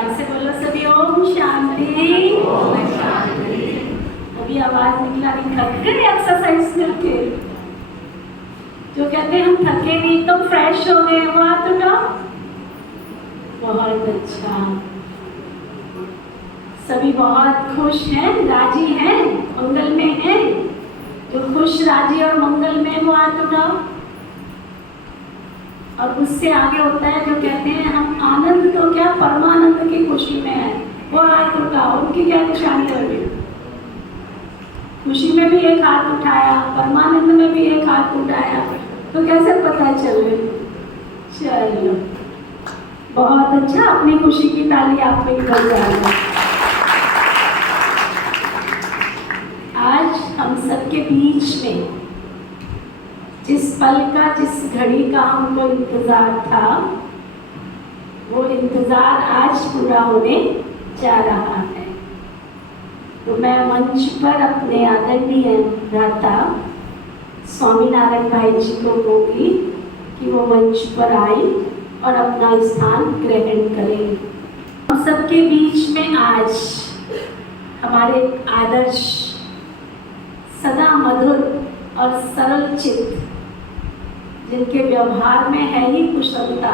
प्यार से बोलो सभी ओम शांति। अभी आवाज निकला नहीं, थक गए एक्सरसाइज करके? जो कहते हैं हम थके नहीं, एकदम फ्रेश हो गए, वो हाथ उठाओ। बहुत अच्छा, सभी बहुत खुश हैं, राजी हैं, मंगल में हैं। जो खुश, राजी और मंगल में, वो हाथ उठाओ। और उससे आगे होता है जो कहते हैं हम आनंद तो क्या परमानंद की खुशी में है, वो हाथ उठाओ। उनकी क्या निशानी होगी? खुशी में भी एक हाथ उठाया, परमानंद में भी एक हाथ उठाया, तो कैसे पता चले? चलो बहुत अच्छा, अपनी खुशी की ताली आप पे बज जाएगा। आज हम सबके बीच में जिस पल का, जिस घड़ी का हमको इंतजार था, वो इंतजार आज पूरा होने जा रहा है। तो मैं मंच पर अपने आदरणीय भ्राता स्वामीनारायण भाई जी को कहूँगी कि वो मंच पर आए और अपना स्थान ग्रहण करें। हम सबके बीच में आज हमारे आदर्श, सदा मधुर और सरल चित्त, जिनके व्यवहार में है ही कुशलता,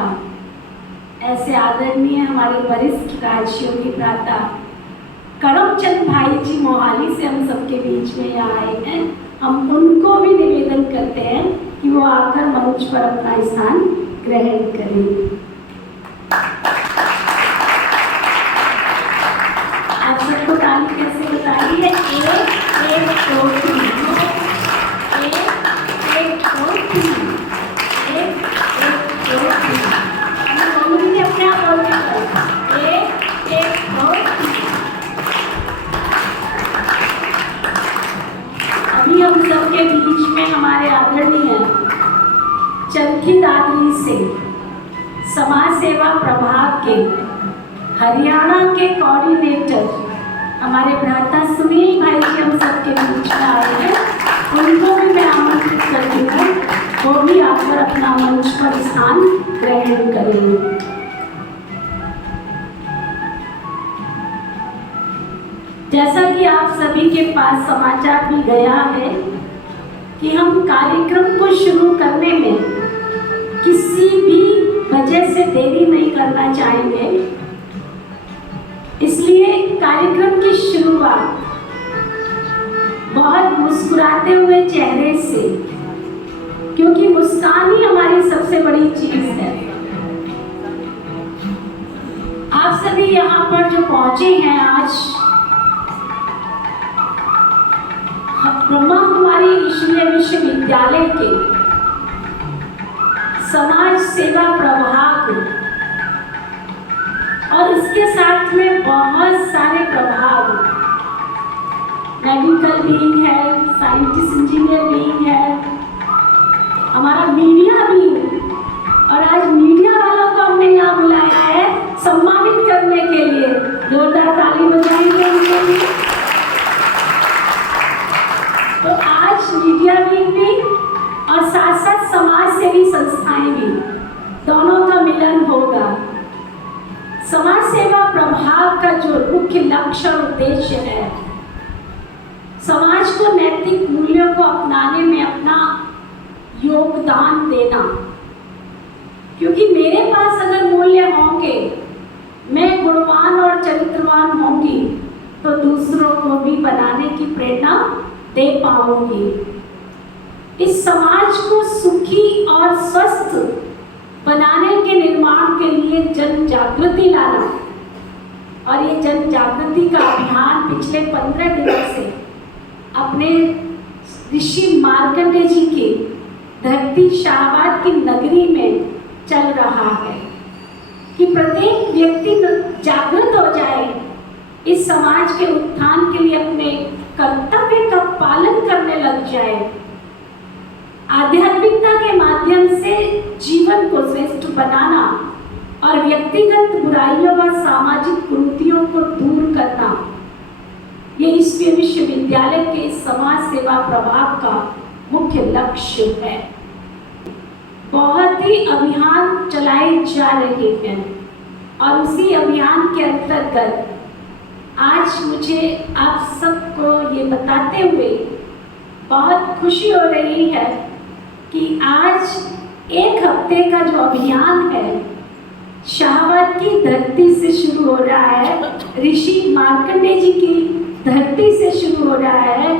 ऐसे आदरणीय हमारे वरिष्ठ राजयोगी भ्राता करमचंद भाई जी मोहाली से हम सबके बीच में यहाँ आए हैं। हम उनको भी निवेदन करते हैं कि वो आकर मंच पर अपना स्थान ग्रहण करें। आप सबको ताली कैसे बताइए? एक एक दो तीन, एक एक दो तीन, एक एक दो तीन। अपने आप बोलते हैं एक एक दो तीन। अभी हम सबके बीच में हमारे आदरणीय चरखी दादरी से समाज सेवा प्रभाग के हरियाणा के कोऑर्डिनेटर हमारे भ्राता सुनील भाई जी हम सबके बीच में आए हैं। उनको भी मैं आमंत्रित करती हूँ, वो भी आकर अपना मंच पर स्थान ग्रहण करेंगे। जैसा कि आप सभी के पास समाचार भी गया है कि हम कार्यक्रम को शुरू करने में किसी भी वजह से देरी नहीं करना चाहेंगे। इसलिए कार्यक्रम की शुरुआत बहुत मुस्कुराते हुए चेहरे से, क्योंकि मुस्कान ही हमारी सबसे बड़ी चीज है। आप सभी यहाँ पर जो पहुंचे हैं आज, ब्रह्मा कुमारी ईश्वरीय विश्वविद्यालय के समाज सेवा प्रभाग और इसके साथ में बहुत सारे प्रभाग, मेडिकल विंग है, साइंटिस्ट इंजीनियर विंग है, हमारा मीडिया विंग, और आज मीडिया वालों को हमने यहाँ बुलाया है सम्मानित करने के लिए। जोरदार ताली बजाएंगे उनके लिए। तो आज मीडिया विंग भी और साथ साथ समाज सेवी संस्थाएं भी, दोनों का मिलन होगा। समाज सेवा प्रभाग का जो मुख्य लक्ष्य और उद्देश्य है, समाज को नैतिक मूल्यों को अपनाने में अपना योगदान देना। क्योंकि मेरे पास अगर मूल्य होंगे, मैं गुणवान और चरित्रवान होंगी, तो दूसरों को भी बनाने की प्रेरणा दे पाऊंगी। इस समाज को सुखी और स्वस्थ बनाने के निर्माण के लिए जन जागृति लाना, और ये जन जागृति का अभियान पिछले 15 दिनों से अपने ऋषि मार्कंडेय जी की धरती शाहबाद की नगरी में चल रहा है कि प्रत्येक व्यक्ति जागृत हो जाए, इस समाज के उत्थान के लिए अपने कर्तव्य का पालन करने लग जाए, आध्यात्मिकता के माध्यम से जीवन को श्रेष्ठ बनाना और व्यक्तिगत बुराइयों व सामाजिक कुरीतियों को दूर करना, ये ईश्वरीय विश्वविद्यालय के समाज सेवा प्रभाग का मुख्य लक्ष्य है। बहुत ही अभियान चलाए जा रहे हैं। और उसी अभियान के अंतर्गत आज मुझे आप सबको ये बताते हुए बहुत खुशी हो रही है कि आज एक हफ्ते का जो अभियान है शाहबाद की धरती से शुरू हो रहा है, ऋषि मार्कंडेय जी की धरती से शुरू हो रहा है।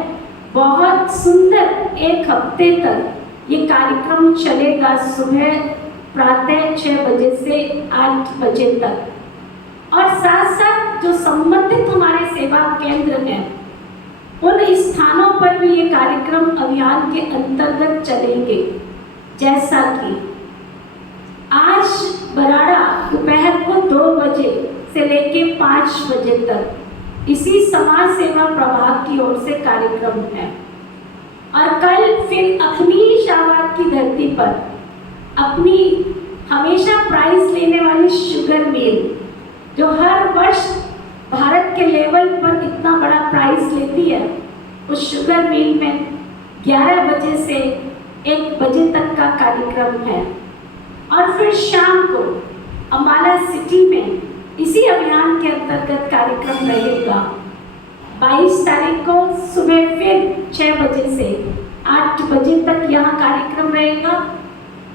बहुत सुंदर एक हफ्ते तक ये कार्यक्रम चलेगा, सुबह प्रातः 6 बजे से 8 बजे तक। और साथ साथ जो संबंधित हमारे सेवा केंद्र हैं उन स्थानों पर भी ये कार्यक्रम अभियान के अंतर्गत चलेंगे। जैसा कि आज बराड़ा दोपहर को 2 बजे से लेके 5 बजे तक इसी समाज सेवा प्रभाग की ओर से कार्यक्रम है। और कल फिर अपनी शाहबाद की धरती पर अपनी हमेशा प्राइज लेने वाली शुगर मिल, जो हर वर्ष भारत के लेवल पर इतना बड़ा प्राइज लेती है, उस शुगर मिल में 11 बजे से 1 बजे तक का कार्यक्रम है। और फिर शाम को अम्बाला सिटी में इसी अभियान के अंतर्गत कार्यक्रम रहेगा। 22 तारीख को सुबह फिर 6 बजे से 8 बजे तक यहाँ कार्यक्रम रहेगा।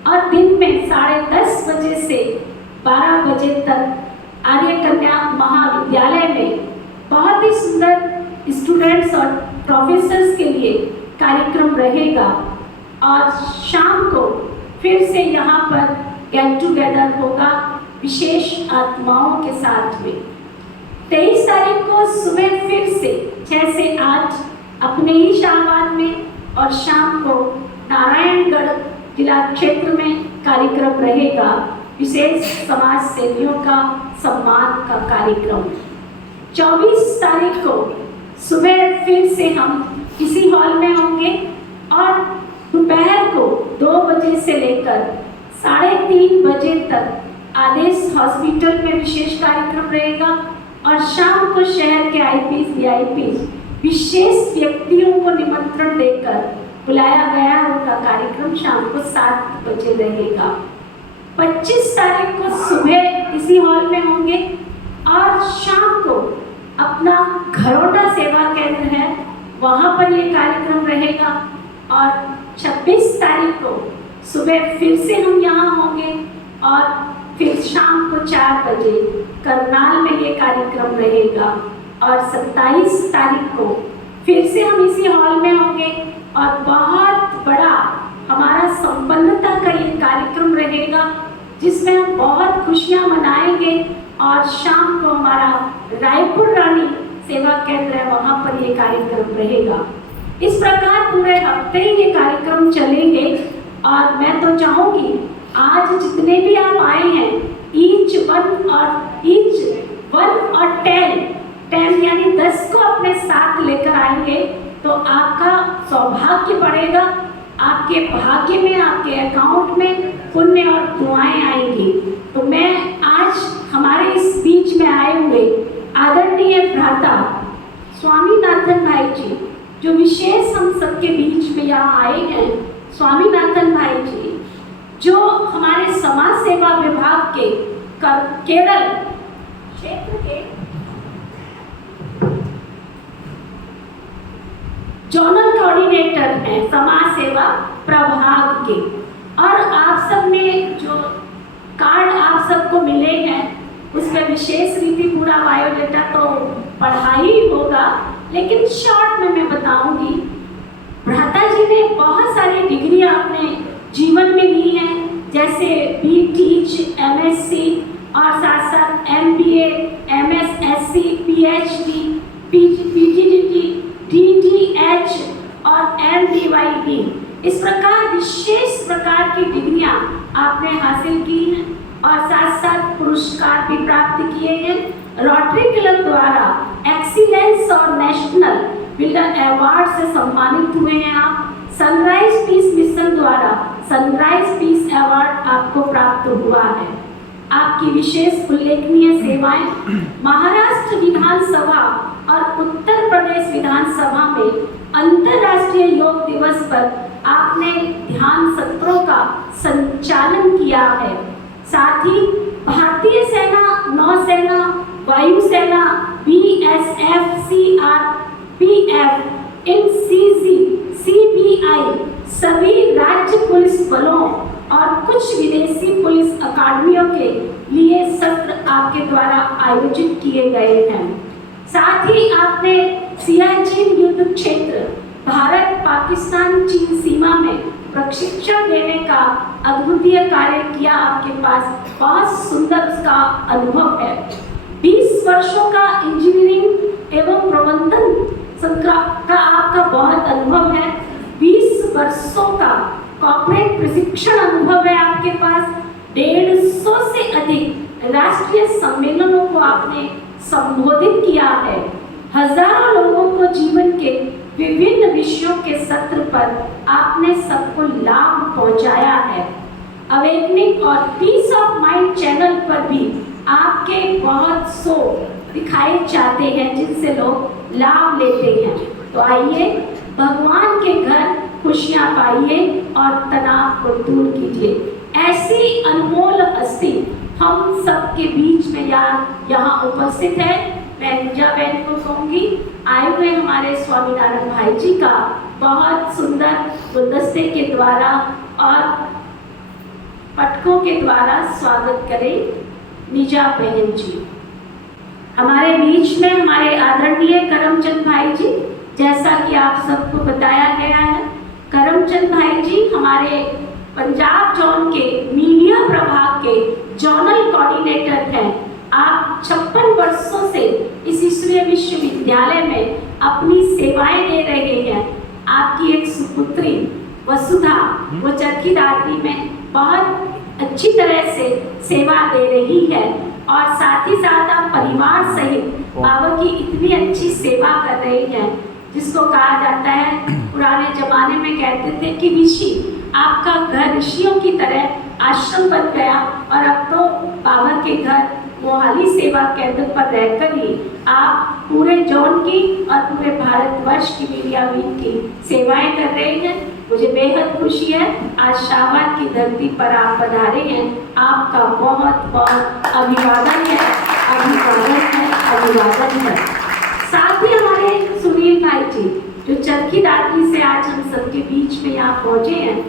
और दिन में 10:30 बजे से 12 बजे तक आर्य कन्या महाविद्यालय में बहुत ही सुंदर स्टूडेंट्स और प्रोफेसर्स के लिए कार्यक्रम रहेगा। और शाम को फिर से यहाँ पर गेट टुगेदर होगा विशेष आत्माओं के साथ में। 23 तारीख को सुबह फिर से 6 से 8 अपने ही शाहबाद में और शाम को नारायणगढ़ जिला क्षेत्र में कार्यक्रम रहेगा, विशेष समाज सेवियों का सम्मान का कार्यक्रम। 24 तारीख को सुबह फिर से हम इसी हॉल में होंगे और दोपहर को 2 बजे से लेकर 3:30 बजे तक आदेश हॉस्पिटल में विशेष कार्यक्रम रहेगा। और शाम को शहर के आईपीएस वीआईपीस विशेष व्यक्तियों को निमंत्रण देकर बुलाया गया, उनका कार्यक्रम शाम को 7 बजे रहेगा। 25 तारीख को सुबह इसी हॉल में होंगे और शाम को अपना घरोंडा सेवा केंद्र है वहाँ पर ये कार्यक्रम रहेगा। और 26 तारीख को सुबह फिर से हम यहाँ होंगे और फिर शाम को 4 बजे करनाल में ये कार्यक्रम रहेगा। और 27 तारीख को फिर से हम इसी हॉल में होंगे और बहुत बड़ा हमारा संपन्नता का ये कार्यक्रम रहेगा, जिसमें हम बहुत खुशियाँ मनाएंगे। और शाम को हमारा रायपुर रानी सेवा केंद्र है, वहाँ पर ये कार्यक्रम रहेगा। इस प्रकार पूरे हफ्ते ये कार्यक्रम चलेंगे। और मैं तो चाहूँगी आज जितने भी आप आए हैं, ईच वन और 10 यानी 10 को अपने साथ लेकर आएंगे तो आपका सौभाग्य बढ़ेगा, आपके भाग्य में, आपके अकाउंट में पुण्य और दुआएं आएंगी। तो मैं आज हमारे इस बीच में आए हुए आदरणीय भ्राता स्वामीनाथन भाई जी, जो विशेष हम सबके बीच में यहाँ आए हैं, स्वामीनाथन भाई जी जो हमारे समाज सेवा विभाग के केरल क्षेत्र के जोनल कोऑर्डिनेटर हैं समाज सेवा प्रभाग के। और आप सब ने जो कार्ड आप सबको मिले हैं उसमें विशेष रीति पूरा बायोडाटा तो पढ़ा ही होगा, लेकिन शॉर्ट में मैं बताऊंगी। भ्राता जी ने बहुत सारी डिग्री अपने जीवन में ली हैं, जैसे BTech, MSc और साथ साथ MBA, MSSC, PhD, PGDD, DDH और MDYD। इस प्रकार विशेष प्रकार की डिग्रियां आपने हासिल की हैं और साथ साथ पुरस्कार भी प्राप्त किए हैं। रोटरी क्लब द्वारा एक्सीलेंस और नेशनल बिल्डर अवार्ड से सम्मानित हुए हैं आप। सनराइज पीस मिशन द्वारा सनराइज पीस अवार्ड आपको प्राप्त हुआ है। आपकी विशेष उल्लेखनीय सेवाएं महाराष्ट्र विधानसभा और उत्तर प्रदेश विधानसभा में अंतर्राष्ट्रीय योग दिवस पर आपने ध्यान सत्रों का संचालन किया है। साथ ही भारतीय सेना, नौसेना, वायुसेना, BSF, CRPF, NCC, CBI, सभी राज्य पुलिस बलों और कुछ विदेशी पुलिस अकादमियों के लिए सत्र आपके द्वारा आयोजित किए गए हैं। साथ ही आपने सियाचिन युद्ध क्षेत्र, भारत पाकिस्तान चीन सीमा में प्रशिक्षण देने का अद्वितीय कार्य किया। आपके पास बहुत सुंदर उसका अनुभव है। 20 वर्षों का इंजीनियरिंग एवं प्रबंधन का आपका बहुत अनुभव है। 20 वर्षों का कॉर्पोरेट प्रशिक्षण अनुभव है आपके पास। 150 से अधिक राष्ट्रीय सम्मेलनों को आपने संबोधित किया है। हजारों लोगों को जीवन के विभिन्न विषयों के सत्र पर आपने सबको लाभ पहुंचाया है। अवेकनिंग और पीस ऑफ माइंड चैनल पर भी आपके बहुत शो दिखाए जाते हैं जिनसे लोग लाभ लेते हैं। तो आइए भगवान के घर खुशियां पाइए और तनाव को दूर कीजिए। ऐसी अनमोल हस्ती हम सबके बीच में यहाँ उपस्थित है। मैं पूजा बहन को कहूँगी, आए हुए हमारे स्वामीनारायण भाई जी का बहुत सुंदर गुलदस्ते के द्वारा और पटकों के द्वारा स्वागत करें। निजा बहन जी हमारे बीच में, हमारे आदरणीय करमचंद भाई जी, जैसा कि आप सबको बताया गया है, करमचंद भाई जी हमारे पंजाब जोन के मीडिया प्रभाग के जोनल कोऑर्डिनेटर हैं। आप 56 वर्षों से इस ईश्वरीय विश्वविद्यालय में अपनी सेवाएं दे रहे हैं। आपकी एक सुपुत्री वसुधा, वो चरखी दादरी में बहुत अच्छी तरह से सेवा दे रही है और साथ ही साथ आप परिवार सहित बाबा की इतनी अच्छी सेवा कर रहे हैं, जिसको कहा जाता है, पुराने जमाने में कहते थे कि ऋषि, आपका घर ऋषियों की तरह आश्रम बन गया और अब तो बाबा के घर मोहाली सेवा केंद्र पर रहकर ही आप पूरे जोन की और पूरे भारतवर्ष की मीडिया विंग की सेवाएं कर रहे हैं। मुझे बेहद खुशी है आज शाहबाद की धरती पर आप पधारे हैं। आपका बहुत बहुत अभिवादन है, अभिवादन है, अभिवादन है। साथ ही हमारे सुनील भाई जी जो चरखी दादरी से आज हम सबके बीच में यहाँ पहुँचे हैं,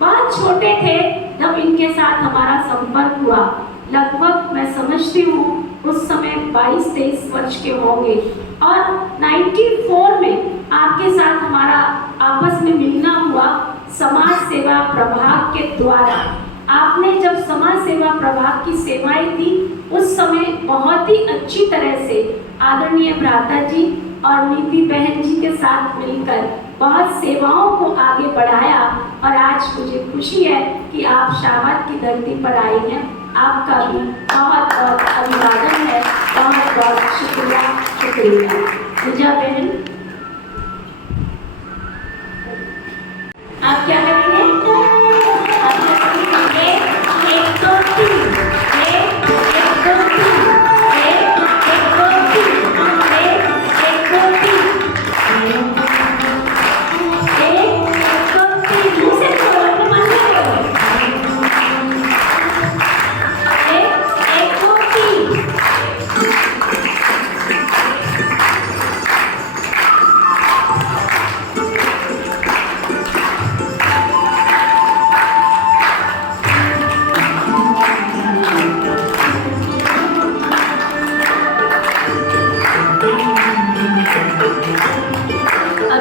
बहुत छोटे थे जब इनके साथ हमारा संपर्क हुआ। लगभग मैं समझती हूँ उस समय 22-23 वर्ष के होंगे और 94 में आपके साथ हमारा आपस में मिलना हुआ समाज सेवा प्रभाग के द्वारा। आपने जब समाज सेवा प्रभाग की सेवाएं दी उस समय बहुत ही अच्छी तरह से आदरणीय भ्राता जी और नीति बहन जी के साथ मिलकर बहुत सेवाओं को आगे बढ़ाया और आज मुझे खुशी है कि आप शाहबाद की धरती पर आए हैं। आपका भी बहुत बहुत अभिवादन है, बहुत बहुत शुक्रिया, शुक्रिया। पूजा बहन आप क्या करेंगे? आप क्या करेंगे? 1 2 3 1 2 3 1 2 3 1 2 3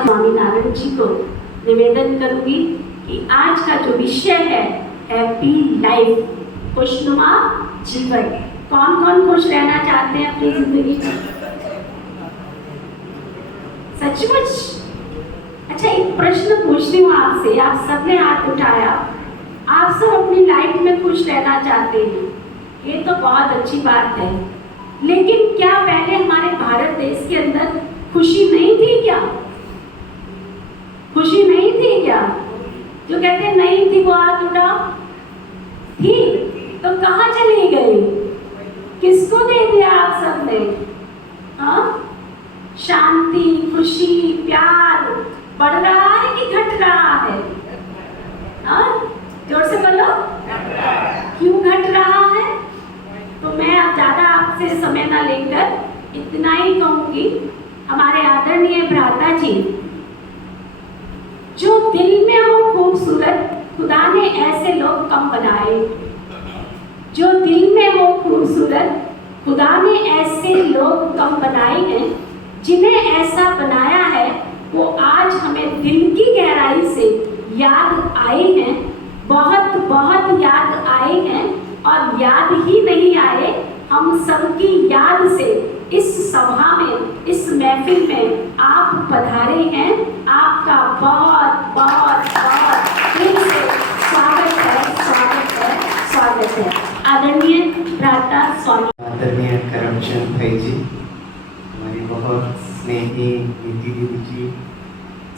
स्वामीनारायण जी को निवेदन करूंगी कि आज का जो विषय है हैप्पी लाइफ, खुशनुमा जीवन। कौन कौन खुश रहना चाहते हैं अपनी जिंदगी में? सचमुच? अच्छा, एक प्रश्न पूछती हूँ आपसे, आप सबने हाथ उठाया, आप सब अपनी लाइफ में खुश रहना चाहते हैं, ये तो बहुत अच्छी बात है। लेकिन क्या पहले हमारे भारत देश के अंदर खुशी नहीं थी क्या? खुशी नहीं थी क्या? जो कहते नहीं थी वो हाथ उठाओ। थी तो कहाँ चली गई? किसको दे दिया आप सबने? हाँ, शांति, खुशी, प्यार बढ़ रहा है कि घट रहा है? हाँ, जोर से बोलो। क्यों घट रहा है? मैं अब ज़्यादा आपसे समय ना लेकर इतना ही कहूँगी। हमारे आदरणीय भ्राता जी, जो दिल में हो खूबसूरत, खुदा ने ऐसे लोग कम बनाए। जो दिल में हो खूबसूरत, खुदा ने ऐसे लोग कम बनाए हैं। जिन्हें ऐसा बनाया है वो आज हमें दिल की गहराई से याद आए हैं, बहुत बहुत याद आए हैं। और याद ही नहीं आए, हम सबकी याद से इस सभा में, इस महफिल में आप पधारे हैं। आपका बहुत बहुत बहुत दिल से स्वागत है, स्वागत है, स्वागत है। आदरणीय भ्राता स्वामी, आदरणीय करमचंद भाई जी, हमारी बहुत स्नेही नीति दीदी जी,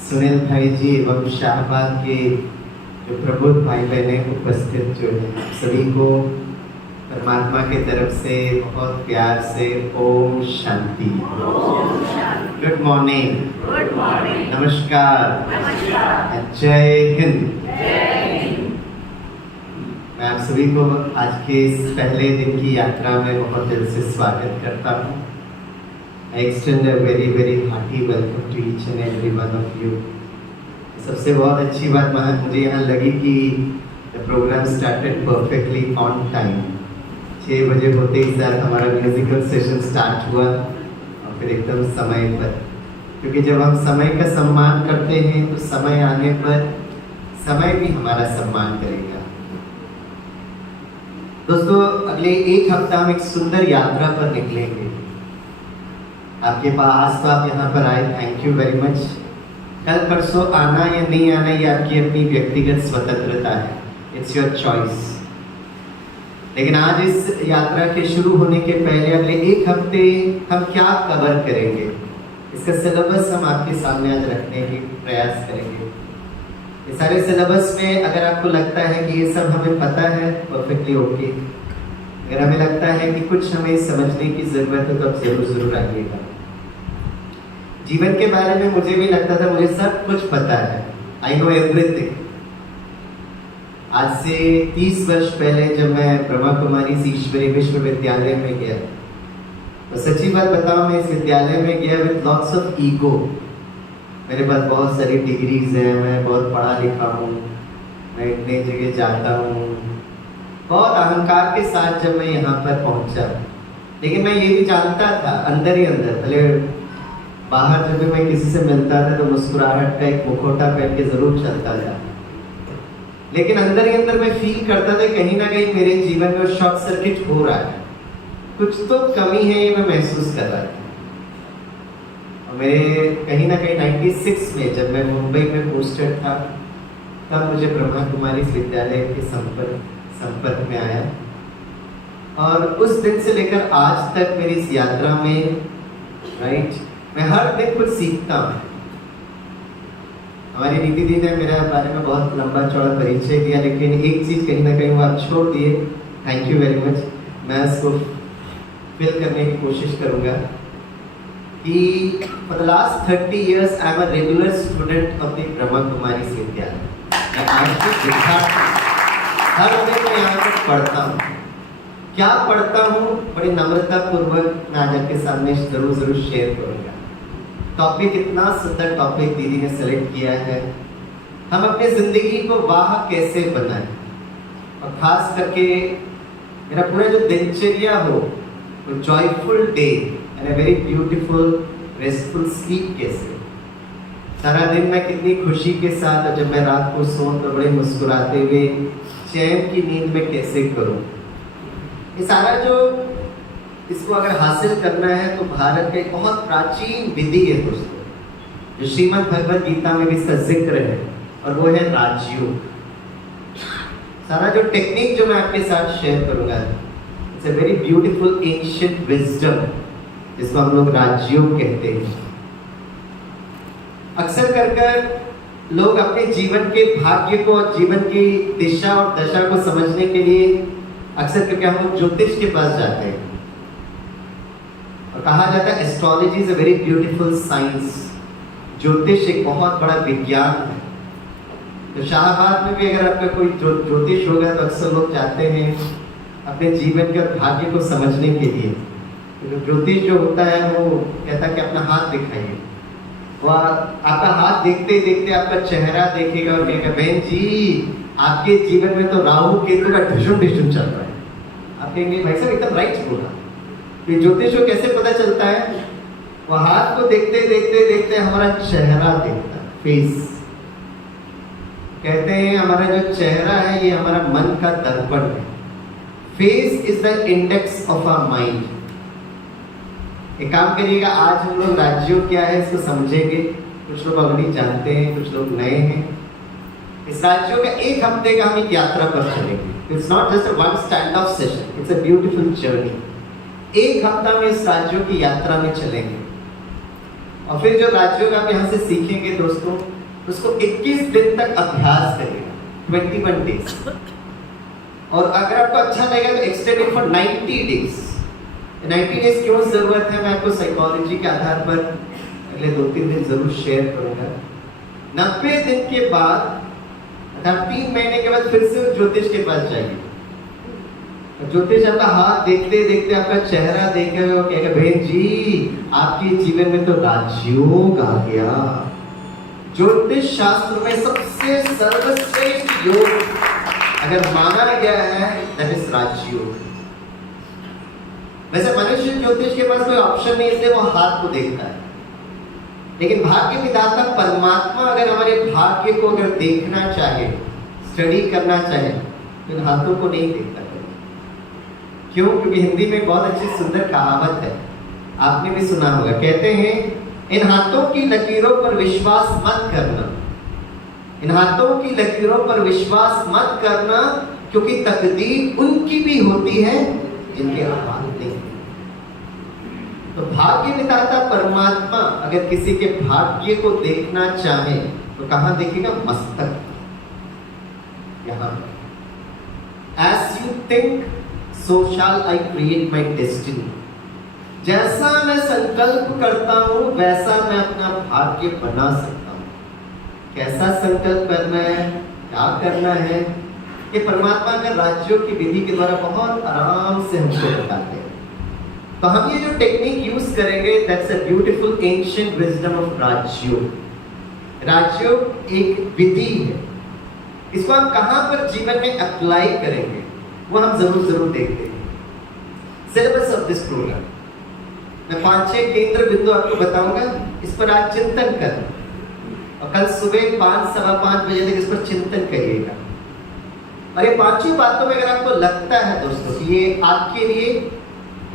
सुनील भाई जी एवं शाहबाद के जो प्रबुद्ध भाई बहने उपस्थित जो हैं, आप सभी को परमात्मा की तरफ से बहुत प्यार से ओम शांति। गुड मॉर्निंग, नमस्कार, जय हिंद। मैं आप सभी को आज के इस पहले दिन की यात्रा में बहुत दिल से स्वागत करता हूँ। I extend a very very hearty welcome to each and every one of you. सबसे बहुत अच्छी बात मुझे यहाँ लगी कि the program started perfectly on time. 6 बजे होते ही साथ हमारा म्यूजिकल सेशन स्टार्ट हुआ और फिर एकदम समय पर, क्योंकि जब हम समय का सम्मान करते हैं तो समय आने पर समय भी हमारा सम्मान करेगा। दोस्तों, अगले एक हफ्ता हम एक सुंदर यात्रा पर निकलेंगे। आपके पास तो आप यहाँ पर आए, थैंक यू वेरी मच। कल परसों आना या नहीं आना ये आपकी अपनी व्यक्तिगत स्वतंत्रता है, इट्स योर चॉइस। लेकिन आज इस यात्रा के शुरू होने के पहले अगले एक हफ्ते हम क्या कवर करेंगे, इसका सिलेबस हम आपके सामने आज रखने की प्रयास करेंगे। ये सारे सिलेबस में अगर आपको लगता है कि ये सब हमें पता है, परफेक्टली ओके। अगर हमें लगता है कि कुछ हमें समझने की जरूरत है तो आप जरूर आइएगा। जीवन के बारे में मुझे भी लगता था मुझे सब कुछ पता है, आई नो एवरीथिंग। आज से 30 वर्ष पहले जब मैं ब्रह्मा कुमारी ईश्वरीय विश्वविद्यालय में गया, तो सच्ची बात बताऊं, मैं इस विद्यालय में गया विद लॉट्स ऑफ ईगो। मेरे पास बहुत सारी डिग्रीज हैं, मैं बहुत पढ़ा लिखा हूँ, मैं इतने जगह जाता हूँ, बहुत अहंकार के साथ जब मैं यहाँ पर पहुँचा। लेकिन मैं ये भी जानता था अंदर ही अंदर, भले बाहर जब भी मैं किसी से मिलता था तो मुस्कुराहट का एक मुखौटा पहन के जरूर चलता था, लेकिन अंदर ही अंदर मैं फील करता था कहीं ना कहीं मेरे जीवन में शॉर्ट सर्किट हो रहा है, कुछ तो कमी है, ये मैं महसूस कर रहा था। और मेरे कहीं ना कहीं 96 में जब मैं मुंबई में पोस्टेड था, तब मुझे ब्रह्मा कुमारी विद्यालय के संपर्क में आया। और उस दिन से लेकर आज तक मेरी इस यात्रा में मैं हर दिन कुछ सीखता हूँ। हमारी नीति दी ने मेरे बारे में बहुत लंबा चौड़ा परिचय दिया, लेकिन एक चीज कहीं ना कहीं वो आप छोड़ दिए, थैंक यू वेरी मच। मैं उसको फिल करने की कोशिश करूँगा कि for the last 30 years I am a regular student of the Brahma Kumari Vidyalaya. मैं आज भी हर दिन मैं यहाँ पर पढ़ता हूँ। क्या पढ़ता हूँ, बड़ी नम्रता पूर्वक मैं आज आपके सामने जरूर शेयर करूँगा। टॉपिक इतना सुंदर टॉपिक दीदी ने सेलेक्ट किया है, हम अपनी जिंदगी को वाह कैसे बनाएं, और खास करके मेरा पूरा जो दिनचर्या हो वो joyful day and a very beautiful restful sleep कैसे, सारा दिन मैं कितनी खुशी के साथ, और जब मैं रात को सोऊं तो बड़े मुस्कुराते हुए चैन की नींद में कैसे करूं। ये सारा जो इसको अगर हासिल करना है तो भारत का एक बहुत प्राचीन विधि है दोस्तों, जो श्रीमद् भगवद गीता में भी इसका जिक्र है, और वो है राजयोग। सारा जो टेक्निक जो मैं आपके साथ शेयर करूंगा, it's a very beautiful ancient wisdom, जिसको हम लोग राजयोग कहते हैं। अक्सर कर लोग अपने जीवन के भाग्य को और जीवन की दिशा और दशा को समझने के लिए अक्सर करके हम लोग ज्योतिष के पास जाते हैं, और कहा जाता है astrology is a very beautiful science. ज्योतिष एक बहुत बड़ा विज्ञान है। तो शाहबाद में भी अगर आपका कोई ज्योतिष होगा तो अक्सर लोग जाते हैं अपने जीवन के और भाग्य को समझने के लिए। तो ज्योतिष जो होता है वो कहता है कि अपना हाथ दिखाइए, वो आपका हाथ देखते देखते आपका चेहरा देखेगा और कहेगा बहन जी आपके जीवन में तो राहु केतु का ढिशुम ढिशुम चल रहा है। आप कहेंगे भाई साहब एकदम राइट बोला। तो ज्योतिष को कैसे पता चलता है? वो हाथ को देखते देखते देखते हमारा चेहरा देखता है, फेस। कहते हैं हमारा जो चेहरा है ये हमारा मन का दर्पण है। Face is the index of our mind. एक काम करिएगा, आज हम लोग राज्यों क्या है इसको समझेंगे। कुछ लोग ऑलरेडी जानते हैं, कुछ लोग नए हैं। इस राज्यों का एक हफ्ते का हम एक यात्रा पर चलेंगे। It's not just one stand of session, it's a beautiful journey. एक हफ्ता में इस राज्यों की यात्रा में चलेंगे और फिर जो राज्यों का आप यहाँ से सीखेंगे दोस्तों, उसको 21 दिन तक अभ्यास करिएगा, 21 डेज। और अगर आपको अच्छा लगेगा तो एक्सटेंड फॉर 90 डेज। 90 डेज क्यों जरूरत है, मैं आपको साइकोलॉजी के आधार पर अगले 2-3 दिन जरूर शेयर करूंगा। 90 दिन के बाद अर्थात 3 महीने के बाद फिर से ज्योतिष के पास जाइए। ज्योतिष आपका हाथ देखते देखते आपका चेहरा देखेगा, वो कहेगा बहन जी आपके जीवन में तो राजयोग आ गया। ज्योतिष शास्त्र में सबसे सर्वश्रेष्ठ योग अगर माना गया है दैट इज राजयोग। वैसे मनुष्य ज्योतिष के पास कोई ऑप्शन नहीं, इसलिए वो हाथ को देखता है। लेकिन भाग्य विधाता परमात्मा अगर हमारे भाग्य को अगर देखना चाहे, स्टडी करना चाहे, तो इन हाथों को नहीं देखता। क्यों? क्योंकि हिंदी में बहुत अच्छी सुंदर कहावत है, आपने भी सुना होगा। कहते हैं इन हाथों की लकीरों पर विश्वास मत करना, इन हाथों की लकीरों पर विश्वास मत करना, क्योंकि तकदीर उनकी भी होती है जिनके हाथ नहीं। तो भाग्य विधाता परमात्मा अगर किसी के भाग्य को देखना चाहे तो कहां देखेगा? मस्तक, यहां। As you think, so shall I create my destiny। जैसा मैं संकल्प करता हूं वैसा मैं अपना भाग्य बना सकता हूं। कैसा संकल्प करना है, क्या करना है, ये परमात्मा अगर राज्यों की विधि के द्वारा बहुत आराम से हमको बताते हैं। तो हम ये जो टेक्निक यूज करेंगे, that's a beautiful ancient wisdom of Rajyoga. Rajyoga एक विधि है, इसको हम कहां पर जीवन में अप्लाई करेंगे वो हम जरूर देखते हैं। सिलेबस ऑफ दिस प्रोग्राम मैं 5-6 केंद्र बिंदु आपको बताऊंगा, इस पर आज चिंतन करना और कल सुबह 5-5:15 बजे तक इस पर चिंतन करिएगा। और ये 5 बातों में अगर आपको लगता है दोस्तों कि ये आपके लिए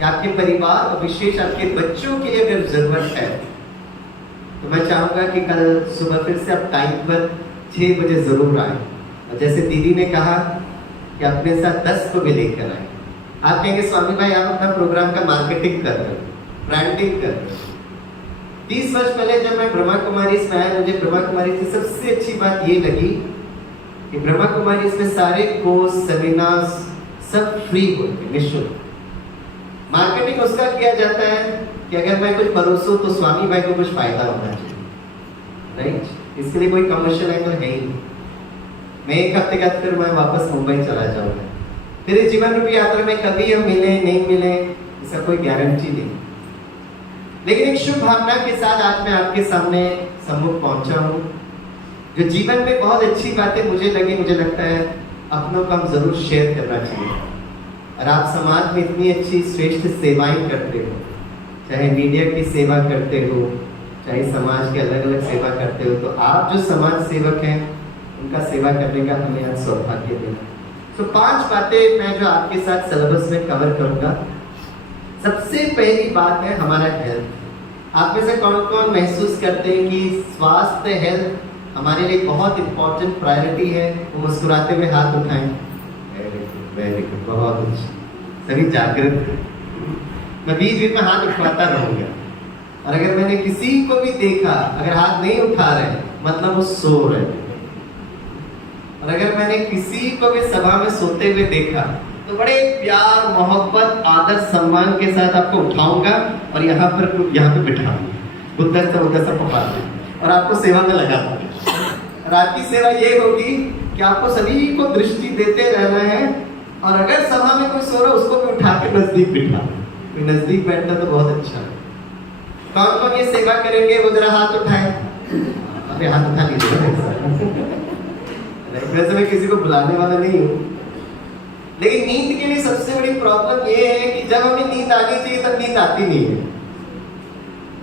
या आपके परिवार और विशेष आपके बच्चों के लिए अगर जरूरत है, तो मैं चाहूंगा कि कल सुबह फिर से आप टाइम पर 6 बजे जरूर आए। और जैसे दीदी ने कहा कि अपने साथ 10 को भी लेकर आए। आप कहेंगे स्वामी भाई आप अपना प्रोग्राम का मार्केटिंग कर रहे हो, ब्रांडिंग कर रहे हो। 30 वर्ष पहले जब मैं ब्रह्मा कुमारी में आया, मुझे ब्रह्मा कुमारी से सबसे अच्छी बात ये लगी कि ब्रह्मा कुमारी में सारे कोर्स, सेमिनार्स सब फ्री होते, निःशुल्क। मार्केटिंग उसका किया जाता है कि अगर मैं कुछ परोसूं तो स्वामी भाई को कुछ फायदा होना चाहिए, राइट? इसके लिए कोई कमर्शियल एंगल है ही नहीं। मैं 1 हफ्ते के बाद फिर मैं वापस मुंबई चला जाऊंगा। फिर इस जीवन रूपी यात्रा में कभी हम मिले नहीं मिले इसका कोई गारंटी नहीं। लेकिन एक शुभ भावना के साथ आज मैं आपके सामने सम्मुख पहुंचा हूं। जो जीवन में बहुत अच्छी बातें मुझे लगी, मुझे लगता है अपनों को हम जरूर शेयर करना चाहिए। और आप समाज में इतनी अच्छी श्रेष्ठ सेवाएं करते हो, चाहे मीडिया की सेवा करते हो, चाहे समाज के अलग अलग सेवा करते हो, तो आप जो समाज सेवक हैं उनका सेवा करने का हमें आज सौभाग्य देना। तो 5 बातें मैं जो आपके साथ सिलेबस में कवर करूंगा। सबसे पहली बात है हमारा हेल्थ। आप में से कौन कौन महसूस करते हैं कि स्वास्थ्य, हेल्थ हमारे लिए बहुत इंपॉर्टेंट प्रायोरिटी है? वो मुस्कुराते हुए हाथ उठाएं। वेरी गुड, बहुत अच्छा, सभी जागृत हैं। मैं बीच में हाथ उठाता रहूंगा और अगर मैंने किसी को भी देखा अगर हाथ नहीं उठा रहे मतलब वो सो रहे, और अगर मैंने किसी को भी सभा में सोते हुए देखा तो बड़े प्यार, मोहब्बत, आदर, सम्मान के साथ आपको उठाऊंगा और यहाँ पे बिठाऊंगा, उधर पकड़ा और आपको सेवा में लगा दूंगा। और आपकी सेवा ये होगी कि आपको सभी को दृष्टि देते रहना है और अगर सभा में कोई सो रहा उसको भी उठा के नजदीक बिठा, कोई नजदीक बैठता तो बहुत अच्छा है। कौन कौन ये सेवा करेंगे, वो जरा हाथ उठाए। अरे हाथ उठा लीजिए। वैसे मैं किसी को बुलाने वाला नहीं हूँ, लेकिन नींद के लिए सबसे बड़ी प्रॉब्लम ये है कि जब हमें नींद आनी चाहिए तब नींद आती नहीं है।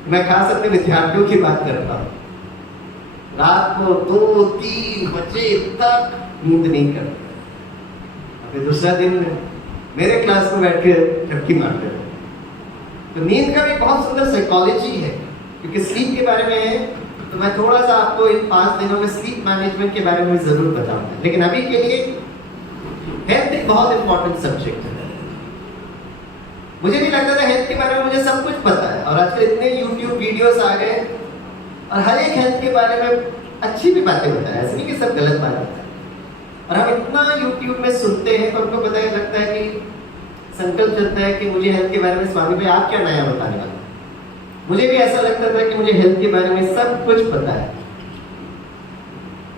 मैं खास अपने विद्यार्थियों की बात करता हूँ, रात को 2-3 बजे तक नींद नहीं करते, फिर दूसरा दिन मेरे क्लास में बैठ के झपकी मारते रहे। तो नींद का भी बहुत सुंदर साइकोलॉजी है, क्योंकि स्लीप के बारे में है, तो मैं थोड़ा सा आपको इन 5 दिनों में स्लीप मैनेजमेंट के बारे में जरूर बताऊंगा। लेकिन अभी के लिए हेल्थ एक बहुत इंपॉर्टेंट सब्जेक्ट है। मुझे भी लगता था हेल्थ के बारे में मुझे सब कुछ पता है, और आजकल इतने YouTube वीडियोस आ गए और हर एक हेल्थ के बारे में अच्छी भी बातें बताए, ऐसे नहीं कि सब गलत बात है। और हम इतना YouTube में सुनते हैं तो हमको पता है, लगता है कि संकल्प चलता है कि मुझे हेल्थ के बारे में स्वामी भाई आप क्या नया बताने वाले। मुझे भी ऐसा लगता था कि मुझे हेल्थ के बारे में सब कुछ पता है,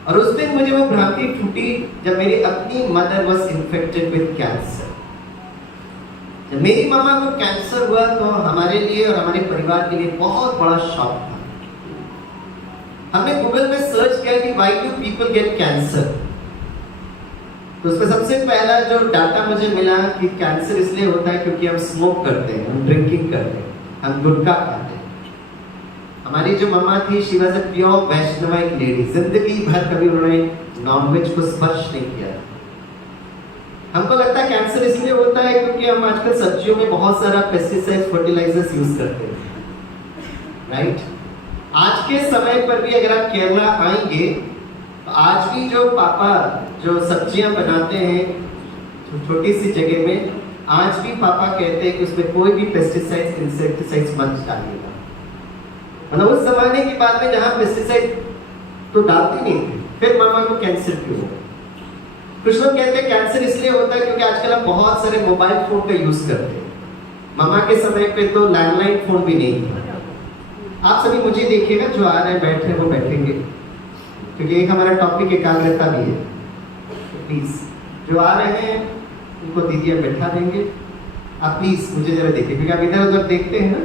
और उस दिन मुझे वो भ्रांति टूटी जब मेरी अपनी mother was infected with cancer. जब मेरी मामा को कैंसर हुआ तो हमारे लिए और हमारे परिवार के लिए बहुत बड़ा शॉक था। हमने गूगल में सर्च किया कि why do people get cancer, तो उसमें सबसे पहला जो डाटा मुझे मिला कि कैंसर इसलिए होता है क्योंकि हम स्मोक करते हैं, हम ड्रिंकिंग करते हैं, हम गुटखा खाते हैं। हमारी जो मम्मा थी, she was a pure Vaishnavite lady, जिंदगी भर कभी उन्होंने नॉनवेज को स्पर्श नहीं किया। हमको लगता है कैंसर इसलिए होता है क्योंकि हम आजकल सब्जियों में बहुत सारा पेस्टिसाइड फर्टिलाइजर्स यूज करते हैं, राइट। आज के समय पर भी अगर आप केरला आएंगे तो आज भी जो पापा जो सब्जियां बनाते हैं छोटी सी जगह में, आज भी पापा कहते हैं कि उसमें कोई भी पेस्टिसाइड्स इंसेक्टिसाइड्स मत डालिएगा। मतलब उस जमाने की बात में जहां पेस्टिसाइड तो डालते नहीं थे, फिर मामा को कैंसर क्यों हुआ। कुछ लोग कहते हैं कैंसर इसलिए होता है क्योंकि आजकल हम बहुत सारे मोबाइल फोन का यूज करते हैं। मामा के समय पे तो लैंडलाइन फोन भी नहीं था। आप सभी मुझे देखिएगा, जो आ रहे हैं बैठ रहे वो बैठेंगे, क्योंकि एक हमारा टॉपिक एकाग्रता भी है। तो प्लीज जो आ रहे हैं उनको दीदी हम बैठा देंगे। आप प्लीज मुझे जरा देखिए, क्योंकि आप इधर उधर देखते हैं ना।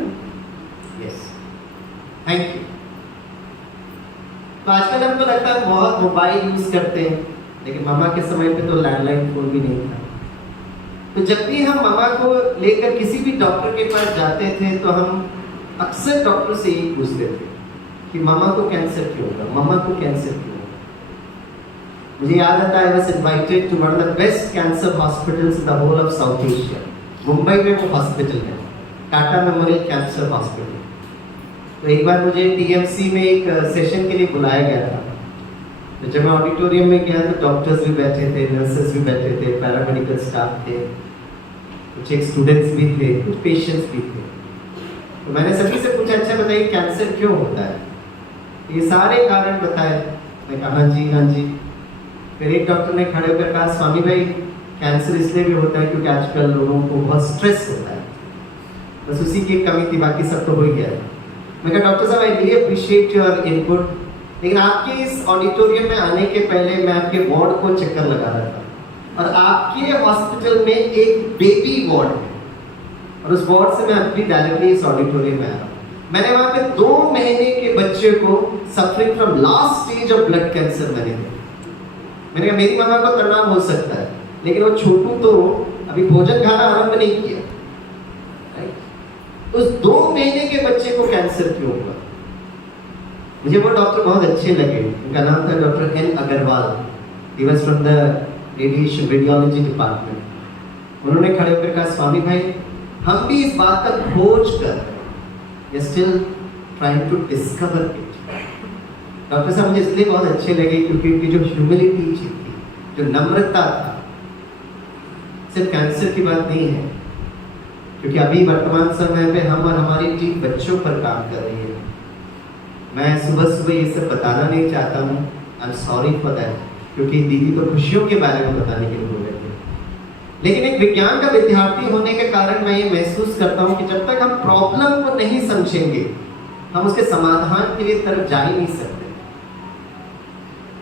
Yes, thank you. तो आजकल हमको लगता है बहुत मोबाइल यूज करते हैं, लेकिन मामा के समय पे तो लैंडलाइन फोन भी नहीं था। तो जब भी हम मामा को लेकर किसी भी डॉक्टर के पास जाते थे तो हम अक्सर डॉक्टर से यही पूछते थे कि मामा को कैंसर क्यों होगा, मामा को कैंसर क्यों होगा। मुझे याद आता है, I was invited to one of the best cancer hospitals in the whole of South Asia. Mumbai में वो हॉस्पिटल है, टाटा मेमोरियल कैंसर हॉस्पिटल। तो एक बार मुझे टीएमसी में एक सेशन के लिए बुलाया गया था। तो जब मैं ऑडिटोरियम में गया तो डॉक्टर्स भी बैठे थे, नर्सेस भी बैठे थे, पैरामेडिकल स्टाफ थे, कुछ एक स्टूडेंट्स भी थे, कुछ पेशेंट्स भी थे। तो मैंने सभी से पूछा, अच्छा बताइए कैंसर क्यों होता है। ये सारे कारण बताए। मैं कहा हाँ जी हाँ जी। फिर एक डॉक्टर ने खड़े होकर कहा, स्वामी भाई कैंसर इसलिए भी होता है क्योंकि आजकल लोगों को बहुत स्ट्रेस होता है। बस उसी की कमी थी, बाकी सब तो हो ही गया। मैं कहा डॉक्टर साहब, I really appreciate your input, लेकिन आपके इस ऑडिटोरियम में आने के पहले मैं आपके वार्ड को चक्कर लगा रहा था, और आपके हॉस्पिटल में एक बेबी वार्ड है, और उस वार्ड से मैं अभी डायरेक्टली इस ऑडिटोरियम में आया। मैंने वहां पे 2 महीने के बच्चे को suffering from last stage of blood cancer मैंने कहा मेरी मामा को तनाव हो सकता है, लेकिन वो छोटू तो अभी भोजन खाना आरंभ नहीं किया। उस 2 महीने के बच्चे को कैंसर क्यों हुआ। मुझे वो डॉक्टर बहुत अच्छे लगे। उनका नाम था doctor N Agarwal. He was from the radiation radiology department. उन्होंने खड़े होकर कहा, स्वामी भाई हम भी इस बात का खोज कर still trying to discover it. Doctor साहब मुझे इसलिए बहुत अच्छे लगे क्योंकि उनकी जो ह्यूमिलिटी थी, जो नम्रता था, सिर्फ कैंसर की बात नहीं है, क्योंकि अभी वर्तमान समय में हम और हमारी टीम बच्चों पर काम कर रही है। मैं सुबह सुबह ये सब बताना नहीं चाहता हूँ, I am sorry for that, क्योंकि दीदी तो खुशियों के बारे में बताने के लिए बोल रहे थे। लेकिन एक विज्ञान का विद्यार्थी होने के कारण मैं ये महसूस करता हूँ कि जब तक हम प्रॉब्लम को नहीं समझेंगे हम उसके समाधान के लिए तरफ जा ही नहीं सकते,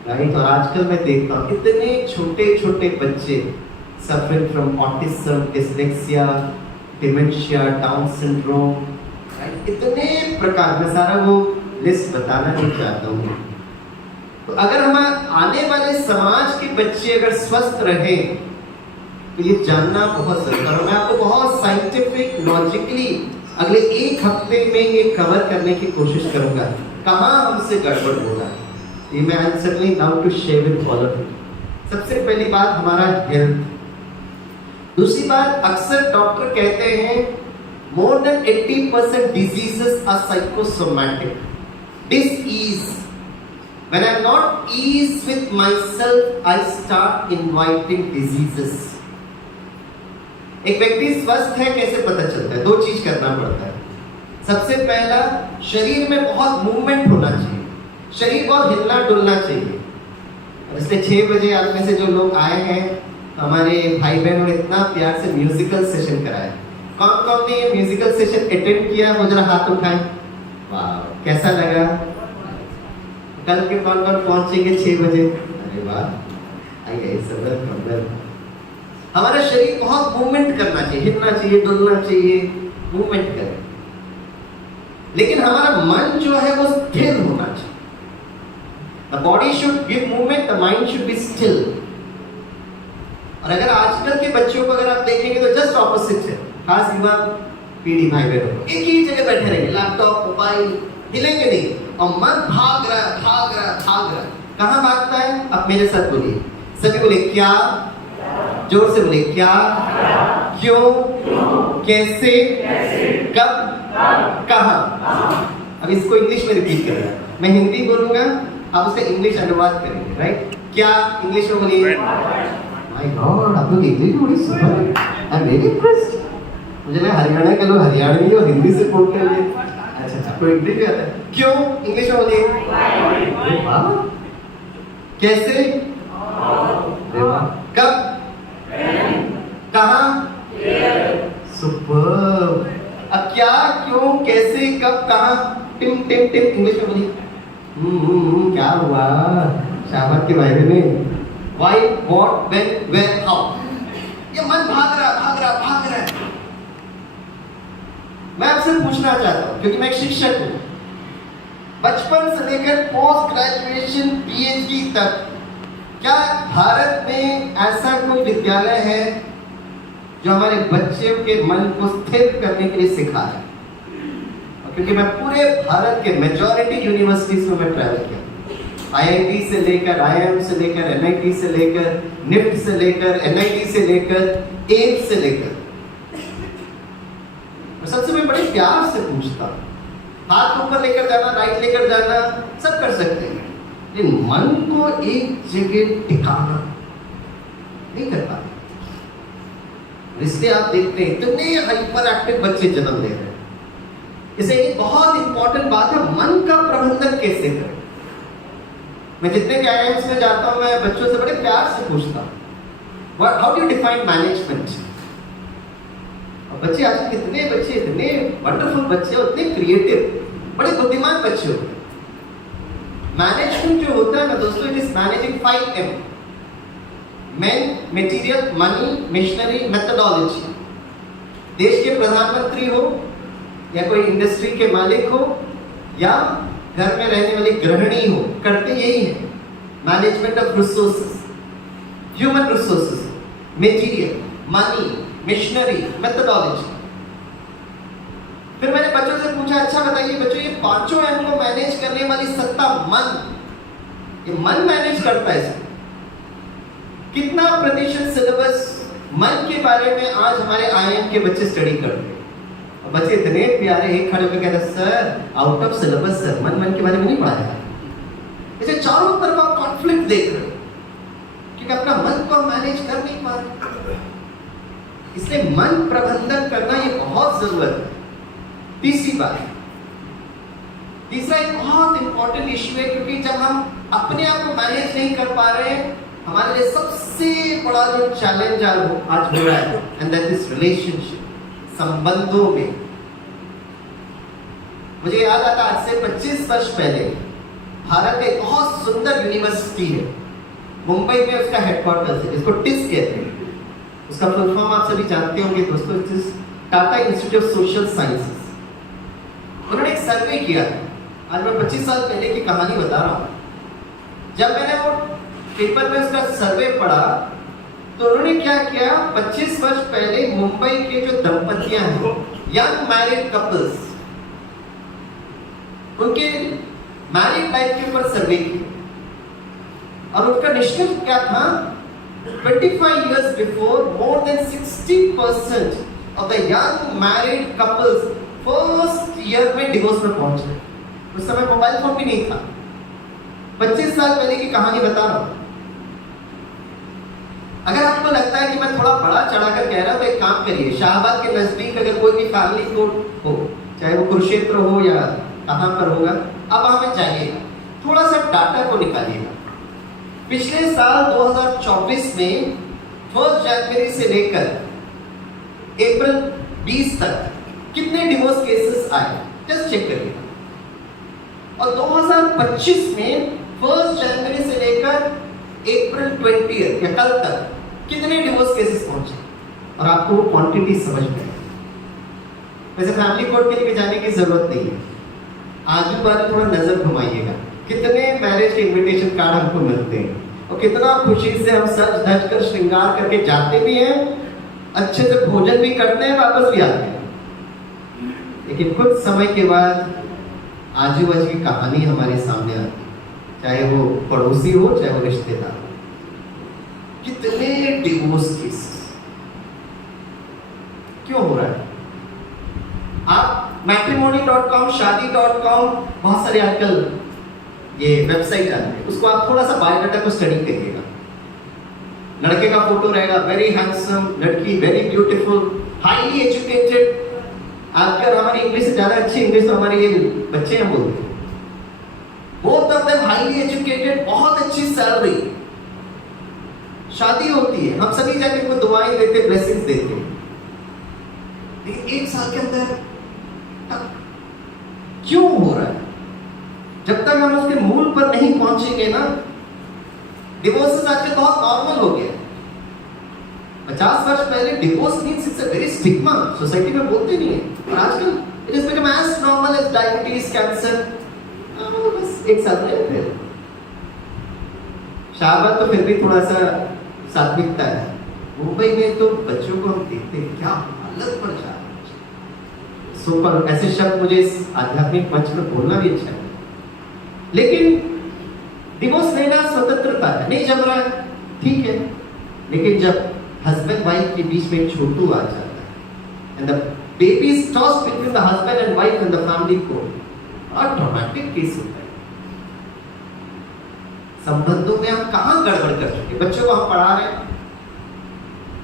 राइट। और आजकल मैं देखता हूँ इतने छोटे छोटे बच्चे suffering from autism, dyslexia, dementia, Down syndrome, right? इतने प्रकार, मैं सारा वो लिस्ट बताना नहीं चाहता हूँ। तो अगर हम आने वाले समाज के बच्चे अगर स्वस्थ रहें तो ये जानना बहुत जरूरी है। मैं आपको बहुत साइंटिफिक लॉजिकली अगले एक हफ्ते में ये कवर करने की कोशिश करूंगा कहाँ हमसे गड़बड़ हो रहा है। ये मैं certainly now to share with all of you। सबसे पहली बात हमारा हेल्थ। दूसरी बात, अक्सर डॉक्टर कहते हैं more than 80% diseases are psychosomatic। Dis-ease, when I'm not ease with myself, I start inviting diseases। एक व्यक्ति स्वस्थ है कैसे पता चलता है? दो चीज करना पड़ता है। सबसे पहला, शरीर में बहुत मूवमेंट होना चाहिए, शरीर बहुत हिलना डुलना चाहिए। इसलिए 6 बजे आप में से जो लोग आए हैं, हमारे भाई बहनों ने इतना प्यार से म्यूजिकल सेशन कराया। कौन कौन ने ये म्यूजिकल सेशन अटेंड किया? वो जरा हाथ उठाएं। वाह, कैसा लगा? कल के कौन कौन पहुंचेंगे 6 बजे? अरे वाह, आइए सदर कमर। हमारा शरीर बहुत मूवमेंट करना चाहिए, हिलना चाहिए, डुलना चाहिए, मूवमेंट करें। लेकिन हमारा मन जो है वो स्थिर होना चाहिए। The body should give movement, the mind should be still। और अगर आजकल के बच्चों को अगर आप देखेंगे तो जस्ट ऑपोजिट है। खास युवा पीढ़ी भाई बहनों, एक ही जगह बैठे रहेंगे, लैपटॉप, मोबाइल, हिलेंगे नहीं, और मन भाग रहा है, भाग रहा है, भाग रहा है। कहाँ भागता है? अब मेरे साथ बोलिए, सभी बोले क्या, जोर से बोले क्या, क्यों, कैसे, कब, कहाँ। अब इसको इंग्लिश में रिपीट करेंगे। मैं हिंदी बोलूंगा, आप उसका इंग्लिश अनुवाद करेंगे, राइट? क्या इंग्लिश में बोलिए। माय गॉड, आप लोग इंग्लिश बड़ी सुपर है। I am very impressed. मुझे लगा हरियाणा के लोग हरियाणवी और हिंदी से बोलते होंगे। अच्छा, आपको इंग्लिश भी आता है? क्यों इंग्लिश में बोलिए। वाह, कैसे, कब, कहाँ, सुपर। अब क्या, क्यों, कैसे, कब, कहाँ, टिम टिम टिम इंग्लिश में बोलिए। क्या हुआ? शाबाश के बारे में। Why, what, when, where, how। ये मन भाग रहा, भाग रहा, भाग रहा है। मैं आपसे पूछना चाहता हूँ, क्योंकि मैं एक शिक्षक हूँ, बचपन से लेकर पोस्ट ग्रेजुएशन पीएचडी तक क्या भारत में ऐसा कोई विद्यालय है जो हमारे बच्चों के मन को स्थिर करने के लिए सिखा है? क्योंकि मैं पूरे भारत के मेजॉरिटी यूनिवर्सिटीज में मैं ट्रैवल किया, आईआईटी से लेकर, आईआईएम से लेकर, एनआईटी से लेकर, निफ्ट से लेकर, एनआईटी से लेकर, एम्स से लेकर। सबसे मैं बड़े प्यार से पूछता हूँ, हाथ ऊपर लेकर जाना, राइट लेकर जाना, सब कर सकते हैं, लेकिन मन को एक जगह टिकाना नहीं कर पाते। इसलिए आप देखते हैं इतने हाइपर एक्टिव बच्चे जन्म ले रहे हैं। इसे एक बहुत इंपॉर्टेंट बात है, मन का प्रबंधन कैसे करें। मैं जितने गाइडेंस में जाता हूं, मैं बच्चों से बड़े प्यार से पूछता हूं, how do you define management. बच्चे आज कितने बच्चे, इतने वंडरफुल बच्चे, इतने क्रिएटिव, बड़े बुद्धिमान बच्चे होते हैं। मैनेजमेंट जो होता है ना दोस्तों, it is managing 5M: man, material, money, missionary, methodology. देश के प्रधानमंत्री हो या कोई इंडस्ट्री के मालिक हो या घर में रहने वाली गृहिणी हो, करते यही है, management of resources, human resources, material, money, missionary, methodology. फिर मैंने बच्चों से पूछा, अच्छा बताइए बच्चों, ये 5 M को मैनेज करने वाली सत्ता मन, ये मन मैनेज करता है। कितना प्रतिशत सिलेबस मन के बारे में आज हमारे आईआईएम के बच्चे स्टडी करते हैं? बच्चे इतने प्यारे, एक खड़े होकर कहते हैं, sir out of syllabus sir, मन के बारे में नहीं पढ़ाया। इसे चारों तरफ आप कॉन्फ्लिक्ट देख रहे हो, क्योंकि अपना मन को मैनेज कर नहीं पा रहे। इसलिए मन प्रबंधन करना ये बहुत जरूरत है। तीसरी बात, तीसरा एक बहुत इंपॉर्टेंट इश्यू है, क्योंकि जब हम अपने आप को मैनेज नहीं कर पा रहे हैं, हमारे लिए सबसे बड़ा जो चैलेंज आज हो रहा है, एंड दैट इज रिलेशनशिप, संबंधों में। मुझे याद आता, आज से 25 वर्ष पहले भारत में एक बहुत सुंदर यूनिवर्सिटी है, मुंबई में उसका हेडक्वार्टर्स है, जिसको टिस कहते हैं, उसका फुल फॉर्म आप सभी जानते होंगे दोस्तों, Tata institute of social sciences. उन्होंने एक सर्वे किया। आज मैं 25 साल पहले की कहानी बता रहा हूँ। जब मैंने वो पेपर में उसका सर्वे पढ़ा तो उन्होंने क्या किया, 25 वर्ष पहले मुंबई के जो दंपतियां हैं, यंग मैरिड कपल्स, उनके मैरिड लाइफ के ऊपर सर्वे किया और उनका निष्कर्ष क्या था, 25 years before, more than 60% of the young married couples first year में डिवोर्स में पहुंचे। उस समय मोबाइल फोन भी नहीं था। 25 साल पहले की कहानी बता रहा हूं। अगर आपको लगता है कि मैं थोड़ा बड़ा चढ़ाकर कह रहा हूं तो एक काम करिए, शाहबाद के नजदीक अगर कोई भी फैमिली कोर्ट हो, चाहे वो कुरुक्षेत्र हो या कहां पर होगा, अब वहां पे जाइएगा, थोड़ा सा डाटा को निकालिएगा। पिछले साल 2024 में 1 जनवरी से लेकर अप्रैल 20 तक कितने डिवोर्स केसेस आए, जस्ट चेक करिए। और 2025 में 1 जनवरी से लेकर अप्रैल 20 या कल तक कितने डिवोर्स केसेस पहुंचे, और आपको वो क्वांटिटी समझ में आए। वैसे फैमिली कोर्ट के लिए जाने की जरूरत नहीं है, आजू बाजू थोड़ा नजर घुमाइएगा, कितने मैरिज के इनविटेशन कार्ड हमको मिलते हैं और कितना खुशी से हम सज धज कर श्रृंगार करके जाते भी हैं, अच्छे से भोजन भी करते हैं, वापस भी आते हैं। लेकिन कुछ समय के बाद आजू बाजू की कहानी हमारे सामने आती है, चाहे वो पड़ोसी हो चाहे वो रिश्तेदार हो। कितने डिवोर्स केस क्यों हो रहा है? आप matrimony.com, शादी.com, बहुत सारे आजकल ये वेबसाइट आते हैं, उसको आप थोड़ा सा बायोडाटा को स्टडी करिएगा। लड़के का फोटो रहेगा, वेरी हैंडसम, लड़की वेरी ब्यूटीफुल, हाईली एजुकेटेड। आजकल हमारी इंग्लिश से ज्यादा अच्छी इंग्लिश तो हमारे ये बच्चे हैं बोलते हैं। Both of them highly educated, बहुत अच्छी सैलरी, शादी होती है, हम सभी जाके उनको दुआएं देते, ब्लेसिंग्स देते हैं। लेकिन 1 साल के अंदर क्यों हो रहा है? जब तक हम उसके मूल पर नहीं पहुंचेंगे ना, डिवोर्सेस आजकल बहुत नॉर्मल हो गया। 50 वर्ष पहले divorce means it's a very stigma, society में बोलते नहीं है, और आजकल it is become as normal as diabetes, cancer. बस 1 साल में फिर शाहबाद तो फिर भी थोड़ा सा सात्विकता है। मुंबई में तो बच्चों को हम देखते हैं क्या हालत पर जा रहा है। सुपर, ऐसे शब्द मुझे इस आध्यात्मिक मंच में बोलना भी अच्छा है। लेकिन डिवोर्स लेना स्वतंत्रता है, नहीं जम रहा है, ठीक है। लेकिन जब हस्बैंड वाइफ के बीच में छोटू आ जाता है and the baby is tossed between the husband and wife and the family court, और ट्रॉमेटिक केस होता है। संबंधों में हम कहां गड़बड़ कर चुके? बच्चों को हम पढ़ा रहे हैं,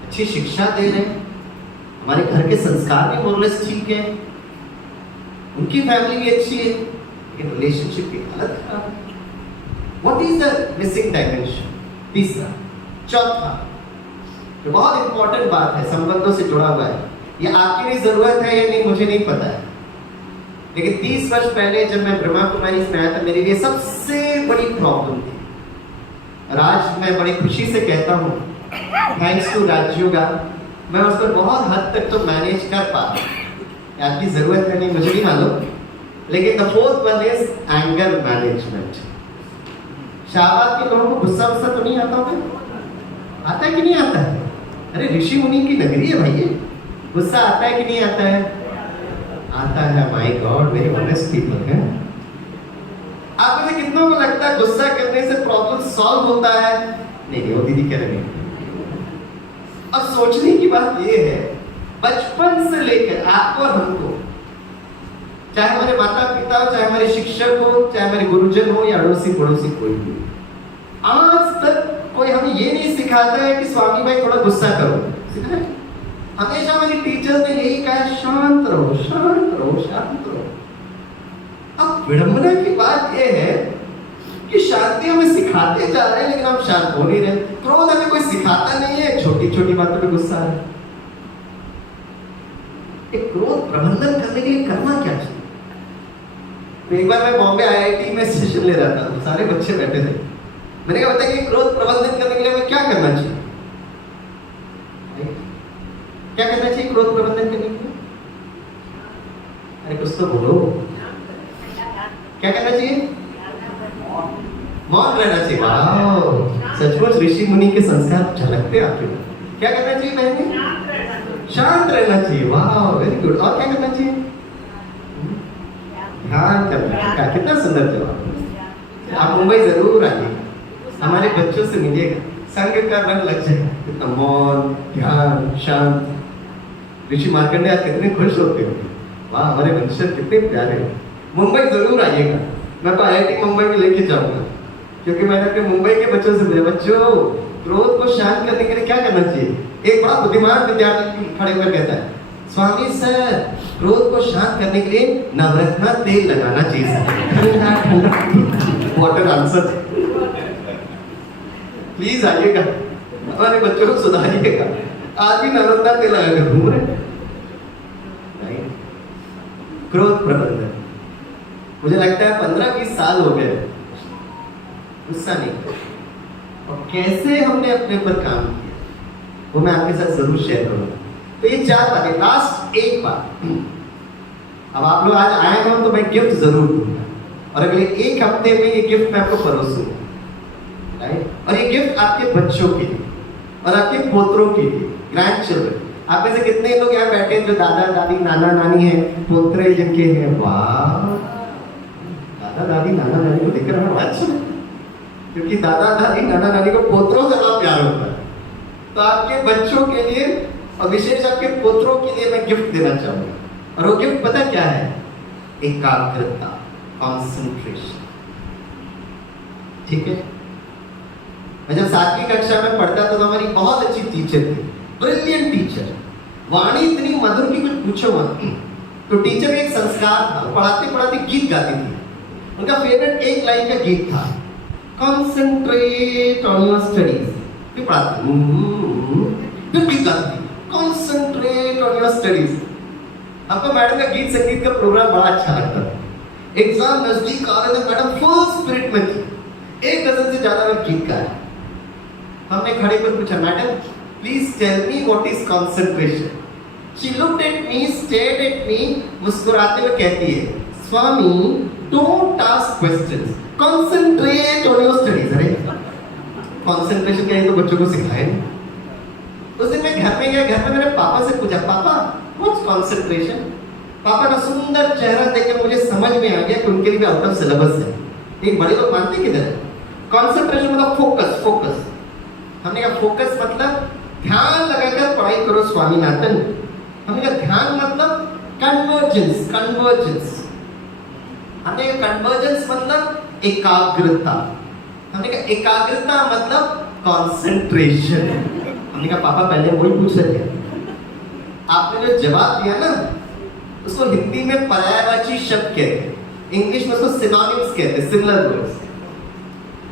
अच्छी शिक्षा दे रहे हैं, हमारे घर के संस्कार भी मोरलेस ठीक है, उनकी फैमिली भी अच्छी है, लेकिन रिलेशनशिप की हालत खराब है। What is the missing dimension? तीसरा, चौथा, जो बहुत इंपॉर्टेंट बात है, संबंधों से जुड़ा हुआ है, ये आपके लिए जरूरत है या नहीं मुझे नहीं पता है, लेकिन 30 वर्ष पहले जब मैं ब्रह्मा कुमारी में आया था, मेरे लिए सबसे बड़ी प्रॉब्लम थी। और आज मैं बड़ी खुशी से कहता हूँ, थैंक्स टू राजयोगा, मैं उस पर बहुत हद तक तो मैनेज कर पाता। आपकी जरूरत है नहीं मुझे नहीं मालूम, लेकिन the fourth one is anger management. Shahbad के लोगों को गुस्सा तो नहीं आता होगा? आता है कि नहीं आता है? अरे ऋषि मुनि की नगरी है भाई, ये गुस्सा आता है कि नहीं आता है? आता है। My God, very honest people है। आप में से कितनों को लगता है गुस्सा करने से प्रॉब्लम सॉल्व होता है? नहीं, वो दीदी कह रहे हैं। अब सोचने की बात ये है, बचपन से लेकर आपको और हमको, चाहे हमारे माता पिता हो, चाहे हमारे शिक्षक हो, चाहे हमारे गुरुजन हो या अड़ोसी पड़ोसी कोई भी, आज तक कोई हमें ये नहीं सिखाता है कि स्वामी भाई थोड़ा गुस्सा करो। सिखाया? हमेशा हमारी टीचर्स ने यही कहा, शांत रहो, शांत रहो, शांत रहो। अब विडंबना की बात यह है कि शांति हमें सिखाते जा रहे हैं, लेकिन हम शांत हो नहीं रहे। क्रोध हमें कोई सिखाता नहीं है, छोटी छोटी बातों पे गुस्सा आ रहा है। एक क्रोध प्रबंधन करने के लिए करना क्या चाहिए? तो एक बार मैं बॉम्बे आईआईटी में सेशन ले रहा था, तो सारे बच्चे बैठे थे। मैंने कहा बताइए क्रोध प्रबंधन करने के लिए हमें क्या करना चाहिए? क्या करना चाहिए क्रोध प्रबंधन करने के लिए? अरे कुछ तो बोलो, क्या करना चाहिए? मौन रहना चाहिए। वाह, सचमुच ऋषि मुनि के संस्कार झलकते आपके में। क्या करना चाहिए बहन? शांत रहना चाहिए। वाह, वेरी गुड। और क्या करना चाहिए? ध्यान करना। क्या, कितना सुंदर जवाब। आप मुंबई जरूर आइए, हमारे बच्चों से मिलिएगा, संग का रंग लग जाएगा। कितना मौन, ध्यान, शांत। ऋषि मार्कंडेय आज कितने खुश होते हैं। वाह, हमारे वंशज कितने प्यारे हैं। मुंबई जरूर आइएगा, मैं तो IIT मुंबई में लेके जाऊंगा, क्योंकि मैंने अपने मुंबई के बच्चों से बोला, बच्चों क्रोध को शांत करने के लिए क्या करना चाहिए? एक बड़ा बुद्धिमान विद्यार्थी खड़े होकर कहता है, स्वामी सर, क्रोध को शांत करने के लिए नवरत्ना तेल लगाना चाहिए। Water answer. प्लीज आइएगा, हमारे बच्चों को सुधारिएगा। आज भी नवरत्ना तेल लगाकर घूम रहे। क्रोध प्रबंधन, मुझे लगता है 15-20 साल हो गए गुस्सा नहीं किया। और कैसे हमने अपने ऊपर काम किया वो मैं आपके साथ जरूर शेयर करूंगा। तो ये 4 बातें, लास्ट एक बात। अब आप लोग आज आए हो तो मैं गिफ्ट जरूर दूंगा, और अगले 1 हफ्ते में ये गिफ्ट मैं आपको परोसूंगा, राइट? और ये गिफ्ट आपके बच्चों के लिए और आपके पोतरों के लिए, ग्रैंड चिल्ड्रन। आप में से कितने लोग यहाँ बैठे हैं जो दादा दादी नाना नानी हैं, पोतरे जिनके हैं? वाह, दादा दादी नाना नानी को देखकर हमें अच्छा लगता है, क्योंकि दादा दादी नाना नानी को पोतरों से बड़ा प्यार होता है। तो आपके बच्चों के लिए और विशेष आपके पोतरों के लिए मैं गिफ्ट देना चाहूंगा, और वो गिफ्ट पता क्या है? एकाग्रता, कॉन्सेंट्रेशन। ठीक है? मैं जब 7वीं कक्षा में पढ़ता था तो हमारी बहुत अच्छी टीचर थी, ब्रिलियंट टीचर, वाणी इतनी मधुर की कुछ पूछो मत। तो टीचर में एक संस्कार था, पढ़ाते पढ़ाते गीत गाती थी। उनका फेवरेट एक लाइन का गीत था, कॉन्सेंट्रेट ऑन योर स्टडीज। फिर पढ़ाती फिर गीत गाती थी, कॉन्सेंट्रेट ऑन योर स्टडीज। आपको मैडम का गीत संगीत का प्रोग्राम बड़ा अच्छा लगता था। एग्जाम नजदीक आ रहे थे, मैडम फुल स्पिरिट में थी, 1 डजन से ज्यादा में गीत गाया। हमने खड़े पर पूछा, madam please tell me what is concentration. She looked at me, stared at me, मुस्कुराते हुए कहती है, Swami don't ask questions, concentrate on your studies. अरे कंसंट्रेशन क्या है तो बच्चों को सिखाए। उस दिन मैं घर में गया, घर में मेरे पापा से पूछा, पापा व्हाट्स कंसंट्रेशन। पापा का सुंदर चेहरा देखकर मुझे समझ में आ गया कि उनके लिए भी आउट ऑफ सिलेबस है। एक बड़े लोग मानते किधर है? कंसंट्रेशन मतलब फोकस, फोकस। हमने कहा फोकस मतलब ध्यान लगाकर पढ़ाई करो स्वामीनाथन। हमने कहा ध्यान मतलब कन्वर्जेंस, कन्वर्जेंस। हमने कहा कन्वर्जेंस मतलब एकाग्रता। हमने कहा एकाग्रता मतलब कंसंट्रेशन। हमने कहा पापा पहले वही पूछ रहे थे, आपने जो जवाब दिया ना उसको हिंदी में पर्यायवाची शब्द कहते हैं, इंग्लिश में उसको सिनोनिम्स कहते हैं, सिमिलर वर्ड्स।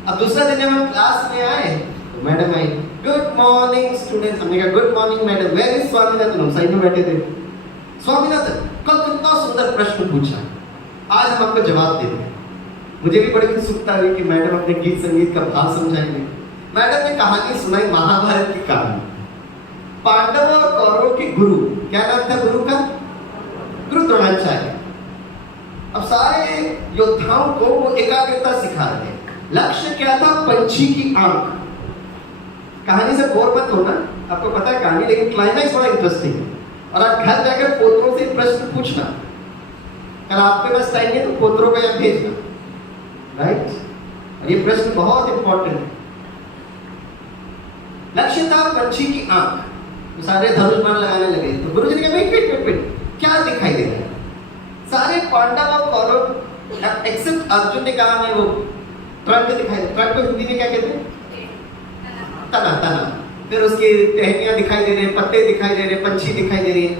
अब दूसरा दिन जब हम क्लास में आए तो मैडम आई, गुड मॉर्निंग स्टूडेंट्स। हमने कहा good morning madam, where is Swaminathan. हम साइड में बैठे थे। स्वामीनाथन कल कितना सुंदर प्रश्न पूछा, आज हम आपको जवाब देते हैं। मुझे भी बड़ी उत्सुकता हुई कि मैडम अपने गीत संगीत का भाव समझाएंगे। मैडम ने कहानी सुनाई, महाभारत की कहानी। पांडवों और कौरवों के गुरु, क्या नाम था गुरु का? गुरु द्रोणाचार्य। अब सारे योद्धाओं को वो एकाग्रता सिखा रहे हैं। लक्ष्य क्या था? पंछी की आंख। कहानी से बोर मत होना, आपको पता है कहानी, लेकिन क्लाइमैक्स बड़ा इंटरेस्टिंग है। और आप घर जाकर पोतरों से प्रश्न पूछना, अगर आपके पास टाइम है तो पोतरों को यहाँ भेजना, राइट? और ये प्रश्न बहुत इंपॉर्टेंट है। लक्ष्य था पंछी की आंख। तो सारे धनुष बाण लगाने लगे। तो गुरु जी ने कहा वेट वेट वेट वेट, क्या दिखाई दे रहा है? सारे पांडव और कौरव एक्सेप्ट अर्जुन ने कहा हमें वो ट्रंक दिखाई दे। ट्रंक को हिंदी में क्या कहते हैं? तना, तना। फिर उसकी टहनियां दिखाई दे रही, पत्ते दिखाई दे रहे, पंछी दिखाई दे रही है।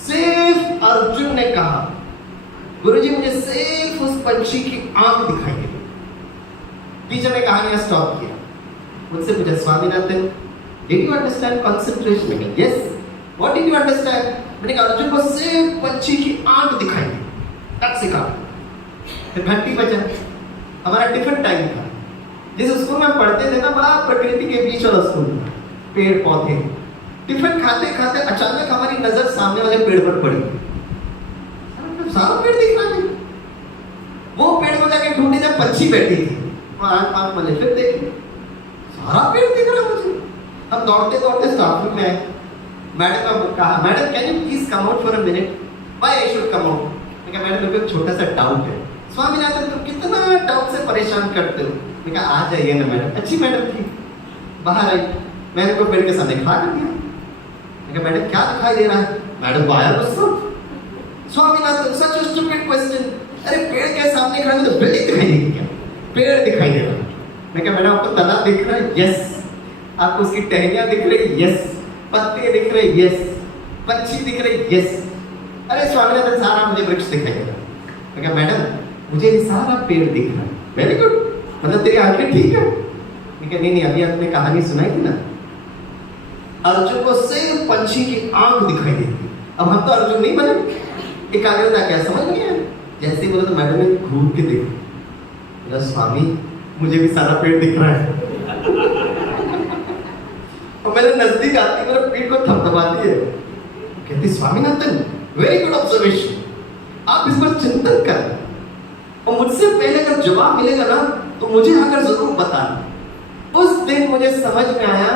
सिर्फ अर्जुन ने कहा, गुरुजी मुझे सिर्फ उस पंछी की आंख दिखाई दे रही। टीचर ने कहानी स्टॉप किया, मुझसे पूछा, Swaminathan did you understand concentration? Yes. What did you understand? मैंने कहा अर्जुन को सिर्फ पंछी की आंख दिखाई दी, तक सिखा। फिर घंटी बजा, हमारा टिफिन टाइम था। जिस स्कूल में हम पढ़ते थे ना, बड़ा प्रकृति के बीच वाला स्कूल था, पेड़ पौधे। टिफिन खाते खाते अचानक हमारी नजर सामने वाले पेड़ पर पड़ी। सारा पेड़ दिख रहा है। वो पेड़ में जाके ढूंढी जब पंछी बैठी थी, आंख मले, फिर देखे सारा पेड़ दिख रहा है मुझे। हम दौड़ते दौड़ते स्टाफ रूम में आए। मैडम ने कहा, madam can you please come out for a minute, why I should come out? मैंने कहा मैडम मेरे को एक छोटा सा डाउट है। स्वामीनाथन तुम कितना डाउट से परेशान करते हो। मैंने कहा आ जाइए ना मैडम। अच्छी मैडम थी, बाहर आई, मैंने को पेड़ के सामने खड़ा कर दिया। मैंने कहा मैडम क्या दिखाई दे रहा है? मैडम को आया गुस्सा, स्वामीनाथन सच अ स्टूपिड क्वेश्चन, अरे पेड़ के सामने खड़ा तो बिल्डिंग दिखाई देगी क्या? पेड़ दिखाई दे रहा है। मैं कहा मैडम आपको तालाब दिख रहा है? यस। आपको उसकी टहनियां दिख रही? यस। पत्ते दिख रहे? यस। पंछी दिख रहे? यस। अरे स्वामीनाथन सारा मुझे वृक्ष दिखाई दे रहा है। मैं कहा मैडम मुझे ये सारा पेड़ दिख रहा है। वेरी गुड, मतलब तेरी आंखें ठीक है। मैं कहा नहीं अभी आपने कहानी सुनाई थी ना, अर्जुन को सिर्फ पंछी की आंख दिखाई देती। अब हम तो अर्जुन नहीं बने। एकाग्रता क्या समझ नहीं है। जैसे ही बोला तो मैडम ने घूम के देखा, मेरा स्वामी मुझे भी सारा पेड़ दिख रहा है। और मेरे नजदीक आती मेरे पेड़ को थपथपाती है, कहती स्वामीनाथन वेरी गुड ऑब्जर्वेशन, आप इस पर चिंतन कर और मुझसे पहले अगर जवाब मिलेगा ना तो मुझे आकर जरूर बताना। उस दिन मुझे समझ में आया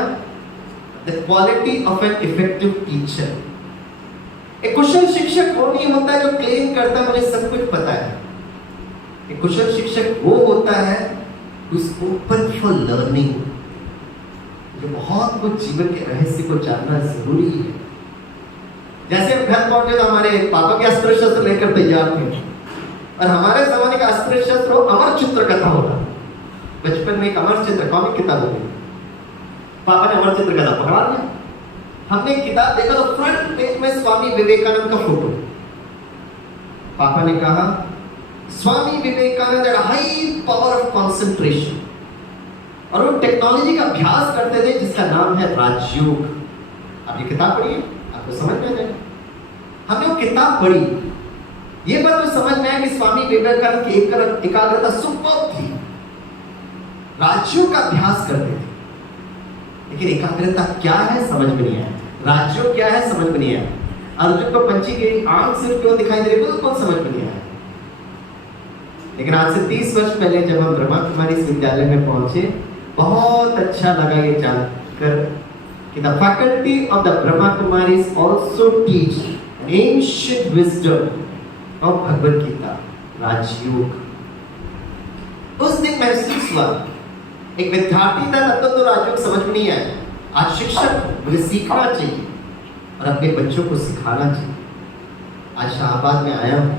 the quality of an effective teacher. एक कुशल शिक्षक वो नहीं होता जो क्लेम करता है मुझे सब कुछ पता है। एक कुशल शिक्षक वो होता है who's open for learning, जो बहुत कुछ जीवन के रहस्य को जानना जरूरी है। जैसे घर पहुंचे तो हमारे पापा के अस्त्र शस्त्र लेकर तैयार थे, और हमारे जमाने का अस्त्र शस्त्र अमर चित्र कथा होता। बचपन में एक अमर चित्र कॉमिक किताब होती, पापा ने अमर चित्र कथा पकड़ा लिया। हमने किताब देखा तो फ्रंट पेज में स्वामी विवेकानंद का फोटो। पापा ने कहा Swami Vivekananda at high power of concentration, और वो टेक्नोलॉजी का अभ्यास करते थे जिसका नाम है राजयोग। आप ये किताब पढ़िए, आपको समझ में आ जाएगा। हमने वो किताब पढ़ी, ये बात तो समझ में आया कि स्वामी विवेकानंद की एकाग्रता सुपर थी, राजयोग का अभ्यास करते थे। लेकिन एकाग्रता क्या है समझ में नहीं आया, राजयोग क्या है समझ में नहीं आया। अर्जुन को पंछी की आंख सिर्फ क्यों दिखाई दे रही है कौन समझ में नहीं आया। लेकिन आज से 30 वर्ष पहले जब हम ब्रह्मा कुमारी विद्यालय में पहुंचे, बहुत अच्छा लगा ये जानकर कि the faculty of the Brahma Kumaris also teach ancient wisdom of Bhagavad Gita, Rajyoga. उस दिन महसूस हुआ एक विद्यार्थी था तब तो राजयोग समझ में नहीं आया। आज शिक्षक मुझे सीखना चाहिए और अपने बच्चों को सिखाना चाहिए। आज शाहबाद में आया हूँ,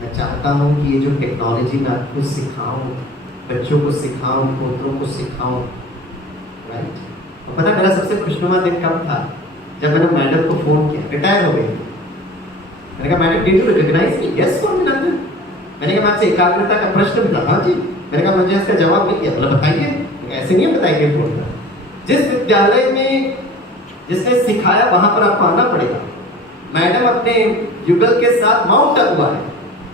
मैं चाहता हूँ कि ये जो टेक्नोलॉजी मैं आपको सिखाऊं, बच्चों को सिखाऊं, पोतरों को सिखाऊं, राइट। और पता मेरा सबसे खुशनुमा दिन कब था? जब मैंने मैडम को फोन किया, रिटायर हो गई। मैंने कहा madam did you recognise me? Yes Swaminathan. मैंने कहा मैं आपसे एकाग्रता का प्रश्न पूछा। हाँ जी। मैंने कहा मुझे इसका जवाब मिल गया। बोला बताइए। ऐसे नहीं बताएंगे फोन पर। जिस विद्यालय में जिसने सिखाया वहां पर आपको आना पड़ेगा। मैडम अपने युगल के साथ माउंट आबू आए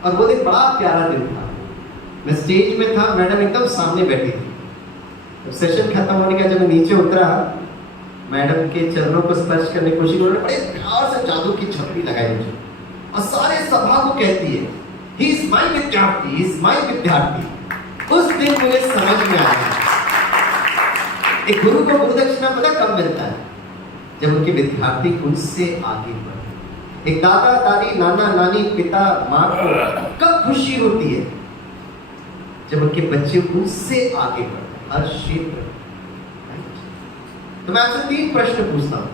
और वो दिन बड़ा प्यारा दिन था। मैं स्टेज में था, मैडम एकदम सामने बैठी थी। तो सेशन खत्म होने का जब मैं नीचे उतरा, मैडम के चरणों को स्पर्श करने की कोशिश, उन्होंने बड़े प्यार से जादू की छपड़ी लगाई मुझे और सारे सभा को कहती है ही इज माय विद्यार्थी, ही इज माय विद्यार्थी। उस दिन मुझे समझ में आया एक गुरु को गुरु दक्षिणा पता कब मिलता है? जब उनके विद्यार्थी उनसे आगे बढ़े। एक दादा दादी नाना नानी पिता माँ को कब खुशी होती है? जब उनके बच्चे उनसे आगे बढ़े हर क्षेत्र। तो मैं आपसे 3 प्रश्न पूछता हूं।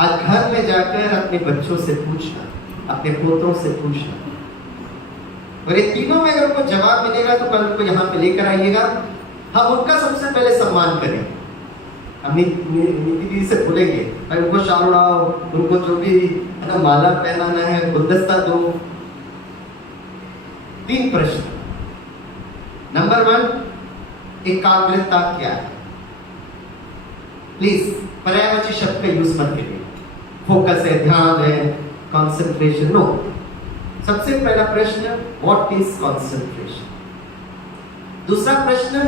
आज घर में जाकर अपने बच्चों से पूछना, अपने पोतों से पूछना, और ये तीनों में अगर उनको जवाब मिलेगा तो कल को यहाँ पे लेकर आइएगा। हम उनका सबसे पहले सम्मान करें। हम नीति दीदी से बोलेंगे भाई उनको शाल उड़ाओ, उनको जो भी है ना माला पहनाना है, गुलदस्ता दो। 3 प्रश्न। नंबर 1, एकाग्रता क्या है? प्लीज पर्यायवाची शब्द का यूज मत करिए। फोकस है, ध्यान है, कंसंट्रेशन, नो। सबसे पहला प्रश्न, व्हाट इज कंसंट्रेशन? दूसरा प्रश्न,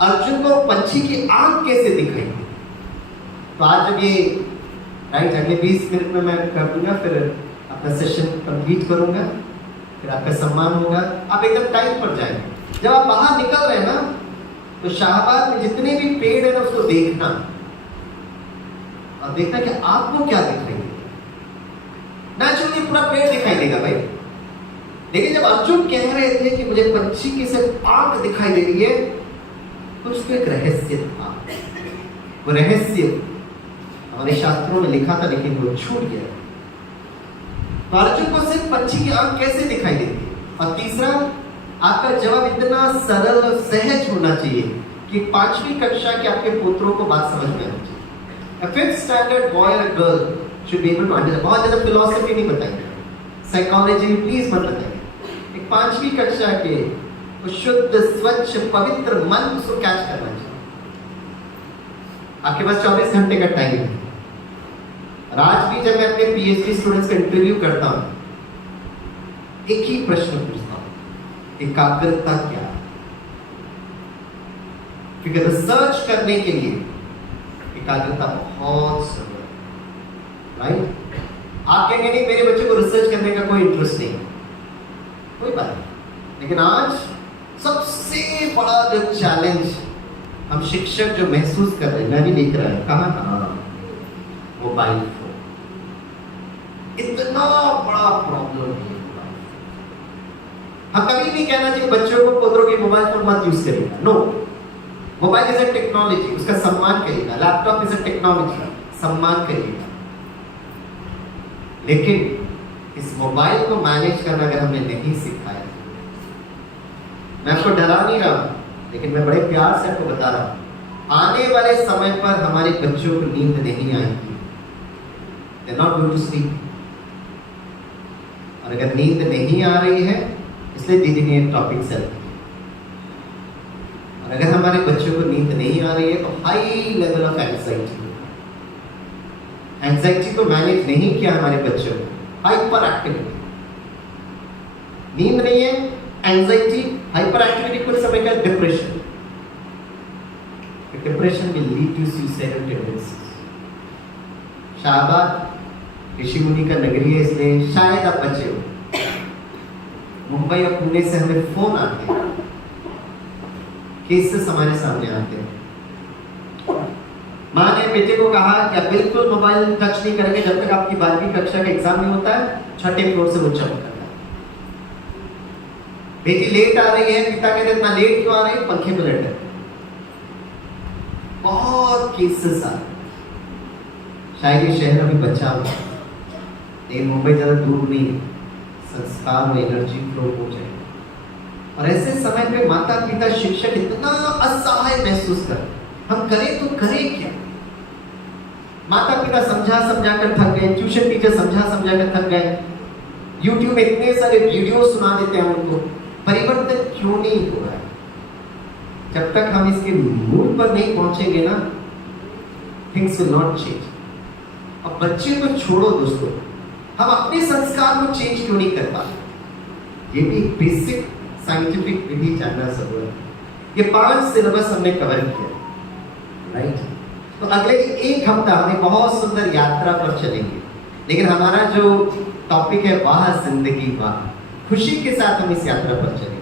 अर्जुन को पंछी की आंख कैसे दिखाई दी? तो आज जब ये राइट अगले 20 मिनट में मैं कर दूंगा, फिर अपना सेशन कंप्लीट करूंगा, फिर आपका सम्मान होगा, आप एकदम टाइम पर जाएंगे। जब आप बाहर निकल रहे हैं ना, तो शाहबाद में जितने भी पेड़ है ना उसको देखना और देखना कि आपको क्या दिखाई देगा। नेचुरली पूरा पेड़ दिखाई देगा भाई, लेकिन जब अर्जुन कह रहे थे कि मुझे पंछी की सिर्फ आंख दिखाई दे रही है, तो उसको एक रहस्य था। वो रहस्य हमारे शास्त्रों में लिखा था, लेकिन वो छूट गया। तो अर्जुन को सिर्फ पंछी की आंख कैसे दिखाई देती है? और तीसरा, आपका जवाब इतना सरल और सहज होना चाहिए कि 5वीं कक्षा के आपके पुत्रों को बात समझ में आनी चाहिए। A 5th standard boy or girl should be able to understand। बहुत ज्यादा फिलोसफी नहीं बताएंगे, साइकोलॉजी प्लीज मत बताएंगे। एक 5वीं कक्षा के शुद्ध स्वच्छ पवित्र मन उसको कैच करना चाहिए। आपके पास 24 घंटे का टाइम है। और आज भी जब मैं अपने पीएचडी स्टूडेंट्स का इंटरव्यू करता हूं, एक ही प्रश्न पूछता हूं, एकाग्रता क्या है? क्योंकि रिसर्च करने के लिए एकाग्रता बहुत जरूरी है, राइट? आप कहेंगे नहीं मेरे बच्चे को रिसर्च करने का कोई इंटरेस्ट नहीं है, कोई बात नहीं। लेकिन आज सबसे बड़ा जो चैलेंज हम शिक्षक जो महसूस कर रहे हैं, मैं भी देख रहा है, कहाँ मोबाइल फोन इतना बड़ा प्रॉब्लम है। हम कभी नहीं कहना चाहिए बच्चों को पुत्रों की मोबाइल फोन मत यूज करिएगा, no. Mobile is a technology, उसका सम्मान करिएगा। लैपटॉप इज अ टेक्नोलॉजी, सम्मान करिएगा। लेकिन इस मोबाइल को मैनेज करना अगर हमने नहीं सिखाया, मैं आपको डरा नहीं रहा, लेकिन मैं बड़े प्यार से आपको बता रहा हूं, आने वाले समय पर हमारे बच्चों को नींद नहीं आएगी। They're not going to sleep। और अगर नींद नहीं आ रही है, इसलिए दीदी ने एक टॉपिक सेलेक्ट किया। और अगर हमारे बच्चों को नींद नहीं आ रही है, तो हाई लेवल ऑफ एंजाइटी को मैनेज नहीं किया हमारे बच्चों को, हाइपर एक्टिविटी, नींद नहीं है, एंजाइटी, हाइपर एक्टिविटी, कुछ समय का depression. Depression will lead to suicidal tendencies. Shahbad ऋषि मुनि का नगरी है, इसलिए शायद आप बचे हो। मुंबई और पुणे से हमें फोन आते हैं, केसेस हमारे सामने आते हैं। माँ ने बेटे को कहा कि आप बिल्कुल मोबाइल टच नहीं करेंगे जब तक आपकी 12वीं कक्षा का एग्जाम नहीं होता है। 6ठे फ्लोर से वो जंप कर रहा है। बेटी लेट आ रही है, पिता कहते इतना लेट क्यों आ रही है? पंखे में लेट है। बहुत केसेस आ रहे। शायद ये शहर अभी बचा हुआ है, लेकिन मुंबई ज्यादा दूर नहीं है, संस्कार और एनर्जी फ्लो हो जाएगा। और ऐसे समय पे माता पिता शिक्षक इतना असहाय महसूस कर, हम करें तो करें क्या? माता पिता समझा समझा कर थक गए, ट्यूशन टीचर समझा समझा कर थक गए, यूट्यूब में इतने सारे वीडियो सुना देते हैं उनको, परिवर्तन क्यों नहीं हो रहा है? जब तक हम इसके मूल पर नहीं पहुंचेंगे ना, थिंग्स विल नॉट चेंज। अब बच्चे तो छोड़ो दोस्तों, हम अपने संस्कार को चेंज क्यों नहीं कर पाते? ये भी बेसिक साइंटिफिक विधि जानना जरूरी है। ये 5 सिलेबस हमने कवर किया, राइट? तो अगले एक हफ्ता हमें बहुत सुंदर यात्रा पर चलेंगे, लेकिन हमारा जो टॉपिक है वाह जिंदगी वाह, खुशी के साथ हम इस यात्रा पर चलेंगे।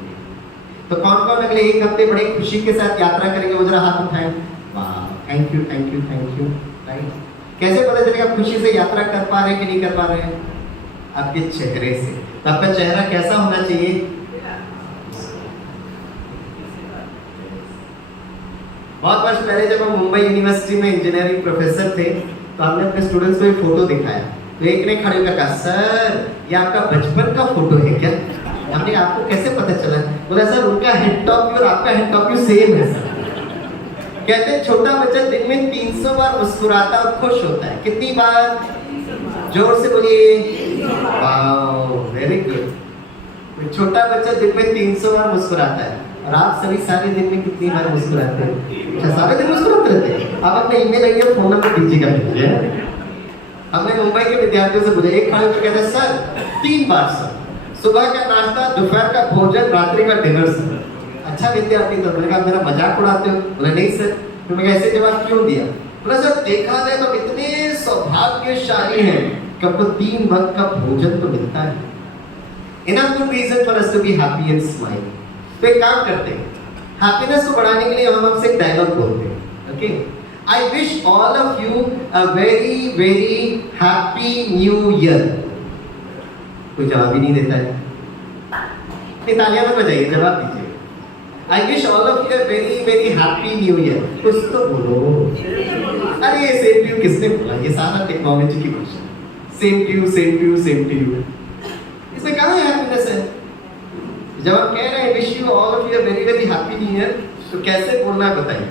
तो कौन कौन अगले एक हफ्ते बड़े खुशी के साथ यात्रा करेंगे? वो जरा हाथ उठाएं। वाह, thank you thank you thank you, right? कैसे पता चलेगा खुशी से यात्रा कर पा रहे हैं कि नहीं कर पा रहे हैं? आपके चेहरे से। तो आपका चेहरा कैसा होना चाहिए? बहुत वर्ष पहले जब हम मुंबई यूनिवर्सिटी में इंजीनियरिंग प्रोफेसर थे, तो हमने अपने स्टूडेंट्स को एक फोटो दिखाया। तो एक ने खड़े होकर कहा, सर ये आपका बचपन का फोटो है क्या? हमने आपको कैसे पता चला? बोला सर उनका हेड टॉप व्यू और आपका हेड टॉप व्यू सेम है सर। कहते हैं छोटा बच्चा दिन में 300 बार मुस्कुराता और खुश होता है। कितनी बार? जोर से बोलिए। Wow, very good. छोटा बच्चा दिन में 300 बार मुस्कुराता है, और आप सभी सारे दिन में कितनी बार मुस्कुराते हैं? अच्छा, सारे दिन मुस्कुराते रहते हैं। आप अपने ईमेल आईडी और फोन नंबर दीजिएगा मुझे। हमने मुंबई के विद्यार्थियों से पूछा, एक खड़े होकर कहते सर 3 बार सर, सुबह का नाश्ता, दोपहर का भोजन, रात्रि का डिनर सर। अच्छा विद्यार्थी, तो मैंने कहा मेरा मजाक उड़ाते हो? बोले नहीं सर। तो मैं ऐसे जवाब क्यों दिया? बोला सर देखा जाए तो इतने सौभाग्यशाली हैं कि आपको 3 वक्त का भोजन तो मिलता है। Enough good reason for us to be happy and smile. तो एक काम करते हैं, हैप्पीनेस को बढ़ाने के लिए हम आपसे एक डायलॉग बोलते हैं, okay? I wish all of you a very very happy new year. कोई जवाब ही नहीं देता है। तालियां मत बजाइए, जवाब दीजिए। I wish all of you a very very happy new year. कुछ तो बोलो। अरे ये सेम टू यू किसने बोला? ये सारा टेक्नोलॉजी की भाषा। Same to you, same to you, same to you. इसमें कहाँ हैप्पीनेस है? जब आप कह रहे हैं wish you all of you very very happy new year, तो कैसे बोलना है बताइए।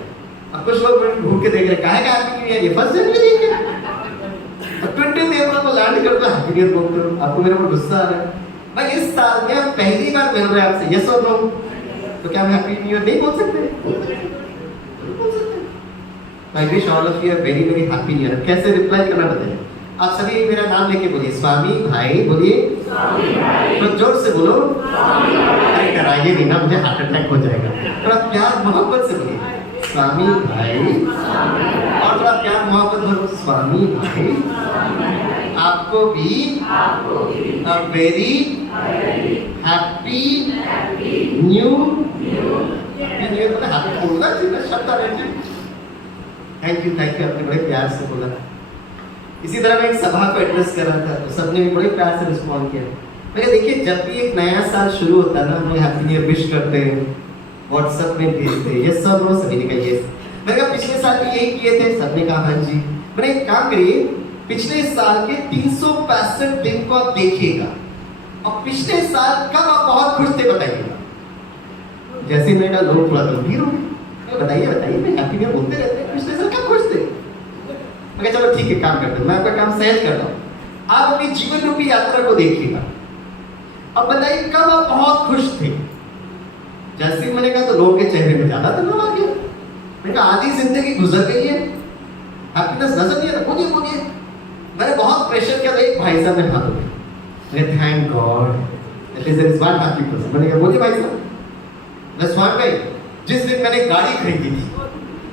अब कुछ लोग घूम के देख रहे काहे का हैप्पी न्यू ईयर, ये फर्स्ट जनवरी है क्या? 20 अप्रैल को लैंड कर दो हैप्पी न्यू ईयर बोलते हो, आपको मेरे ऊपर गुस्सा आ रहा है। भाई इस साल में हम पहली बार मिल रहे हैं आपसे, यस और नो, तो क्या हम हैप्पी न्यू ईयर नहीं बोल सकते? I wish all of you very very happy new year. कैसे रिप्लाई करना बताइए। आप सभी मेरा नाम लेके बोलिए, स्वामी भाई बोलिए, तो जोर से बोलो। अरे कराइए नहीं ना, मुझे हार्ट अटैक हो जाएगा। थोड़ा प्यार मोहब्बत से बोलिए, स्वामी भाई। और थोड़ा प्यार मोहब्बत बोलो, स्वामी भाई आपको भी a very happy new year. मतलब हैप्पी बोलना चाहिए, शब्द आ रहे थे। थैंक यू, आपने बड़े प्यार से बोला। इसी तरह मैं एक सभा को एड्रेस कर रहा था, तो सबने भी बड़े प्यार से रिस्पॉन्ड किया। मैंने देखिए जब भी एक नया साल शुरू होता है ना, हम हैप्पी न्यू ईयर विश करते हैं, व्हाट्सएप में भेजते हैं, यस सब नो, सभी ने कहा यस। मैंने कहा पिछले साल भी यही किए थे, सबने कहा हाँ जी। मैंने एक काम करिए, पिछले साल के 365 दिन को आप देखिएगा और पिछले साल कब आप बहुत खुश थे बताइएगा। जैसे मैंने कहा लोग थोड़ा गंभीर हो गए, बताइए मैं हैप्पी न्यू ईयर बोलते रहते हैं, पिछले साल कब खुश थे? मैं चलो ठीक है, काम करते हैं, मैं आपका काम सहज करता हूँ। आप अपनी जीवन रूपी यात्रा को देखिएगा, अब बताइए कब आप बहुत खुश थे? जैसे ही मैंने कहा तो लोगों के चेहरे में ज्यादा तनाव आ गया। मैंने कहा आधी जिंदगी गुजर गई है, हैप्पीनेस नजर नहीं आ रहा। बोलिए। मैंने बहुत प्रेशर किया, तो एक भाई साहब ने हाथ उठाया, मैंने thank God at least there is one happy person. मैंने कहा बोलिए भाई साहब। स्वामी भाई जिस दिन मैंने गाड़ी खरीदी थी,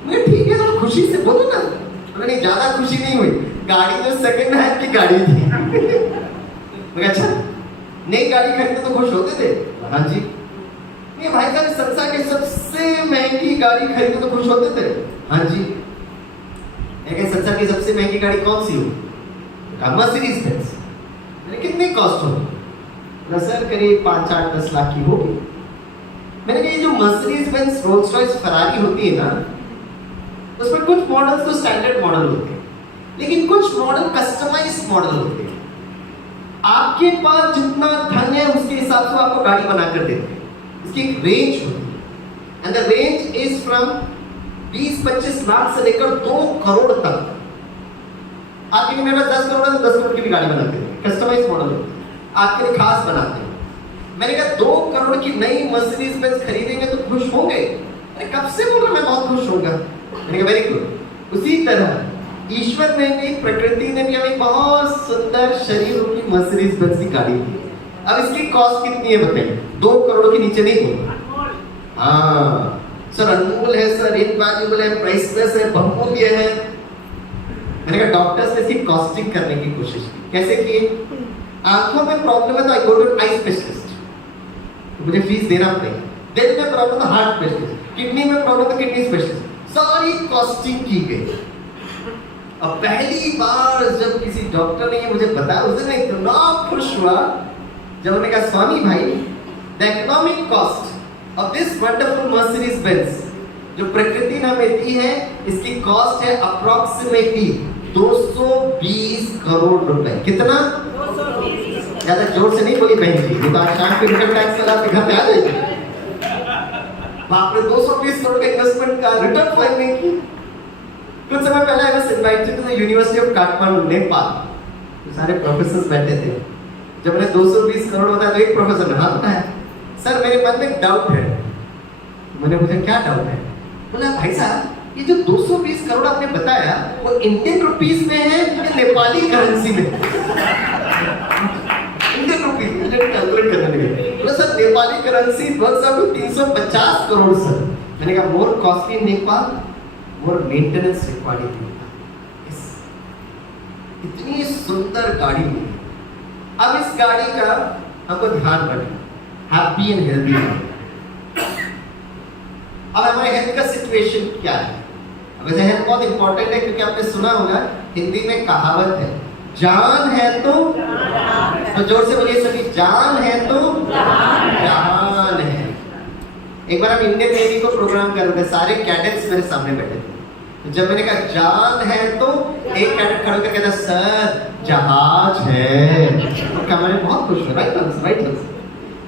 मैं ठीक है तो खुशी से बोलो ना। नहीं ज्यादा खुशी नहीं हुई, गाड़ी जो सेकंड हैंड की गाड़ी थी। मैं अच्छा नई गाड़ी खरीदते तो खुश होते थे? हाँ जी। ये भाई साहब संसार के सबसे महंगी गाड़ी खरीदते तो खुश होते थे? हाँ जी। लेकिन संसार की सबसे महंगी गाड़ी कौन सी हो? Mercedes Benz. मैंने कितनी कॉस्ट होगी? सर करीब 5, 8, 10 लाख की होगी। मैंने कहा ये जो Mercedes Benz, Rolls Royce, Ferrari होती है ना, उसमें कुछ मॉडल्स तो स्टैंडर्ड मॉडल होते हैं, लेकिन कुछ मॉडल कस्टमाइज्ड मॉडल होते हैं। आपके पास जितना धन है उसके हिसाब से आपको गाड़ी बनाकर देते हैं। इसकी एक रेंज होती है, and the range is from 20-25 lakh से लेकर 2 करोड़ तक। आपके लिए मेरे पास 10 करोड़ है तो 10 करोड़ की भी गाड़ी बनाते हैं, कस्टमाइज्ड मॉडल होते हैं, आपके लिए खास बनाते हैं। मैंने कहा 2 करोड़ की नई मर्सिडीज बेंज खरीदेंगे तो खुश होंगे? अरे कब से बोल रहा मैं बहुत खुश होगा। मैंने कहा वेरी गुड। उसी तरह ईश्वर ने भी, प्रकृति ने भी हमें बहुत सुंदर शरीर की मर्सिडीज बेंज की गाड़ी दी। अब इसकी कॉस्ट कितनी है बताइए? 2 करोड़ के नीचे नहीं बोल। हाँ सर अनमोल है सर, इनवैल्यूएबल है, प्राइसलेस है, बहुमूल्य है। मैंने कहा डॉक्टर्स ने इसकी कॉस्टिंग करने की कोशिश की। कैसे किए? आंखों में प्रॉब्लम है तो आई गो टू आई स्पेशलिस्ट, तो मुझे फीस देना पड़ेगा। दिल में प्रॉब्लम तो हार्ट स्पेशलिस्ट, किडनी में प्रॉब्लम तो किडनी स्पेशलिस्ट, सारी कॉस्टिंग की गई। अब पहली बार जब किसी डॉक्टर ने ये मुझे बताया, उस दिन मैं इतना खुश हुआ जब उन्होंने कहा स्वामी भाई the economic cost of this wonderful Mercedes Benz जो प्रकृति ने हमें दी है, इसकी कॉस्ट है अप्रोक्सीमेटली 220 करोड़ रुपए। कितना? 220। ज्यादा जोर से नहीं बोली बहन जी, ये तो आज शाम को इनकम टैक्स वाला आपके घर पे आ जाएगी। बाप रे 220 करोड़ का इन्वेस्टमेंट का रिटर्न फाइल नहीं की। कुछ समय पहले I was invited to the university of Kathmandu, Nepal. तो सारे प्रोफेसर्स बैठे थे। जब मैंने 220 करोड़ बताया तो एक प्रोफेसर ने हाथ उठाया, सर मेरे मन में एक डाउट है। मैंने पूछा क्या डाउट है? बोला भाई साहब ये जो 220 करोड़ आपने बताया वो इंडियन रुपीस में है या नेपाली करेंसी में? इंडियन रुपीस में कैलकुलेट करने लगे। बोला sir Nepali currency works out to 350 crore sir. मैंने कहा more costly Nepal, more maintenance required in Nepal. इतनी सुंदर गाड़ी मिली। अब इस गाड़ी का हमको ध्यान रखना, हैप्पी एंड हेल्दी। अब हमारे हेल्थ का सिचुएशन क्या है? वैसे हेल्थ बहुत इंपॉर्टेंट है, क्योंकि आपने सुना होगा हिंदी में कहावत है, जान है तो जोर से बोलिए सभी, जान है तो जहान है। एक बार हम इंडियन नेवी को प्रोग्राम कर रहे थे, सारे कैडेट्स मेरे सामने बैठे थे। तो जब मैंने कहा जान है तो एक कैडेट खड़ा होकर कहता सर जहाज है। तो क्या, मैंने बहुत खुश हुआ, राइट आंसर, राइट आंसर।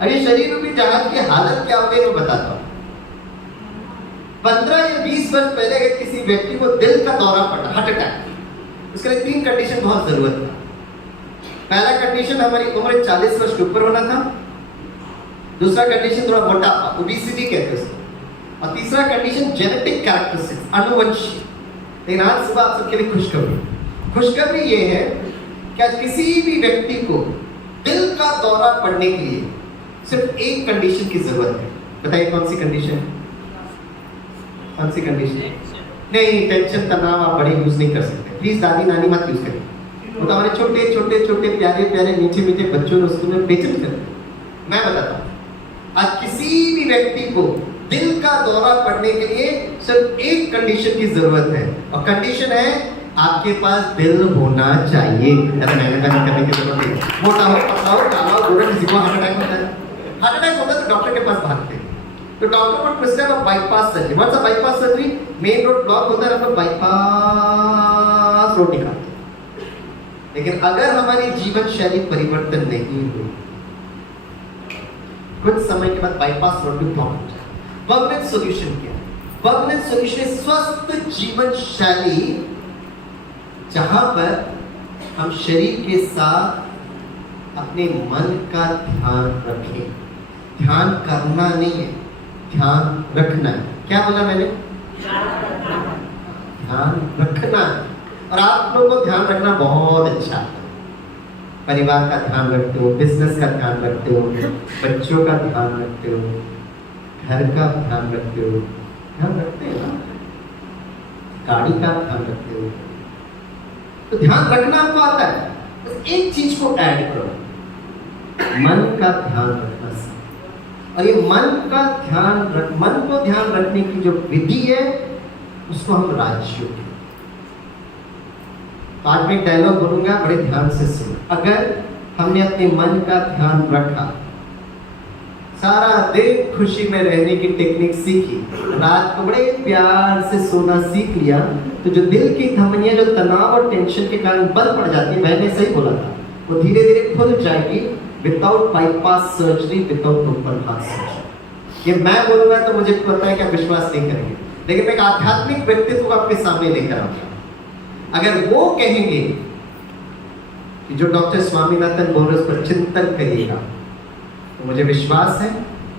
अरे शरीर रूपी जहाज की हालत क्या हो गई मैं बताता हूँ। 15 या 20 वर्ष पहले अगर किसी व्यक्ति को दिल का दौरा पड़ा, हार्ट अटैक, उसके लिए 3 कंडीशन बहुत जरूरत था। पहला कंडीशन हमारी उम्र 40 वर्ष के ऊपर होना था। दूसरा कंडीशन थोड़ा मोटापा, ओबेसिटी कहते हैं उसको। और तीसरा कंडीशन जेनेटिक कैरेक्टरिस्टिक्स, अनुवंशिक। लेकिन आज सुबह आप सबके लिए खुशखबरी ये है कि आज किसी भी व्यक्ति को दिल का दौरा पड़ने के लिए सिर्फ एक कंडीशन की जरूरत है। बताइए कौन सी कंडीशन? कौन सी कंडीशन? नहीं, टेंशन तनाव आप बड़े यूज नहीं कर सकते, प्लीज दादी नानी मत यूज करें। वो तो हमारे छोटे छोटे छोटे प्यारे प्यारे मीठे मीठे बच्चों ने स्कूल में बेचैन करते हैं। मैं बताता हूँ, आज किसी भी व्यक्ति को दिल का दौरा पड़ने के लिए सिर्फ एक कंडीशन की जरूरत है, और कंडीशन है आपके पास दिल होना चाहिए। करने की जरूरत नहीं, मोटा हो, पतला हो, काला हो, गोरा, किसी को हार्ट अटैक होता है। हार्ट अटैक होता है तो डॉक्टर के पास भागते हैं। तो डॉक्टर को prescribe a bypass surgery. What's a bypass surgery? Main road block होता है, हम बाईपास रोड निकालते हैं। लेकिन अगर हमारी जीवन शैली परिवर्तन नहीं हुई, कुछ समय के बाद बाईपास रोड भी ब्लॉक हो जाए। परमानेंट सॉल्यूशन क्या है? परमानेंट सॉल्यूशन है स्वस्थ जीवन शैली, जहां पर हम शरीर के साथ अपने मन का ध्यान रखें। ध्यान करना नहीं है, ध्यान रखना है। क्या बोला मैंने? ध्यान रखना है। और आप लोगों को ध्यान रखना बहुत अच्छा है। परिवार का ध्यान रखते हो, बिजनेस का ध्यान रखते हो, बच्चों का ध्यान रखते हो, घर का ध्यान रखते हो, ध्यान रखते हो ना, गाड़ी का ध्यान रखते हो। तो ध्यान रखना आपको आता है, बस एक चीज को ऐड करो, मन का ध्यान रखना सीखो। और ये मन को ध्यान रखने की जो विधि है उसको हम राजयोग कहते हैं। आज मैं एक डायलॉग बोलूंगा, बड़े ध्यान से सुनो। अगर हमने अपने मन का ध्यान रखा, सारा दिन खुशी में रहने की टेक्निक सीखी, रात को बड़े प्यार से सोना सीख लिया, तो जो दिल की धमनियां जो तनाव और टेंशन के कारण बंद पड़ जाती है, मैंने सही बोला था, वो धीरे धीरे खुल जाएगी without bypass surgery, without open heart surgery. ये मैं बोलूंगा तो मुझे पता है कि आप विश्वास नहीं करेंगे, लेकिन मैं एक आध्यात्मिक व्यक्तित्व को आपके सामने लेकर आऊंगा। अगर वो कहेंगे कि जो डॉक्टर स्वामीनाथन बोल रहे उस पर चिंतन करिएगा, तो मुझे विश्वास है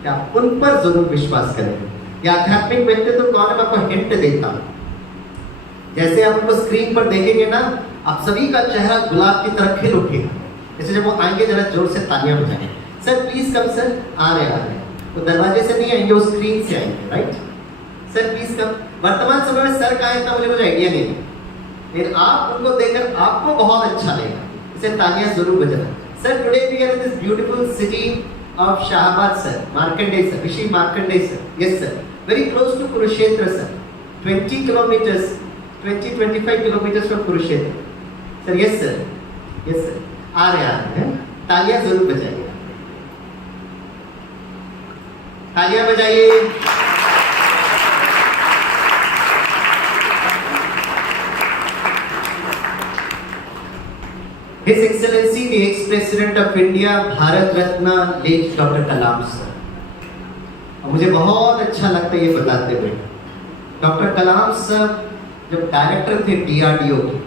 कि आप उन पर जरूर विश्वास करेंगे। ये आध्यात्मिक व्यक्तित्व कौन है, मैं आपको हिंट देता हूं। जैसे आप उनको स्क्रीन पर देखेंगे ना, आप सभी का चेहरा गुलाब की तरह खिल उठेगा। जैसे जब वो आएंगे जरा जोर से तालियां बजाएंगे, सर प्लीज कम सर, आ रहे वो दरवाजे से नहीं आएंगे, वो स्क्रीन से आएंगे, राइट? Sir please come. वर्तमान समय में सर कहाँ है इतना मुझे कुछ आइडिया नहीं है, लेकिन आप उनको देखकर आपको बहुत अच्छा लगेगा, इसे तालियां जरूर बजाना। Sir today we are in this beautiful city of Shahbad sir, Markandeya sir, Rishi Markandeya sir, yes sir, very close to Kurukshetra sir, 20 kilometres 20-25 kilometres from Kurukshetra sir, yes sir, yes sir, आ रहे हैं। तालियां जरूर बजाइए, तालियां बजाइए। His Excellency the ex-President of India, Bharat Ratna late doctor Kalam sir. और मुझे बहुत अच्छा लगता है ये बताते हुए, डॉक्टर कलाम सर जब डायरेक्टर थे DRDO के,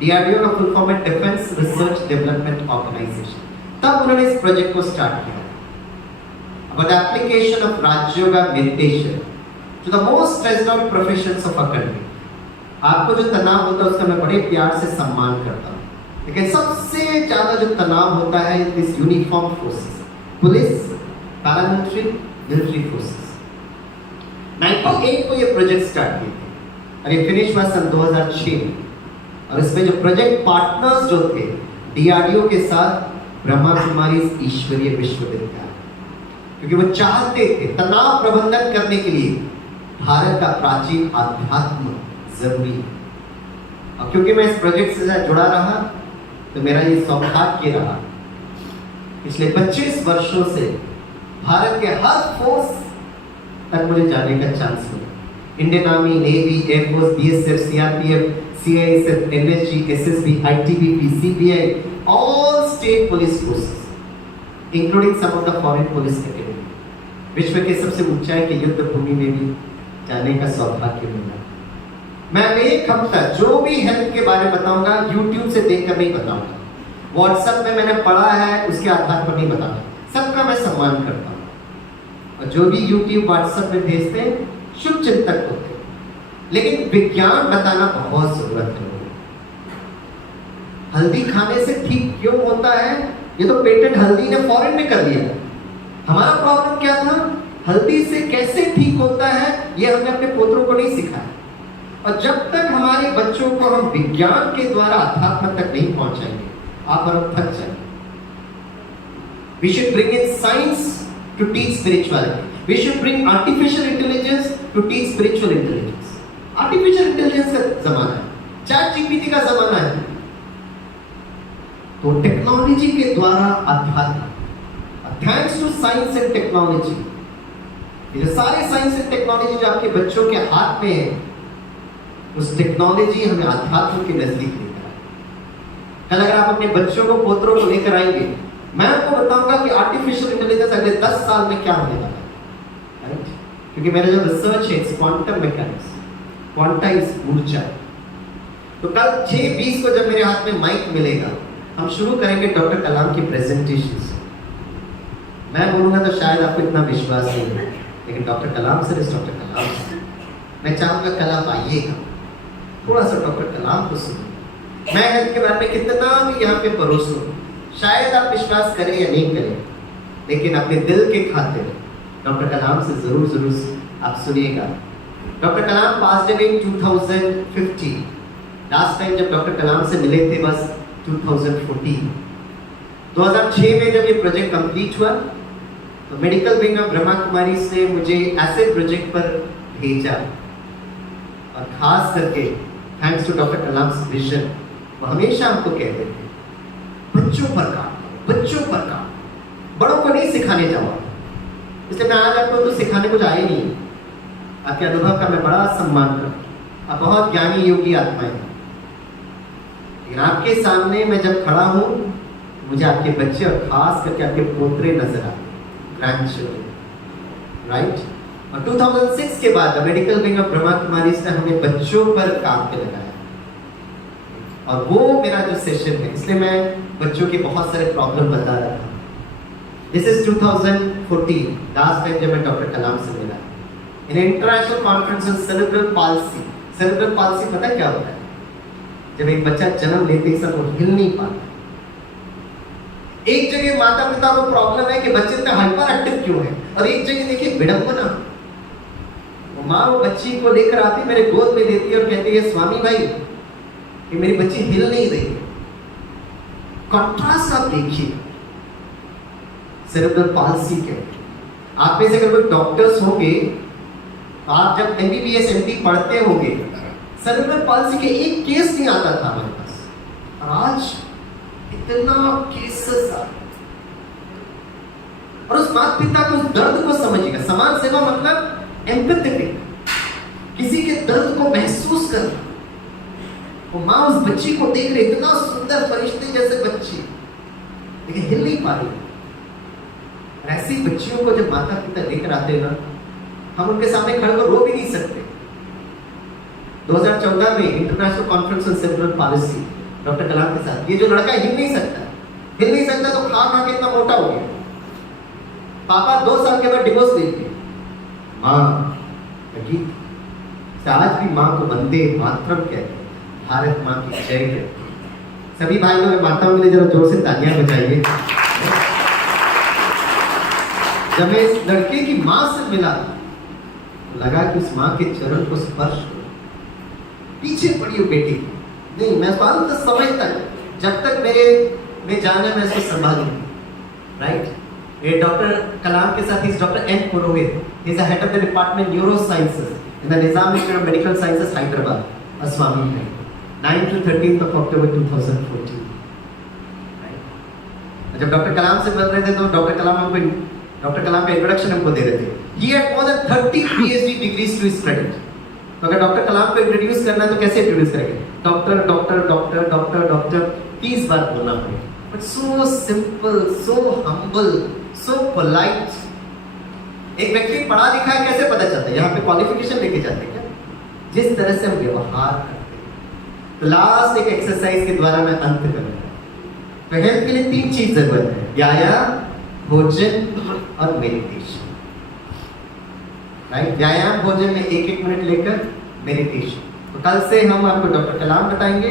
DRDO का फुल फॉर्म है डिफेंस रिसर्च डेवलपमेंट ऑर्गेनाइजेशन, तब उन्होंने इस प्रोजेक्ट को स्टार्ट किया, about the application of Raj Yoga meditation to the most stressed out professions of our country। आपको जो तनाव होता है उसका मैं बड़े प्यार से सम्मान करता हूँ, लेकिन सबसे ज्यादा जो तनाव होता है this uniform forces, police, paramilitary, military forces. 98 को ये प्रोजेक्ट स्टार्ट किए थे और ये फिनिश हुआ सन 2006 में। और इसमें जो प्रोजेक्ट पार्टनर्स जो थे DRDO के साथ ब्रह्मा कुमारी ईश्वरीय विश्वविद्यालय, क्योंकि वो चाहते थे तनाव प्रबंधन करने के लिए भारत का प्राचीन अध्यात्म जरूरी है। और क्योंकि मैं इस प्रोजेक्ट से जुड़ा रहा तो मेरा ये सौभाग्य रहा पिछले 25 वर्षों से भारत के हर फोर्स तक मुझे जाने का चांस मिला। Indian army, navy, air force, BSF, CRPF, CISF, NSG, SSB, ITBP, CBI, all state police forces, including some of the foreign police academy, विश्व के सबसे ऊंचाई के युद्ध भूमि में भी जाने का सौभाग्य मिला। मैं एक हफ्ता जो भी हेल्थ के बारे में बताऊंगा YouTube से देखकर नहीं बताऊंगा, WhatsApp में मैंने पढ़ा है उसके आधार पर नहीं बताऊंगा, सबका मैं सम्मान करता हूँ। और जो भी YouTube WhatsApp में भेजते हैं शुभ चिंतक होते हैं, लेकिन विज्ञान बताना बहुत जरूरत है। हल्दी खाने से ठीक क्यों होता है, ये तो पेटेंट हल्दी ने फॉरेन में कर दिया। हमारा प्रॉब्लम क्या था, हल्दी से कैसे ठीक होता है ये हमने अपने पोतरों को नहीं सिखाया। और जब तक हमारे बच्चों को हम विज्ञान के द्वारा अध्यात्म तक नहीं पहुंचाएंगे, आप और हम थक जाएंगे। We should bring in science to teach spirituality. We should bring artificial intelligence to teach spiritual intelligence. Artificial intelligence का जमाना है, ChatGPT का जमाना है। तो टेक्नोलॉजी के द्वारा अध्यात्म, thanks to science and technology, ये सारे साइंस एंड टेक्नोलॉजी जो आपके बच्चों के हाथ में है, उस टेक्नोलॉजी हमें अध्यात्म के नजदीक लेकर आए। कल अगर आप अपने बच्चों को, पोतरों को लेकर आएंगे, मैं आपको बताऊंगा कि आर्टिफिशियल इंटेलिजेंस अगले 10 साल में क्या होने वाला है, राइट? क्योंकि मेरा जो रिसर्च है क्वांटम मैकेनिक्स, क्वांटाइज ऊर्जा। तो कल 6:20 को जब मेरे हाथ में माइक मिलेगा, हम शुरू करेंगे डॉक्टर कलाम की प्रेजेंटेशन से। मैं बोलूंगा तो शायद आपको इतना विश्वास नहीं है, लेकिन डॉक्टर कलाम से डॉक्टर कलाम से मैं चाहूंगा कल आप आइएगा, थोड़ा सा डॉक्टर कलाम को सुनिए। मैं हेल्थ के बारे में कितना भी यहाँ पे परोसूं, शायद आप विश्वास करें या नहीं करें, लेकिन अपने दिल के खातिर डॉक्टर कलाम से जरूर आप सुनिएगा। Doctor Kalam pass away in 2015। Last time जब डॉक्टर कलाम से मिले थे बस 2014। 2006 में जब ये प्रोजेक्ट कंप्लीट हुआ तो medical wing of Brahma Kumari ने मुझे ऐसे प्रोजेक्ट पर भेजा, और खास करके thanks to doctor Kalam vision, वो हमेशा हमको कहते थे बच्चों पर काम, बच्चों पर काम, बड़ों को नहीं सिखाने जाओ। इसलिए मैं आज आपको तो सिखाने कुछ आए नहीं, आपके अनुभव का मैं बड़ा सम्मान करता हूँ, आप बहुत ज्ञानी योगी आत्माएं हैं, लेकिन आपके सामने मैं जब खड़ा हूँ मुझे आपके बच्चे और खास करके आपके पोतरे नजर आते, ग्रैंडचिल्ड्रन, राइट? और 2006 के बाद medical wing of Brahma Kumari ने हमें बच्चों पर काम पे लगाया, और वो मेरा जो सेशन है, इसलिए मैं बच्चों के बहुत सारे प्रॉब्लम बता रहा था। दिस इज 2014, लास्ट टाइम जब मैं डॉक्टर कलाम से मिला in international conference on cerebral palsy. Cerebral palsy पता क्या होता है? जब एक बच्चा जन्म लेते ही सब वो हिल नहीं पाता। एक जगह माता पिता को प्रॉब्लम है कि बच्चे इतना हाइपर एक्टिव क्यों है, और एक जगह देखिए विडंबना, वो माँ वो बच्ची को लेकर आती, मेरे गोद में देती है और कहती है स्वामी भाई कि मेरी बच्ची हिल नहीं रही। कंट्रास्ट आप देखिए सेरेब्रल पाल्सी के। आप में से अगर कोई डॉक्टर्स होंगे, आप जब MBBS MD पढ़ते होंगे, सेरेब्रल पाल्सी के एक केस नहीं आता था हमारे पास, और आज इतना केसेस आ, और उस माता पिता को उस दर्द को समझिएगा। समाज सेवा मतलब एम्पैथेटिक, किसी के दर्द को महसूस करना। वो माँ उस बच्ची को देख रही, इतना सुंदर फरिश्ते जैसे बच्ची, लेकिन हिल नहीं पा रही। ऐसी बच्चियों को जब माता पिता लेकर आते हैं ना, हम उनके सामने खड़े होकर रो भी नहीं सकते। 2014 में international conference on cerebral palsy doctor Kalam के साथ, ये जो लड़का हिल नहीं सकता तो खा खा के इतना मोटा हो गया। पापा 2 साल के बाद डिवोर्स दे दिए। माँ गीत, आज भी माँ को वंदे मातरम कहते हैं, भारत माँ की जय कहते हैं। सभी भाई लोग माताओं के लिए जरा जोर से तालियां बजाइए। जब मैं इस लड़के की माँ से मिला तो लगा कि उस माँ के चरण को स्पर्श हो, पीछे पड़ी हो बेटी, नहीं, मैं उसको अंत समय तक, जब तक मेरे में जान है मैं उसको संभालूंगी, राइट। ये डॉक्टर कलाम के साथ ही doctor N Purohit, he is the head of the department neuro sciences in the Nizam institute of medical sciences Hyderabad, अस्वामी है, 9 to 13 अक्टूबर 2014। जब डॉक्टर कलाम से मिल रहे थे तो डॉक्टर कलाम का इंट्रोडक्शन हमको दे रहे थे। He had more than 30 PhD degrees to his credit। तो अगर डॉक्टर कलाम को इंट्रोड्यूस करना है तो कैसे इंट्रोड्यूस करेंगे? Doctor doctor doctor doctor doctor 30 बार बोलना पड़ेगा। But so simple, so humble, so polite। एक व्यक्ति पढ़ा लिखा है कैसे पता चलता है? यहाँ पे क्वालिफिकेशन लेके जाते हैं क्या? जिस तरह से हम व्यवहार करते हैं। तो लास्ट एक एक्सरसाइज के द्वारा मैं अंत करूंगा। तो हेल्थ के लिए 3 चीज जरूरत है, व्यायाम, भोजन और मेडिटेशन, राइट। व्यायाम, भोजन में 1-1 मिनट लेकर मेडिटेशन। तो कल से हम आपको डॉक्टर कलाम बताएंगे,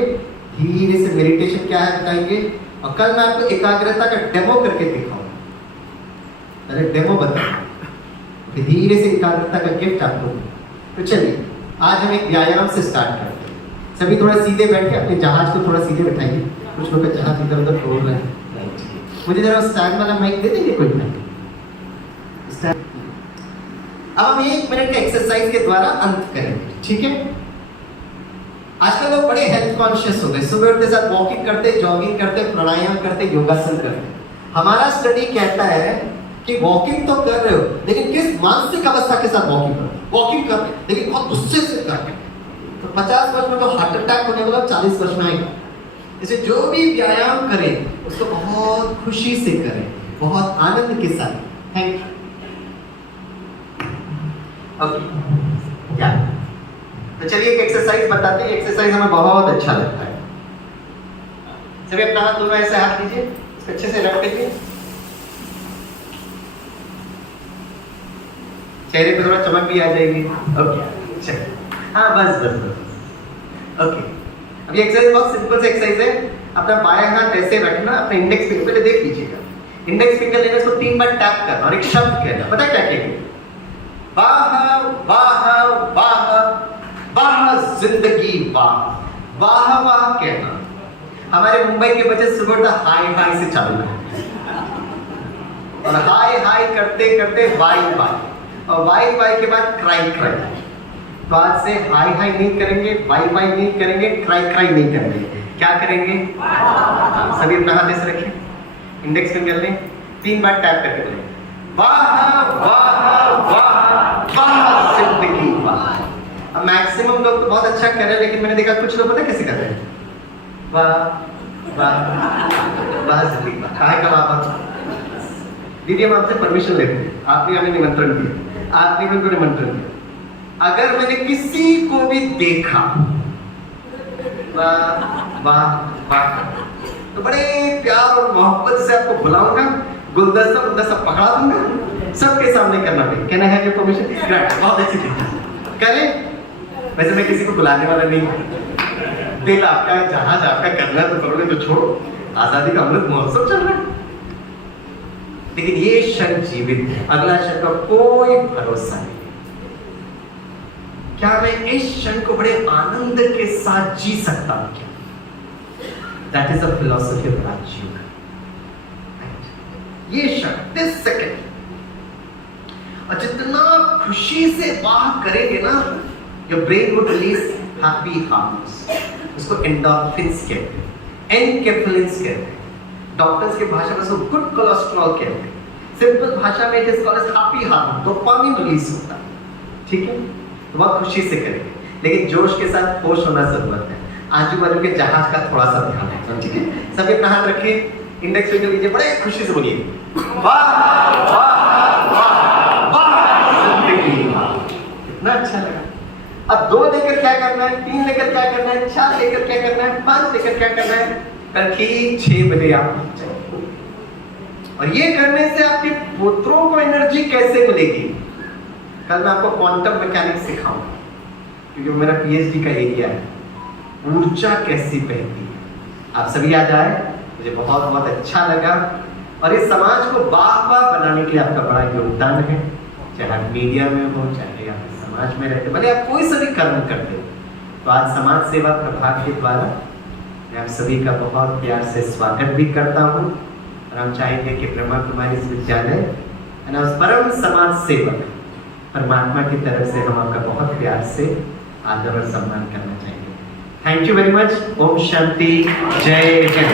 धीरे से मेडिटेशन क्या है बताएंगे, और कल मैं आपको एकाग्रता का डेमो करके दिखाऊंगा। पहले डेमो बताऊंगा, फिर धीरे से एकाग्रता का गिफ्ट आपको। तो चलिए आज हम एक व्यायाम से स्टार्ट करते हैं। सभी थोड़ा सीधे बैठ के अपने जहाज को थोड़ा सीधे बैठाइए। कुछ लोग जहाज इधर उधर तोड़ रहे हैं। मुझे जरा स्टैंड वाला माइक दे देंगे कोई नहीं? अब हम 1 मिनट के एक्सरसाइज के द्वारा अंत करेंगे, ठीक है। आजकल लोग बड़े हेल्थ कॉन्शियस हो गए, सुबह उठते साथ वॉकिंग करते, जॉगिंग करते, प्राणायाम करते, योगासन करते। हमारा स्टडी कहता है कि वॉकिंग तो कर रहे हो, लेकिन किस मानसिक अवस्था के साथ वॉकिंग कर रहे हो? वॉकिंग कर रहे हो लेकिन बहुत गुस्से से कर रहे हो। तो 50 वर्ष में तो हार्ट अटैक होने वाला 40 वर्ष में आएगा। इसे जो भी व्यायाम करें उसको बहुत खुशी से करें, बहुत आनंद के साथ। Thank you. ओके, क्या तो चलिए एक एक्सरसाइज बताते हैं। एक्सरसाइज हमें बहुत अच्छा लगता है। सभी अपना हाथ दोनों ऐसे हाथ लीजिए, इसको अच्छे से रख दीजिए, चेहरे पे थोड़ा चमक भी आ जाएगी। ओके, चलिए, हाँ बस बस बस। ओके, अब ये एक्सरसाइज बहुत सिंपल सी एक्सरसाइज है। अपना बायां हाथ ऐसे रखना, अपने इंडेक्स फिंगर पहले देख लीजिएगा। इंडेक्स फिंगर लेना, इसको 3 बार टैप करना और एक शब्द कहना। पता है क्या कहेंगे? वाह वाह वाह वाह जिंदगी वाह। वाह वाह कहना। हमारे मुंबई के बच्चे सुबह उठा हाय हाय से चालू करते और हाय हाय करते करते वाई वाई, और वाई वाई के बाद क्राई क्राई। तो आज से हाय हाय नहीं करेंगे, वाई वाई नहीं करेंगे, क्राई क्राई नहीं करेंगे। क्या करेंगे? सभी अपना हाथ ऐसे रखें, इंडेक्स फिंगर लें, 3 बार टैप करके बोलें वाह वाह वाह वाह जिंदगी वाह। अब मैक्सिमम लोग तो बहुत अच्छा कर रहे हैं, लेकिन मैंने देखा कुछ लोग पता कैसे कर रहे हैं? वाह वाह वाह जिंदगी वाह। हाय का वाह। दीदी हम आपसे परमिशन लेते हैं, आपने हमें निमंत्रण दिया, आपने भी उनको निमंत्रण दिया। अगर मैंने किसी को भी देखा वाह वाह वाह तो बड़े प्यार और मोहब्बत से आपको बुलाऊंगा, गुलदस्ता गुलदस्ता पकड़ा दूंगा, सबके सामने करना पड़ेगा। Can I have your permission? बहुत अच्छी चीज करें। वैसे मैं किसी को बुलाने वाला नहीं हूं, दिल आपका, जहाज आपका, करना तो करोगे तो छोड़ो, आजादी का अमृत महोत्सव चल रहा है। लेकिन ये क्षण जीवित है, अगला क्षण का कोई भरोसा नहीं। क्या मैं इस क्षण को बड़े आनंद के साथ जी सकता हूं क्या? That is the philosophy of Rajyoga. ये क्षण, दिस सेकंड, और जितना खुशी से वाह करेंगे ना, your brain would release happy hormones. उसको एंडोर्फिन्स कहते हैं, एनकेफेलिन्स कहते हैं। डॉक्टर्स की भाषा में उसको गुड कोलेस्ट्रॉल कहते हैं। सिंपल भाषा में it is called as happy hormone, dopamine release होता है। ठीक है, तो बहुत खुशी से करेंगे, लेकिन जोश के साथ होश होना जरूरत है। आजू बाजू के जहाज का थोड़ा सा ध्यान रखें, ठीक है। सभी अपना हाथ रखिए, इंडेक्स फिंगर लीजिए, बड़े खुशी से बोलिए वाह वाह वाह वाह जिंदगी वाह। कितना अच्छा लगा। अब 2 लेकर क्या करना है, 3 लेकर क्या करना है, 4 लेकर क्या करना है, 5 लेकर क्या करना है। कल ठीक 6 बजे आप जाइए, और ये करने से आपके पुत्रों को एनर्जी कैसे मिलेगी, कल मैं आपको क्वांटम मैकेनिक्स सिखाऊंगा, क्योंकि मेरा पीएचडी का एरिया है। ऊर्जा कैसी बहती है, आप सभी आ जाए, मुझे बहुत बहुत अच्छा लगा। और इस समाज को बाह बाह बनाने के लिए आपका बड़ा योगदान है, चाहे आप मीडिया में हो, चाहे आप समाज में रहते, भले आप कोई सा भी कर्म करते हो। तो आज समाज सेवा प्रभाग के द्वारा मैं आप सभी का बहुत प्यार से स्वागत भी करता हूँ और हम चाहेंगे कि ब्रह्मा कुमारी विद्यालय परम समाज सेवक परमात्मा की तरफ से हम आपका बहुत प्यार से आदर और सम्मान करना चाहेंगे। Thank you very much. ओम शांति, जय जय।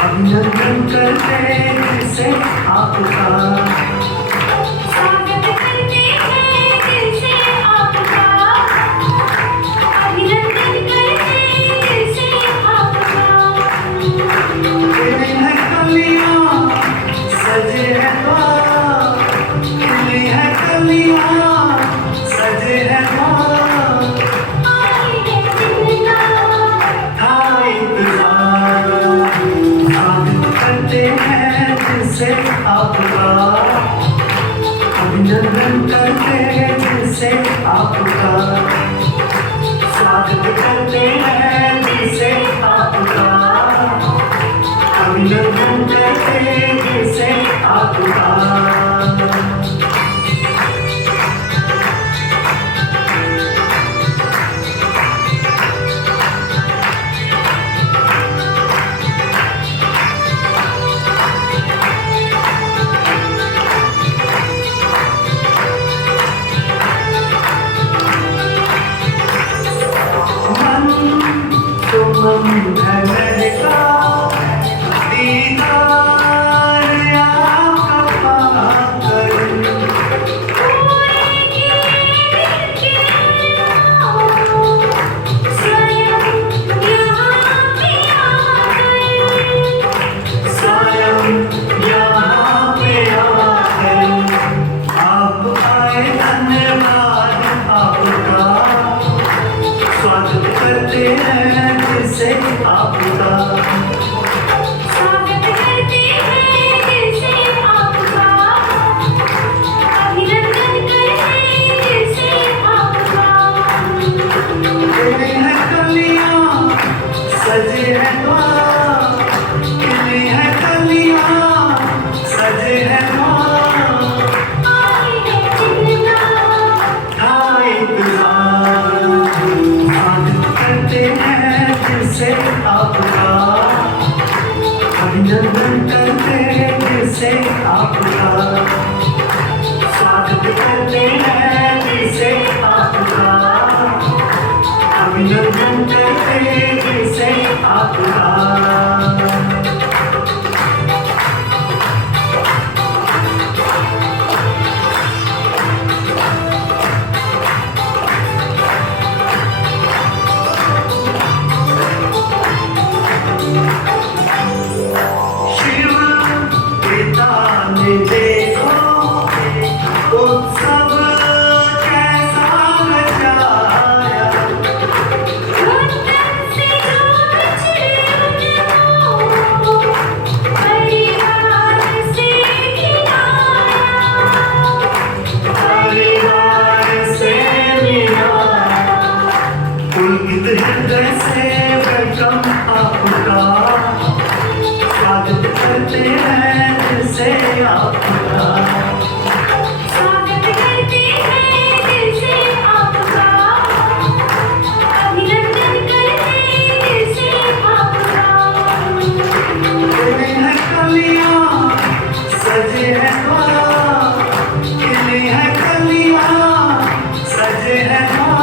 अभिनंदन करते हैं से आपका, स्वागत करते हैं दिल से आपका, अभिनंदन करते हैं दिल से आपका। खिली है कलियां सजे है द्वार, खिली है कलियां सजे है द्वार, से आपका, अभिनंदन करते हैं दिल से आपका, स्वागत करते हैं दिल से आपका, अभिनंदन करते हैं दिल से आपका। अभिनंदन करते हैं दिल से आपका, स्वागत करते हैं दिल से आपका, अभिनंदन करते हैं दिल से आपका। स्वागत करते हैं दिल से आपका, स्वागत करते हैं दिल से आपका, अभिनंदन करते हैं दिल से आपका। खिली है कलियां सजे है द्वार, खिली है कलियां सजे है द्वार,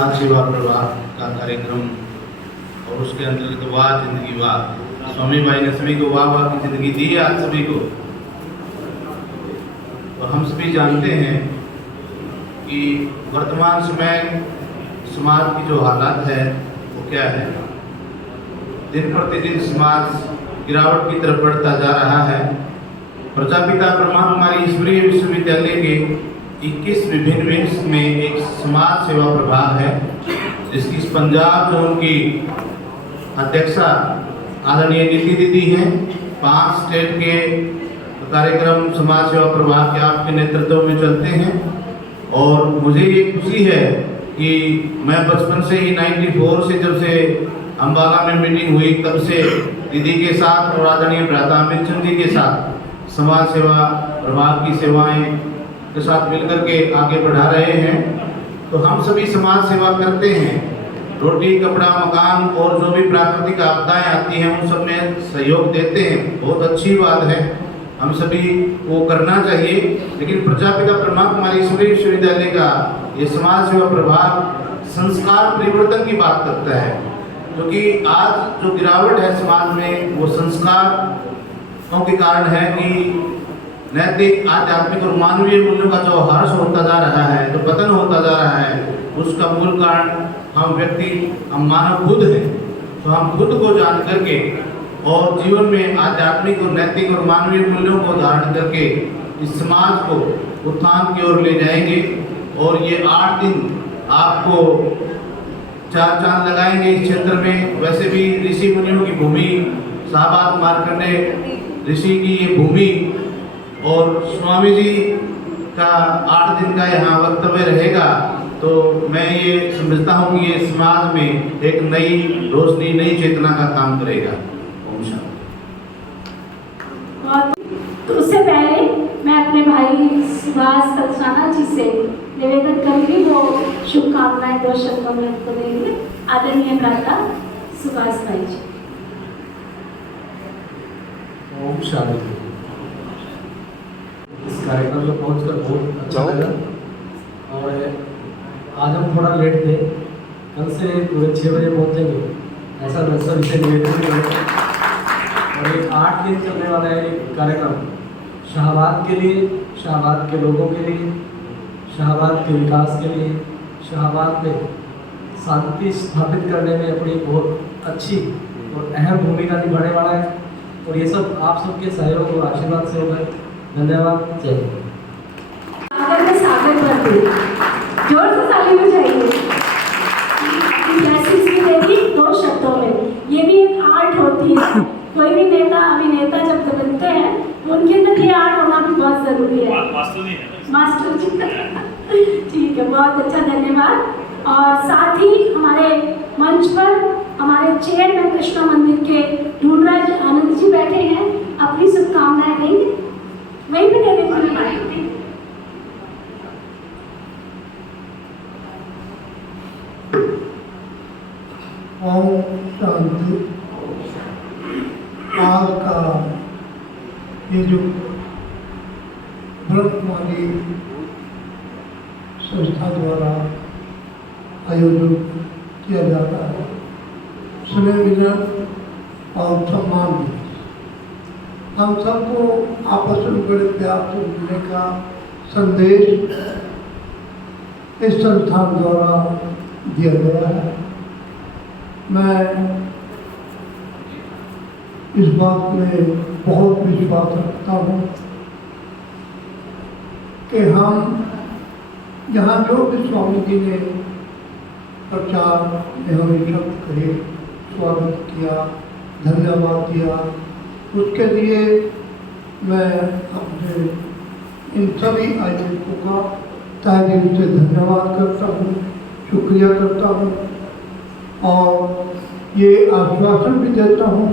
समाज सेवा प्रभाग का कार्यक्रम और उसके अंतर्गत वाह जिंदगी वाह, स्वामी भाई ने सभी को वाह वाह की जिंदगी दी है आज सभी को। तो हम सभी जानते हैं कि वर्तमान समय समाज की जो हालात है वो क्या है। दिन प्रतिदिन समाज गिरावट की तरफ बढ़ता जा रहा है। प्रजापिता ब्रह्मा कुमारी ईश्वरीय विश्वविद्यालय के 21 विभिन्न विंग्स में एक समाज सेवा प्रभाग है, जिसकी पंजाब जोन की अध्यक्षा आदरणीय नीति दीदी हैं। 5 स्टेट के कार्यक्रम समाज सेवा प्रभाग के आपके नेतृत्व में चलते हैं और मुझे ये खुशी है कि मैं बचपन से ही 94 से जब से अम्बाला में मीटिंग हुई तब से दीदी के साथ और आदरणीय भ्राता अमित चंद जी के साथ समाज सेवा प्रभाग की सेवाएं के साथ मिलकर के आगे बढ़ा रहे हैं। तो हम सभी समाज सेवा करते हैं, रोटी कपड़ा मकान और जो भी प्राकृतिक आपदाएं आती हैं उन सब में सहयोग देते हैं, बहुत अच्छी बात है, हम सभी को करना चाहिए। लेकिन प्रजापिता ब्रह्मा कुमारी ईश्वरीय विश्वविद्यालय का ये समाज सेवा प्रभाग संस्कार परिवर्तन की बात करता है, क्योंकि आज जो गिरावट है समाज में वो संस्कारों के कारण है कि नैतिक आध्यात्मिक और मानवीय मूल्यों का जो ह्रास होता जा रहा है, जो पतन होता जा रहा है, उसका मूल कारण हम व्यक्ति, हम मानव खुद हैं। तो हम खुद को जान करके और जीवन में आध्यात्मिक और नैतिक और मानवीय मूल्यों को धारण करके इस समाज को उत्थान की ओर ले जाएंगे। और ये 8 दिन आपको 4 चांद लगाएंगे इस क्षेत्र में। वैसे भी ऋषि मुनियों की भूमि, शाहबाद मार्कंडेय ऋषि की ये भूमि और स्वामी जी का 8 दिन का यहाँ वक्तव्य रहेगा। तो मैं ये समझता हूँ कि ये समाज में एक नई रोशनी, नई चेतना का काम करेगा। ओम शांति। और तो उससे पहले मैं अपने भाई सुभाष कलसाना जी से निवेदन करूंगी, वो शुभकामनाएं 2 शब्दों में आपको देंगे। आदरणीय भ्राता सुभाष भाई जी। ओम शांति। इस कार्यक्रम में पहुंचकर बहुत अच्छा लगा और आज हम थोड़ा लेट थे, कल से पूरे 6 बजे पहुंचेंगे ऐसा दर्शन से निवेदन करें। और ये 8 दिन चलने वाला है एक कार्यक्रम शाहबाद के लिए, शाहबाद के लोगों के लिए, शाहबाद के विकास के लिए, शाहबाद में शांति स्थापित करने में अपनी बहुत अच्छी और अहम भूमिका निभाने वाला है। और ये सब आप सबके सहयोग और आशीर्वाद से होगा। धन्यवाद। जय हिंद। सागर में सागर भर दे, जोर से ताली बजाइए। ब्लेसिंग्स भी देगी 2 शब्दों में। ये भी एक आर्ट होती है। कोई भी नेता अभिनेता जब बनते हैं तो उनके अंदर ये आर्ट होना भी बहुत जरूरी है। मास्टर जी ठीक है, बहुत अच्छा, धन्यवाद। और साथ ही हमारे मंच पर हमारे चेयरमैन कृष्णा मंदिर के ढूंढराज आनंद जी बैठे हैं, अपनी शुभकामनाएं देंगे। वहीं पे दे देंगे। ओम शांति। आज का ये जो ब्रह्मकुमारी संस्था द्वारा आयोजन किया जाता है, स्नेह मिलन और सम्मान दिवस, हम सबको आपस में बड़े प्यार से मिलने का संदेश इस संस्थान द्वारा दिया गया है। मैं इस बात में बहुत विश्वास रखता हूँ कि हम यहाँ जो भी स्वामी जी ने प्रचार एवं शब्द कहे, स्वागत किया, धन्यवाद दिया, उसके लिए मैं अपने इन सभी आयोजकों का तहे दिल से धन्यवाद करता हूँ, शुक्रिया करता हूँ। और ये आश्वासन भी देता हूँ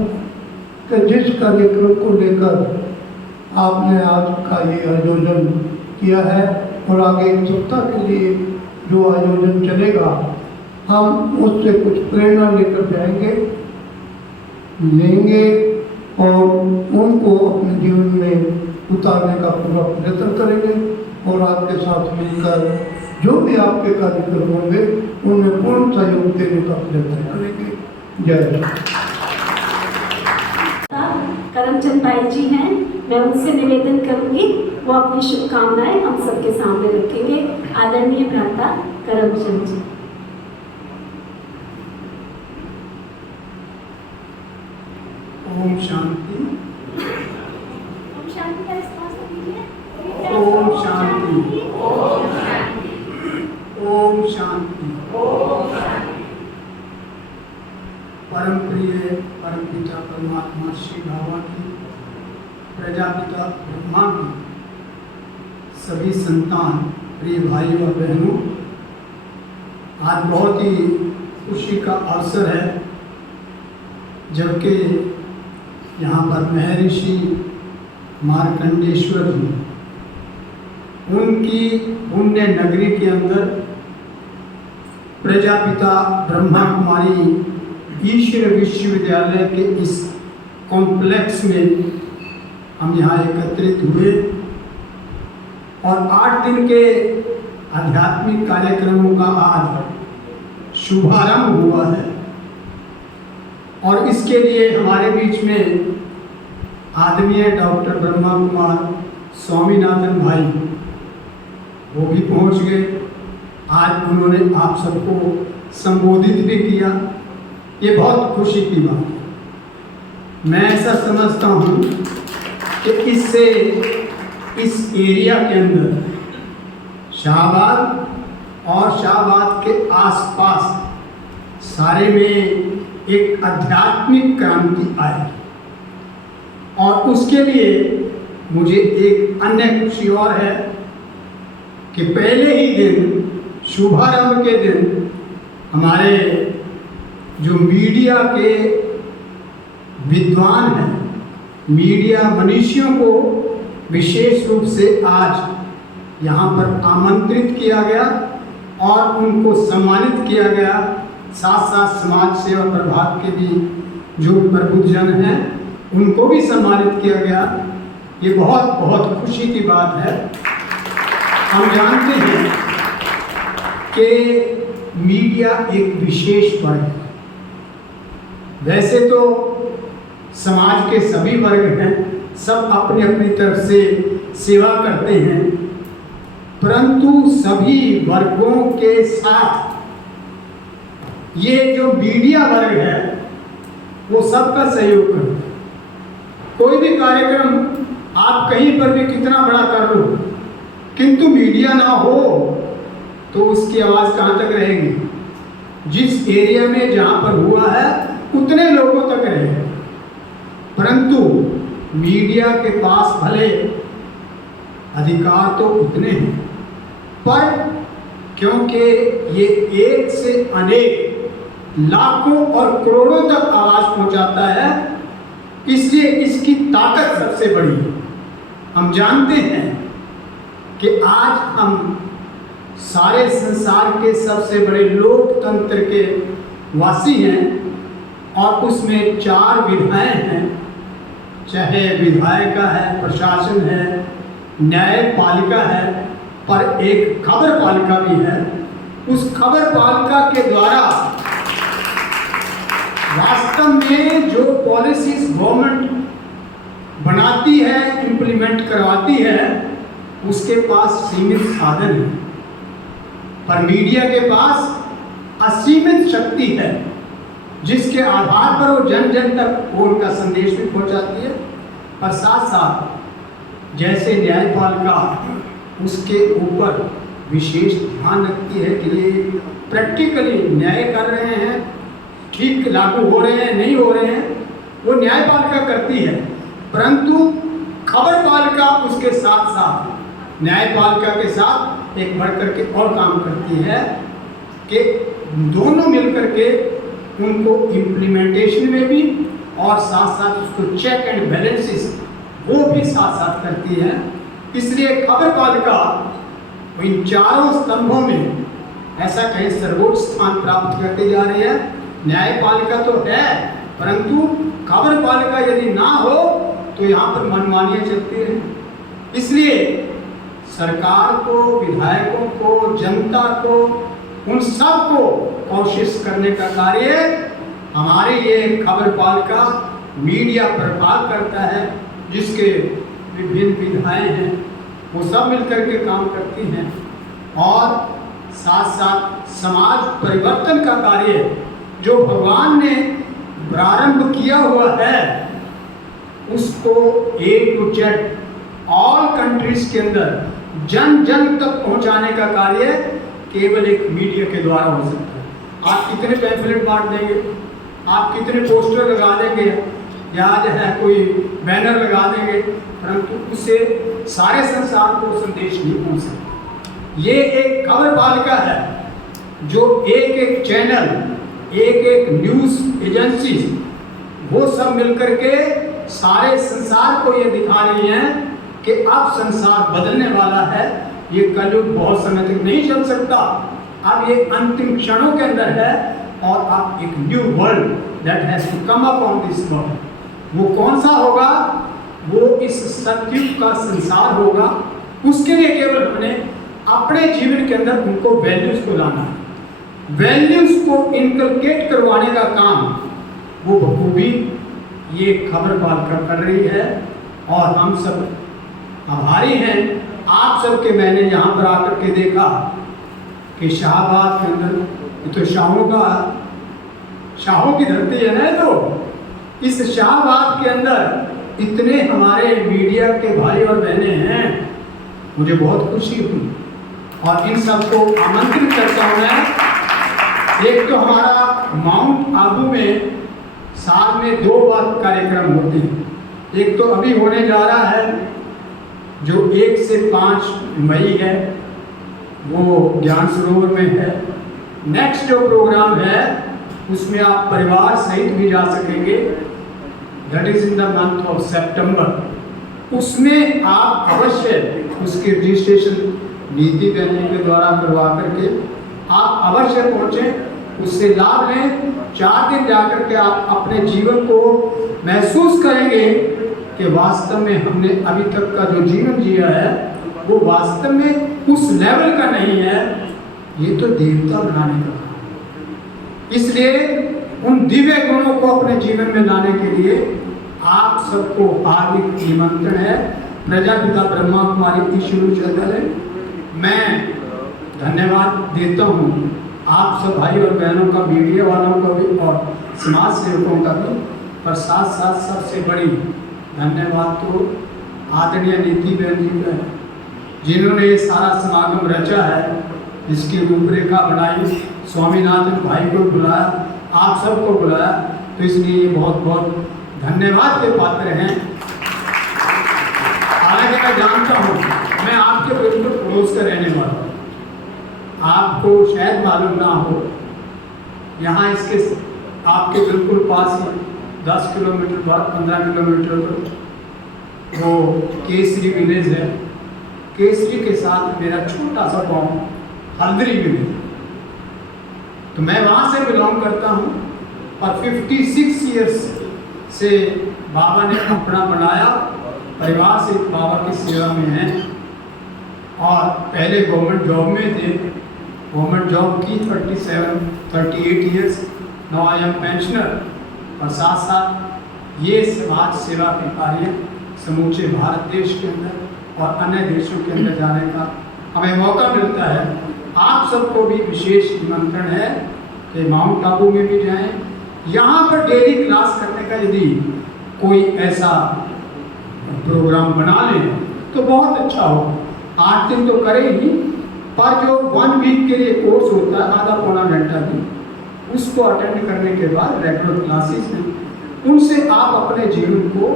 कि जिस कार्यक्रम को लेकर आपने आज का ये आयोजन किया है और आगे 1 सप्ताह के लिए जो आयोजन चलेगा, हम उससे कुछ प्रेरणा लेकर जाएंगे, लेंगे और उनको अपने जीवन में उतारने का पूरा प्रयत्न करेंगे और आपके साथ मिलकर जो भी आपके कार्यक्रम होंगे उनमें पूर्ण सहयोग देने का प्रयत्न करेंगे। जय हिंद। करमचंद भाई जी हैं, मैं उनसे निवेदन करूंगी वो अपनी शुभकामनाएं हम सबके सामने रखेंगे। आदरणीय भ्राता करमचंद जी। ओम शांति। ओम शांति का रिस्पांस दीजिए। ओम शांति। ओम शांति। परम प्रिय परमपिता परमात्मा श्री भगवान की, प्रजापिता ब्रह्मा की सभी संतान, प्रिय भाइयों और बहनों, आज बहुत ही खुशी का अवसर है जबकि यहाँ पर महर्षि मार्कंडेश्वर जी, उनकी पुण्य नगरी के अंदर प्रजापिता ब्रह्मा कुमारी ईश्वर विश्वविद्यालय के इस कॉम्प्लेक्स में हम यहाँ एकत्रित हुए और 8 दिन के आध्यात्मिक कार्यक्रमों का आज शुभारंभ हुआ है। और इसके लिए हमारे बीच में आदरणीय डॉक्टर ब्रह्मा कुमार स्वामीनाथन भाई वो भी पहुंच गए। आज उन्होंने आप सबको संबोधित भी किया, ये बहुत खुशी की बात है। मैं ऐसा समझता हूँ कि इससे इस एरिया के अंदर शाहबाद और शाहबाद के आसपास सारे में एक आध्यात्मिक क्रांति आई और उसके लिए मुझे एक अन्य खुशी और है कि पहले ही दिन, शुभारंभ के दिन, हमारे जो मीडिया के विद्वान हैं, मीडिया मनीषियों को विशेष रूप से आज यहाँ पर आमंत्रित किया गया और उनको सम्मानित किया गया। साथ साथ समाज सेवा प्रभाग के भी जो प्रबुद्धजन हैं उनको भी सम्मानित किया गया। ये बहुत बहुत खुशी की बात है। हम जानते हैं कि मीडिया एक विशेष वर्ग है। वैसे तो समाज के सभी वर्ग हैं, सब अपनी अपनी तरफ से सेवा करते हैं, परंतु सभी वर्गों के साथ ये जो मीडिया वर्ग है वो सबका सहयोग करता है। कोई भी कार्यक्रम आप कहीं पर भी कितना बड़ा कर लो, किंतु मीडिया ना हो तो उसकी आवाज़ कहाँ तक रहेगी। जिस एरिया में जहाँ पर हुआ है उतने लोगों तक रहेगा, परंतु मीडिया के पास भले अधिकार तो उतने हैं, पर क्योंकि ये एक से अनेक लाखों और करोड़ों तक आवाज पहुंचाता है, इसलिए इसकी ताकत सबसे बड़ी है। हम जानते हैं कि आज हम सारे संसार के सबसे बड़े लोकतंत्र के वासी हैं और उसमें 4 विधाएं हैं, चाहे विधायिका है, प्रशासन है, न्यायपालिका है, पर एक खबर पालिका भी है। उस खबर पालिका के द्वारा वास्तव में जो पॉलिसीज गवर्नमेंट बनाती है, इम्प्लीमेंट करवाती है, उसके पास सीमित साधन है, पर मीडिया के पास असीमित शक्ति है, जिसके आधार पर वो जन जन तक वो उनका संदेश भी पहुंचाती है। पर साथ साथ जैसे न्यायपालिका उसके ऊपर विशेष ध्यान रखती है कि ये प्रैक्टिकली न्याय कर रहे हैं, ठीक लागू हो रहे हैं, नहीं हो रहे हैं, वो न्यायपालिका करती है, परंतु खबर पालिका उसके साथ साथ न्यायपालिका के साथ एक बढ़कर के और काम करती है कि दोनों मिलकर के उनको इम्प्लीमेंटेशन में भी और साथ साथ उसको चेक एंड बैलेंसेस वो भी साथ साथ करती है। इसलिए खबर पालिका इन 4 स्तंभों में ऐसा कहीं सर्वोच्च स्थान प्राप्त करते जा रही है। न्यायपालिका तो है, परंतु खबर पालिका यदि ना हो तो यहाँ पर मनमानियाँ चलती हैं। इसलिए सरकार को, विधायकों को, जनता को, उन सब को कोशिश करने का कार्य हमारी ये खबरपालिका मीडिया प्रभाग करता है, जिसके विभिन्न विधाएं हैं, वो सब मिलकर के काम करती हैं और साथ साथ समाज परिवर्तन का कार्य जो भगवान ने प्रारंभ किया हुआ है उसको A to Z all countries के अंदर जन जन तक पहुंचाने का कार्य केवल एक मीडिया के द्वारा हो सकता है। आप कितने पैम्फलेट बांट देंगे, आप कितने पोस्टर लगा देंगे या जो है कोई बैनर लगा देंगे, परंतु उससे सारे संसार को संदेश नहीं पहुंच सकता। ये एक खबरपालिका है जो एक एक चैनल, एक एक न्यूज एजेंसी, वो सब मिलकर के सारे संसार को ये दिखा रही हैं कि अब संसार बदलने वाला है। ये कलयुग बहुत समय तक नहीं चल सकता, अब ये अंतिम क्षणों के अंदर है और अब एक new world that has to come up on this world. वो कौन सा होगा? वो इस सतयुग का संसार होगा। उसके लिए केवल हमने अपने जीवन के अंदर उनको वैल्यूज को लाना है, वैल्यूज को इनकलकेट करवाने का काम वो बखूबी ये खबरपालिका कर रही है और हम सब आभारी हैं। आप सबके मैंने यहाँ पर आकर के देखा कि शाहबाद के अंदर ये तो शाहों की धरती है ना, तो इस शाहबाद के अंदर इतने हमारे मीडिया के भाई और बहने हैं, मुझे बहुत खुशी हुई और इन सबको आमंत्रित करता हूँ मैं। एक तो हमारा माउंट आबू में साल में 2 बार कार्यक्रम होते हैं। एक तो अभी होने जा रहा है जो 1 से 5 मई है, वो ज्ञान सरोवर में है। नेक्स्ट जो प्रोग्राम है उसमें आप परिवार सहित भी जा सकेंगे, that is in the month of September. उसमें आप अवश्य उसके रजिस्ट्रेशन नीति बैंकिंग के द्वारा करवा करके आप अवश्य पहुँचें, उससे लाभ लें। 4 दिन जाकर के आप अपने जीवन को महसूस करेंगे कि वास्तव में हमने अभी तक का जो जीवन जिया है वो वास्तव में उस लेवल का नहीं है, ये तो देवता बनाने का काम है। इसलिए उन दिव्य गुणों को अपने जीवन में लाने के लिए आप सबको हार्दिक निमंत्रण है। प्रजापिता ब्रह्मा कुमारी ईश्वर विद्यालय मैं धन्यवाद देता हूँ आप सब भाई और बहनों का, मीडिया वालों का भी और समाज सेवकों का भी, पर साथ साथ सबसे बड़ी धन्यवाद तो आदरणीय नीति बहन जी का है, जिन्होंने ये सारा समागम रचा है, जिसकी रूपरेखा बनाई, स्वामीनाथन भाई को बुलाया, आप सबको बुलाया, तो इसलिए ये बहुत बहुत धन्यवाद के पात्र हैं। हालांकि मैं जानता हूँ मैं आपके बिल्कुल पड़ोस का रहने वाला हूँ, आपको शायद मालूम ना हो, यहाँ इसके आपके बिल्कुल पास ही 10 किलोमीटर बाद 15 किलोमीटर पर वो केसरी विलेज है। केसरी के साथ मेरा छोटा सा गाँव हल्दरी विलेज, तो मैं वहाँ से बिलोंग करता हूँ और 56 ईयर्स से बाबा ने अपना बनाया, परिवार से बाबा की सेवा में हैं और पहले गवर्नमेंट जॉब में थे, गवर्नमेंट जॉब की 38 years, now I am pensioner. और साथ साथ ये समाज सेवा के कार्य समूचे भारत देश के अंदर और अन्य देशों के अंदर जाने का हमें मौका मिलता है। आप सबको भी विशेष निमंत्रण है कि माउंट आबू में भी जाएं, यहाँ पर डेली क्लास करने का यदि कोई ऐसा प्रोग्राम बना लें तो बहुत अच्छा हो। 8 दिन तो करें ही, पर जो 1 वीक के लिए कोर्स होता है आधा पौना घंटा भी, उसको अटेंड करने के बाद रेगुलर क्लासेस में उनसे आप अपने जीवन को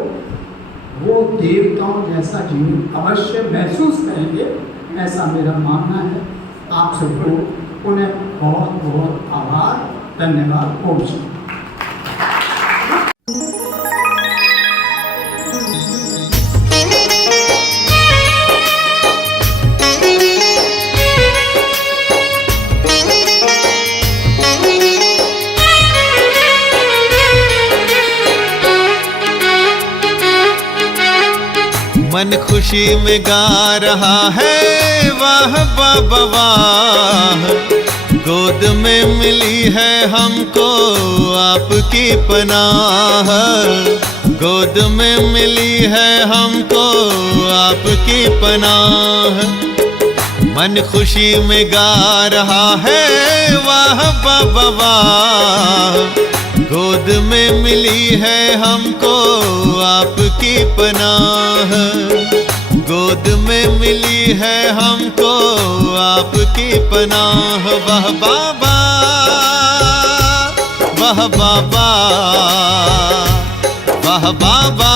वो देवताओं जैसा जीवन अवश्य महसूस करेंगे, ऐसा मेरा मानना है। आप सबको पुनः बहुत बहुत आभार, धन्यवाद। ओम शांति। मन खुशी में गा रहा है वाह बाबा वाह। गोद में मिली है हमको आपकी पनाह, गोद में मिली है हमको आपकी पनाह। मन खुशी में गा रहा है वाह बाबा वाह। गोद में मिली है हमको आपकी पनाह, गोद में मिली है हमको आपकी पनाह। वाह बाबा वाह बाबा वाह बाबा।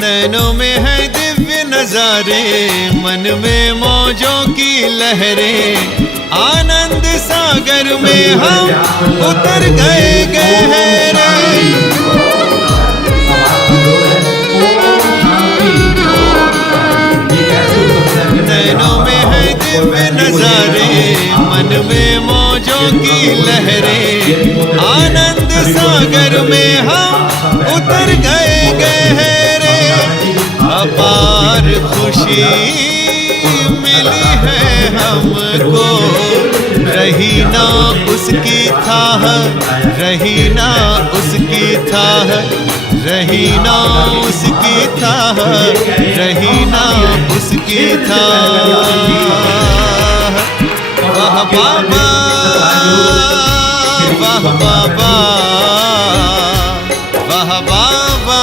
नैनों में है दिव्य नजारे, मन में मौजों की लहरें। आनंद सागर में हम उतर गए गहरे। नैनों में है दिव्य नजारे, मन में मौजों की लहरें। आनंद सागर में हम उतर गए गहरे। अपार खुशी मिली है हमको, रही ना उसकी थाह, रही ना उसकी थाह, रही ना उसकी थाह, रही ना उसकी थाह। वाह बाबा वाह बाबा वाह बाबा।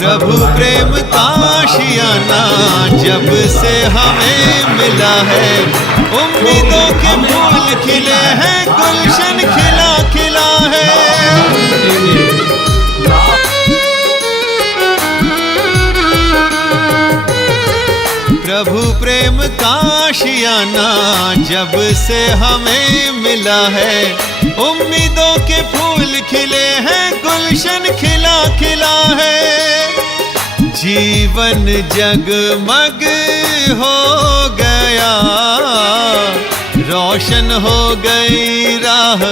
प्रभु प्रेम का आशियाना जब से हमें मिला है, उम्मीदों के फूल खिले हैं, गुलशन खिला खिला है। प्रभु प्रेम का आशियाना जब से हमें मिला है, उम्मीदों के फूल खिले हैं, गुलशन खिला खिला है। जीवन जगमग हो गया, रोशन हो गई राह,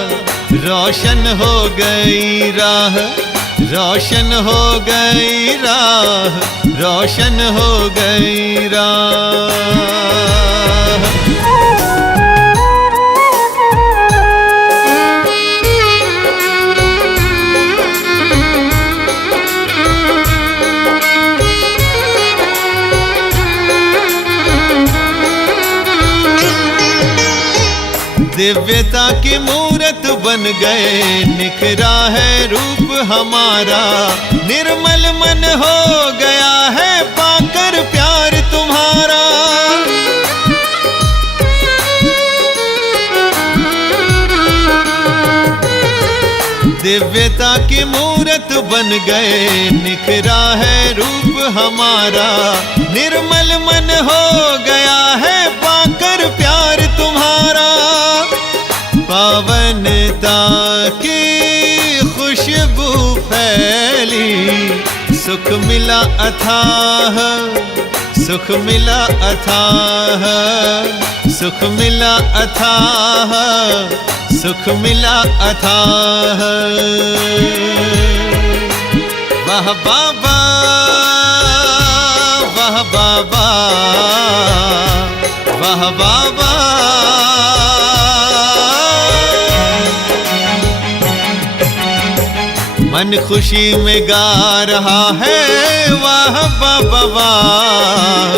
रोशन हो गई राह, रोशन हो गई राह, रोशन हो गई राह। दिव्यता की मूरत बन गए, निखरा है रूप हमारा। निर्मल मन हो गया है पाकर प्यार तुम्हारा। दिव्यता की मूरत बन गए, निखरा है रूप हमारा। निर्मल मन हो गया है पाकर प्यार तुम्हारा। पावनता की खुशबू फैली, सुख मिला अथाह, सुख मिला अथाह, सुख मिला अथाह, सुख मिला अथाह। वाह बाबा वाह बाबा वाह बाबा। मन खुशी में गा रहा है वाह बाबा वाह।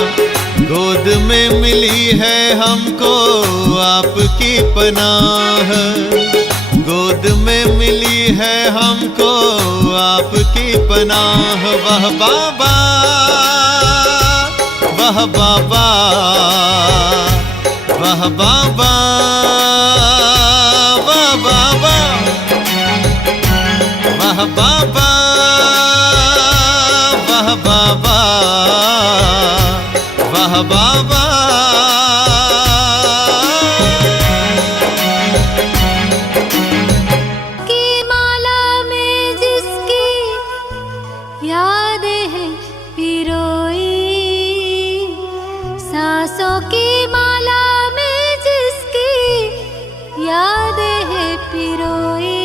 गोद में मिली है हमको आपकी पनाह, गोद में मिली है हमको आपकी पनाह। वाह बाबा वाह बाबा वाह बाबा वाह बाबा वाह बाबा वाह बाबा वाह बाबा। की माला में जिसकी यादें हैं पिरोई, सांसों की माला में जिसकी यादें हैं पिरोई,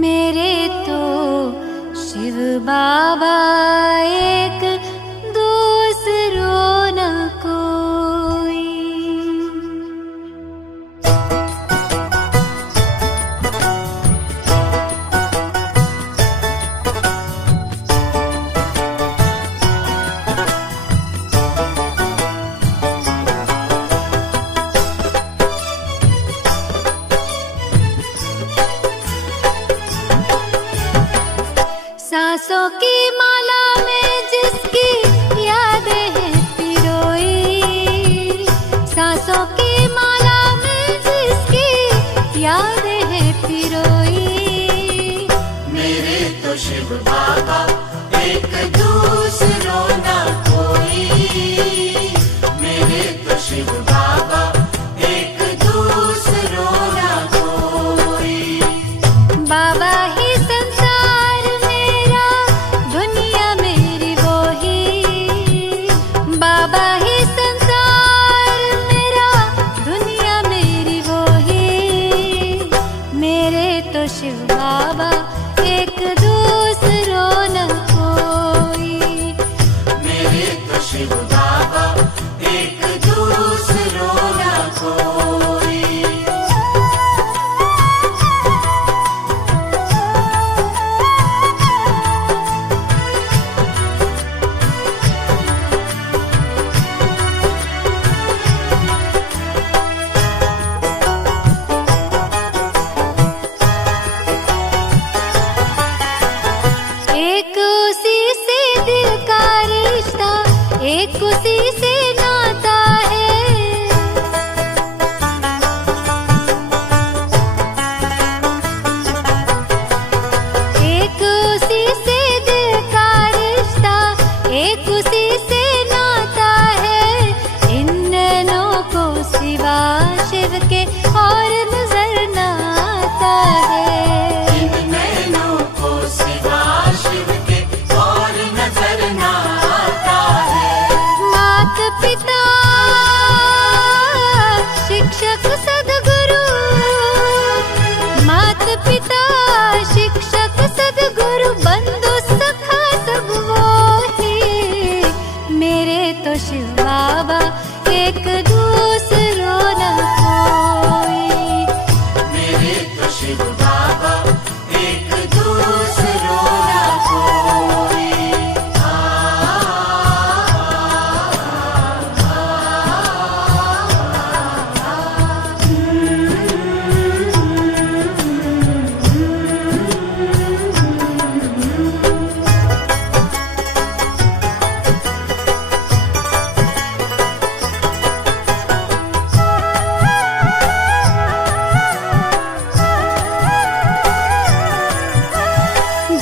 मेरे तो शिव बाबा एक दूसरों न कोई। सांसों की माला में जिसकी यादें हैं पिरोई, सांसों की माला में जिसकी यादें हैं पिरोई, मेरे तो शिव बाबा एक दूसरों ना कोई, मेरे तो शिव बाबा एक दूसरों ना कोई। बाबा ही संसार मेरा, दुनिया मेरी वो ही, बाबा ही संसार मेरा, दुनिया मेरी वो ही, मेरे तो शिव बाबा एक दूसरों न कोई, मेरे तो शिव बाबा एक दूसरों ना कोई। एक उसी से दिल का रिश्ता, एक उसी से नाता है, एक उसी से दिल का रिश्ता, एक उसी से नाता है, इन नैनों को सिवा शिव के और नजर न आता है, इन नैनों को सिवा शिव के और नजर ना आता है। मात पिता शिक्षक सद्गुरु, मात पिता शिक्षक सद्गुरु, बंधु सखा सब वो ही, मेरे तो शिव बाबा एक दूसरों न कोई, मेरे तो शिव बाबा एक दूसरों ना कोई।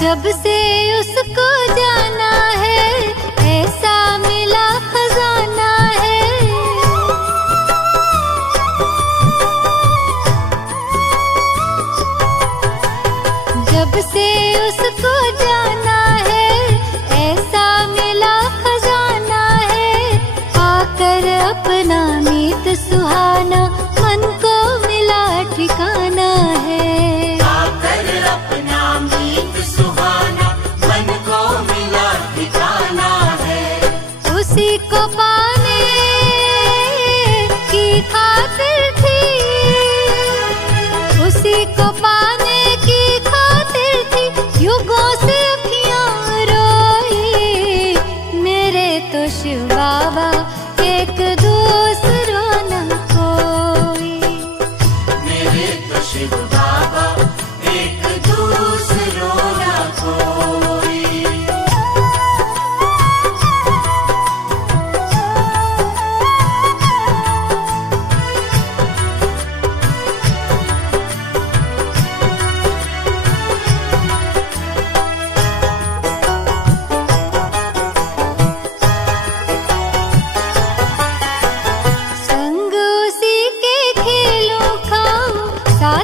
जब से उसको जाना है ऐसा मिला खजाना है, जब से उसको जाना है ऐसा मिला खजाना है, आकर अपना मीत सुहाना मन को मिला ठिकाना है, आकर अपना मीत सुहाना मन को मिला ठिकाना है। उसी को पाने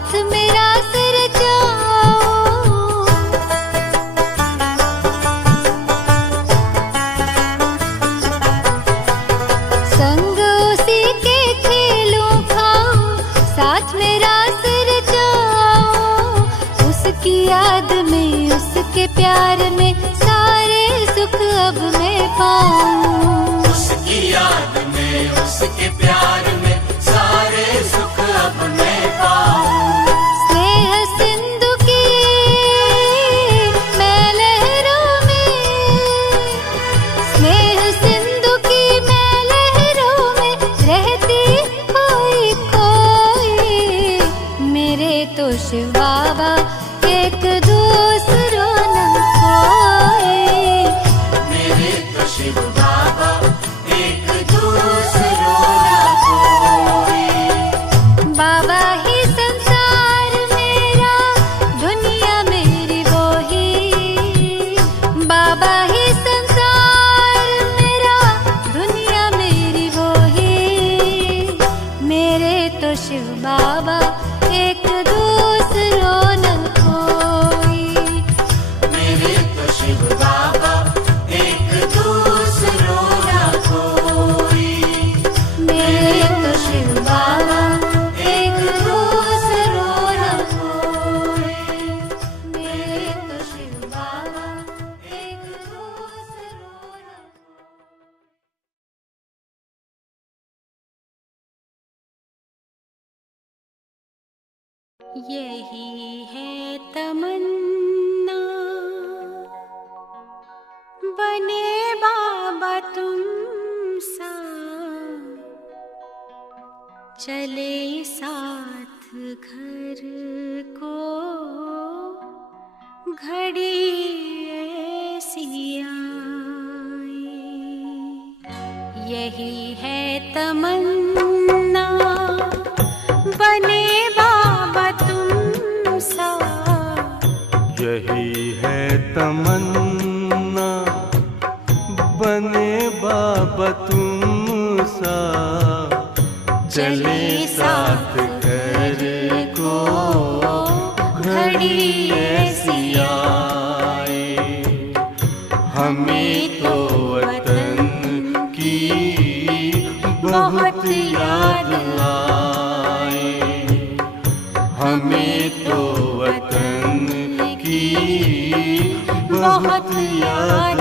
साथ मेरा सिर जाओ। संग उसी के खेलों खाओ, साथ मेरा सिर जाओ। उसकी याद में, उसके प्यार में सारे सुख अब मैं पाऊं। उसकी याद में, उसके प्यार में सारे सुख अब मैं पाऊं। स्नेह सिंधु की मैं लहरों में, स्नेह सिंधु की मैं लहरों में रहती खोई खोई। मेरे तो शिव बाबा एक दूसरों न कोई। मेरे तो शिव बाबा एक दूसरों न कोई। बाबा ही संसार मेरा, दुनिया मेरी वो ही। बाबा ही संसार मेरा, दुनिया मेरी वो ही। मेरे तो शिव बाबा एक दूसरों न कोई। मेरे तो शिव बाबा एक दूसरों न कोई। मेरे तो शिव बाबा एक दूसरों न कोई। मेरे तो शिव बाबा एक दूसरों न कोई। यही है तमन्ना, बने बाबा तुम सा, चले साथ घर को घड़ी ऐसी आए। यही है तमन्ना, बने बाबा तुम सा। यही है तमन्ना, बने बाबा तुम सा, चले साथ घर को घड़ी ऐसी आए। हमें तो वतन की बहुत याद आए। हमें तो वतन की बहुत याद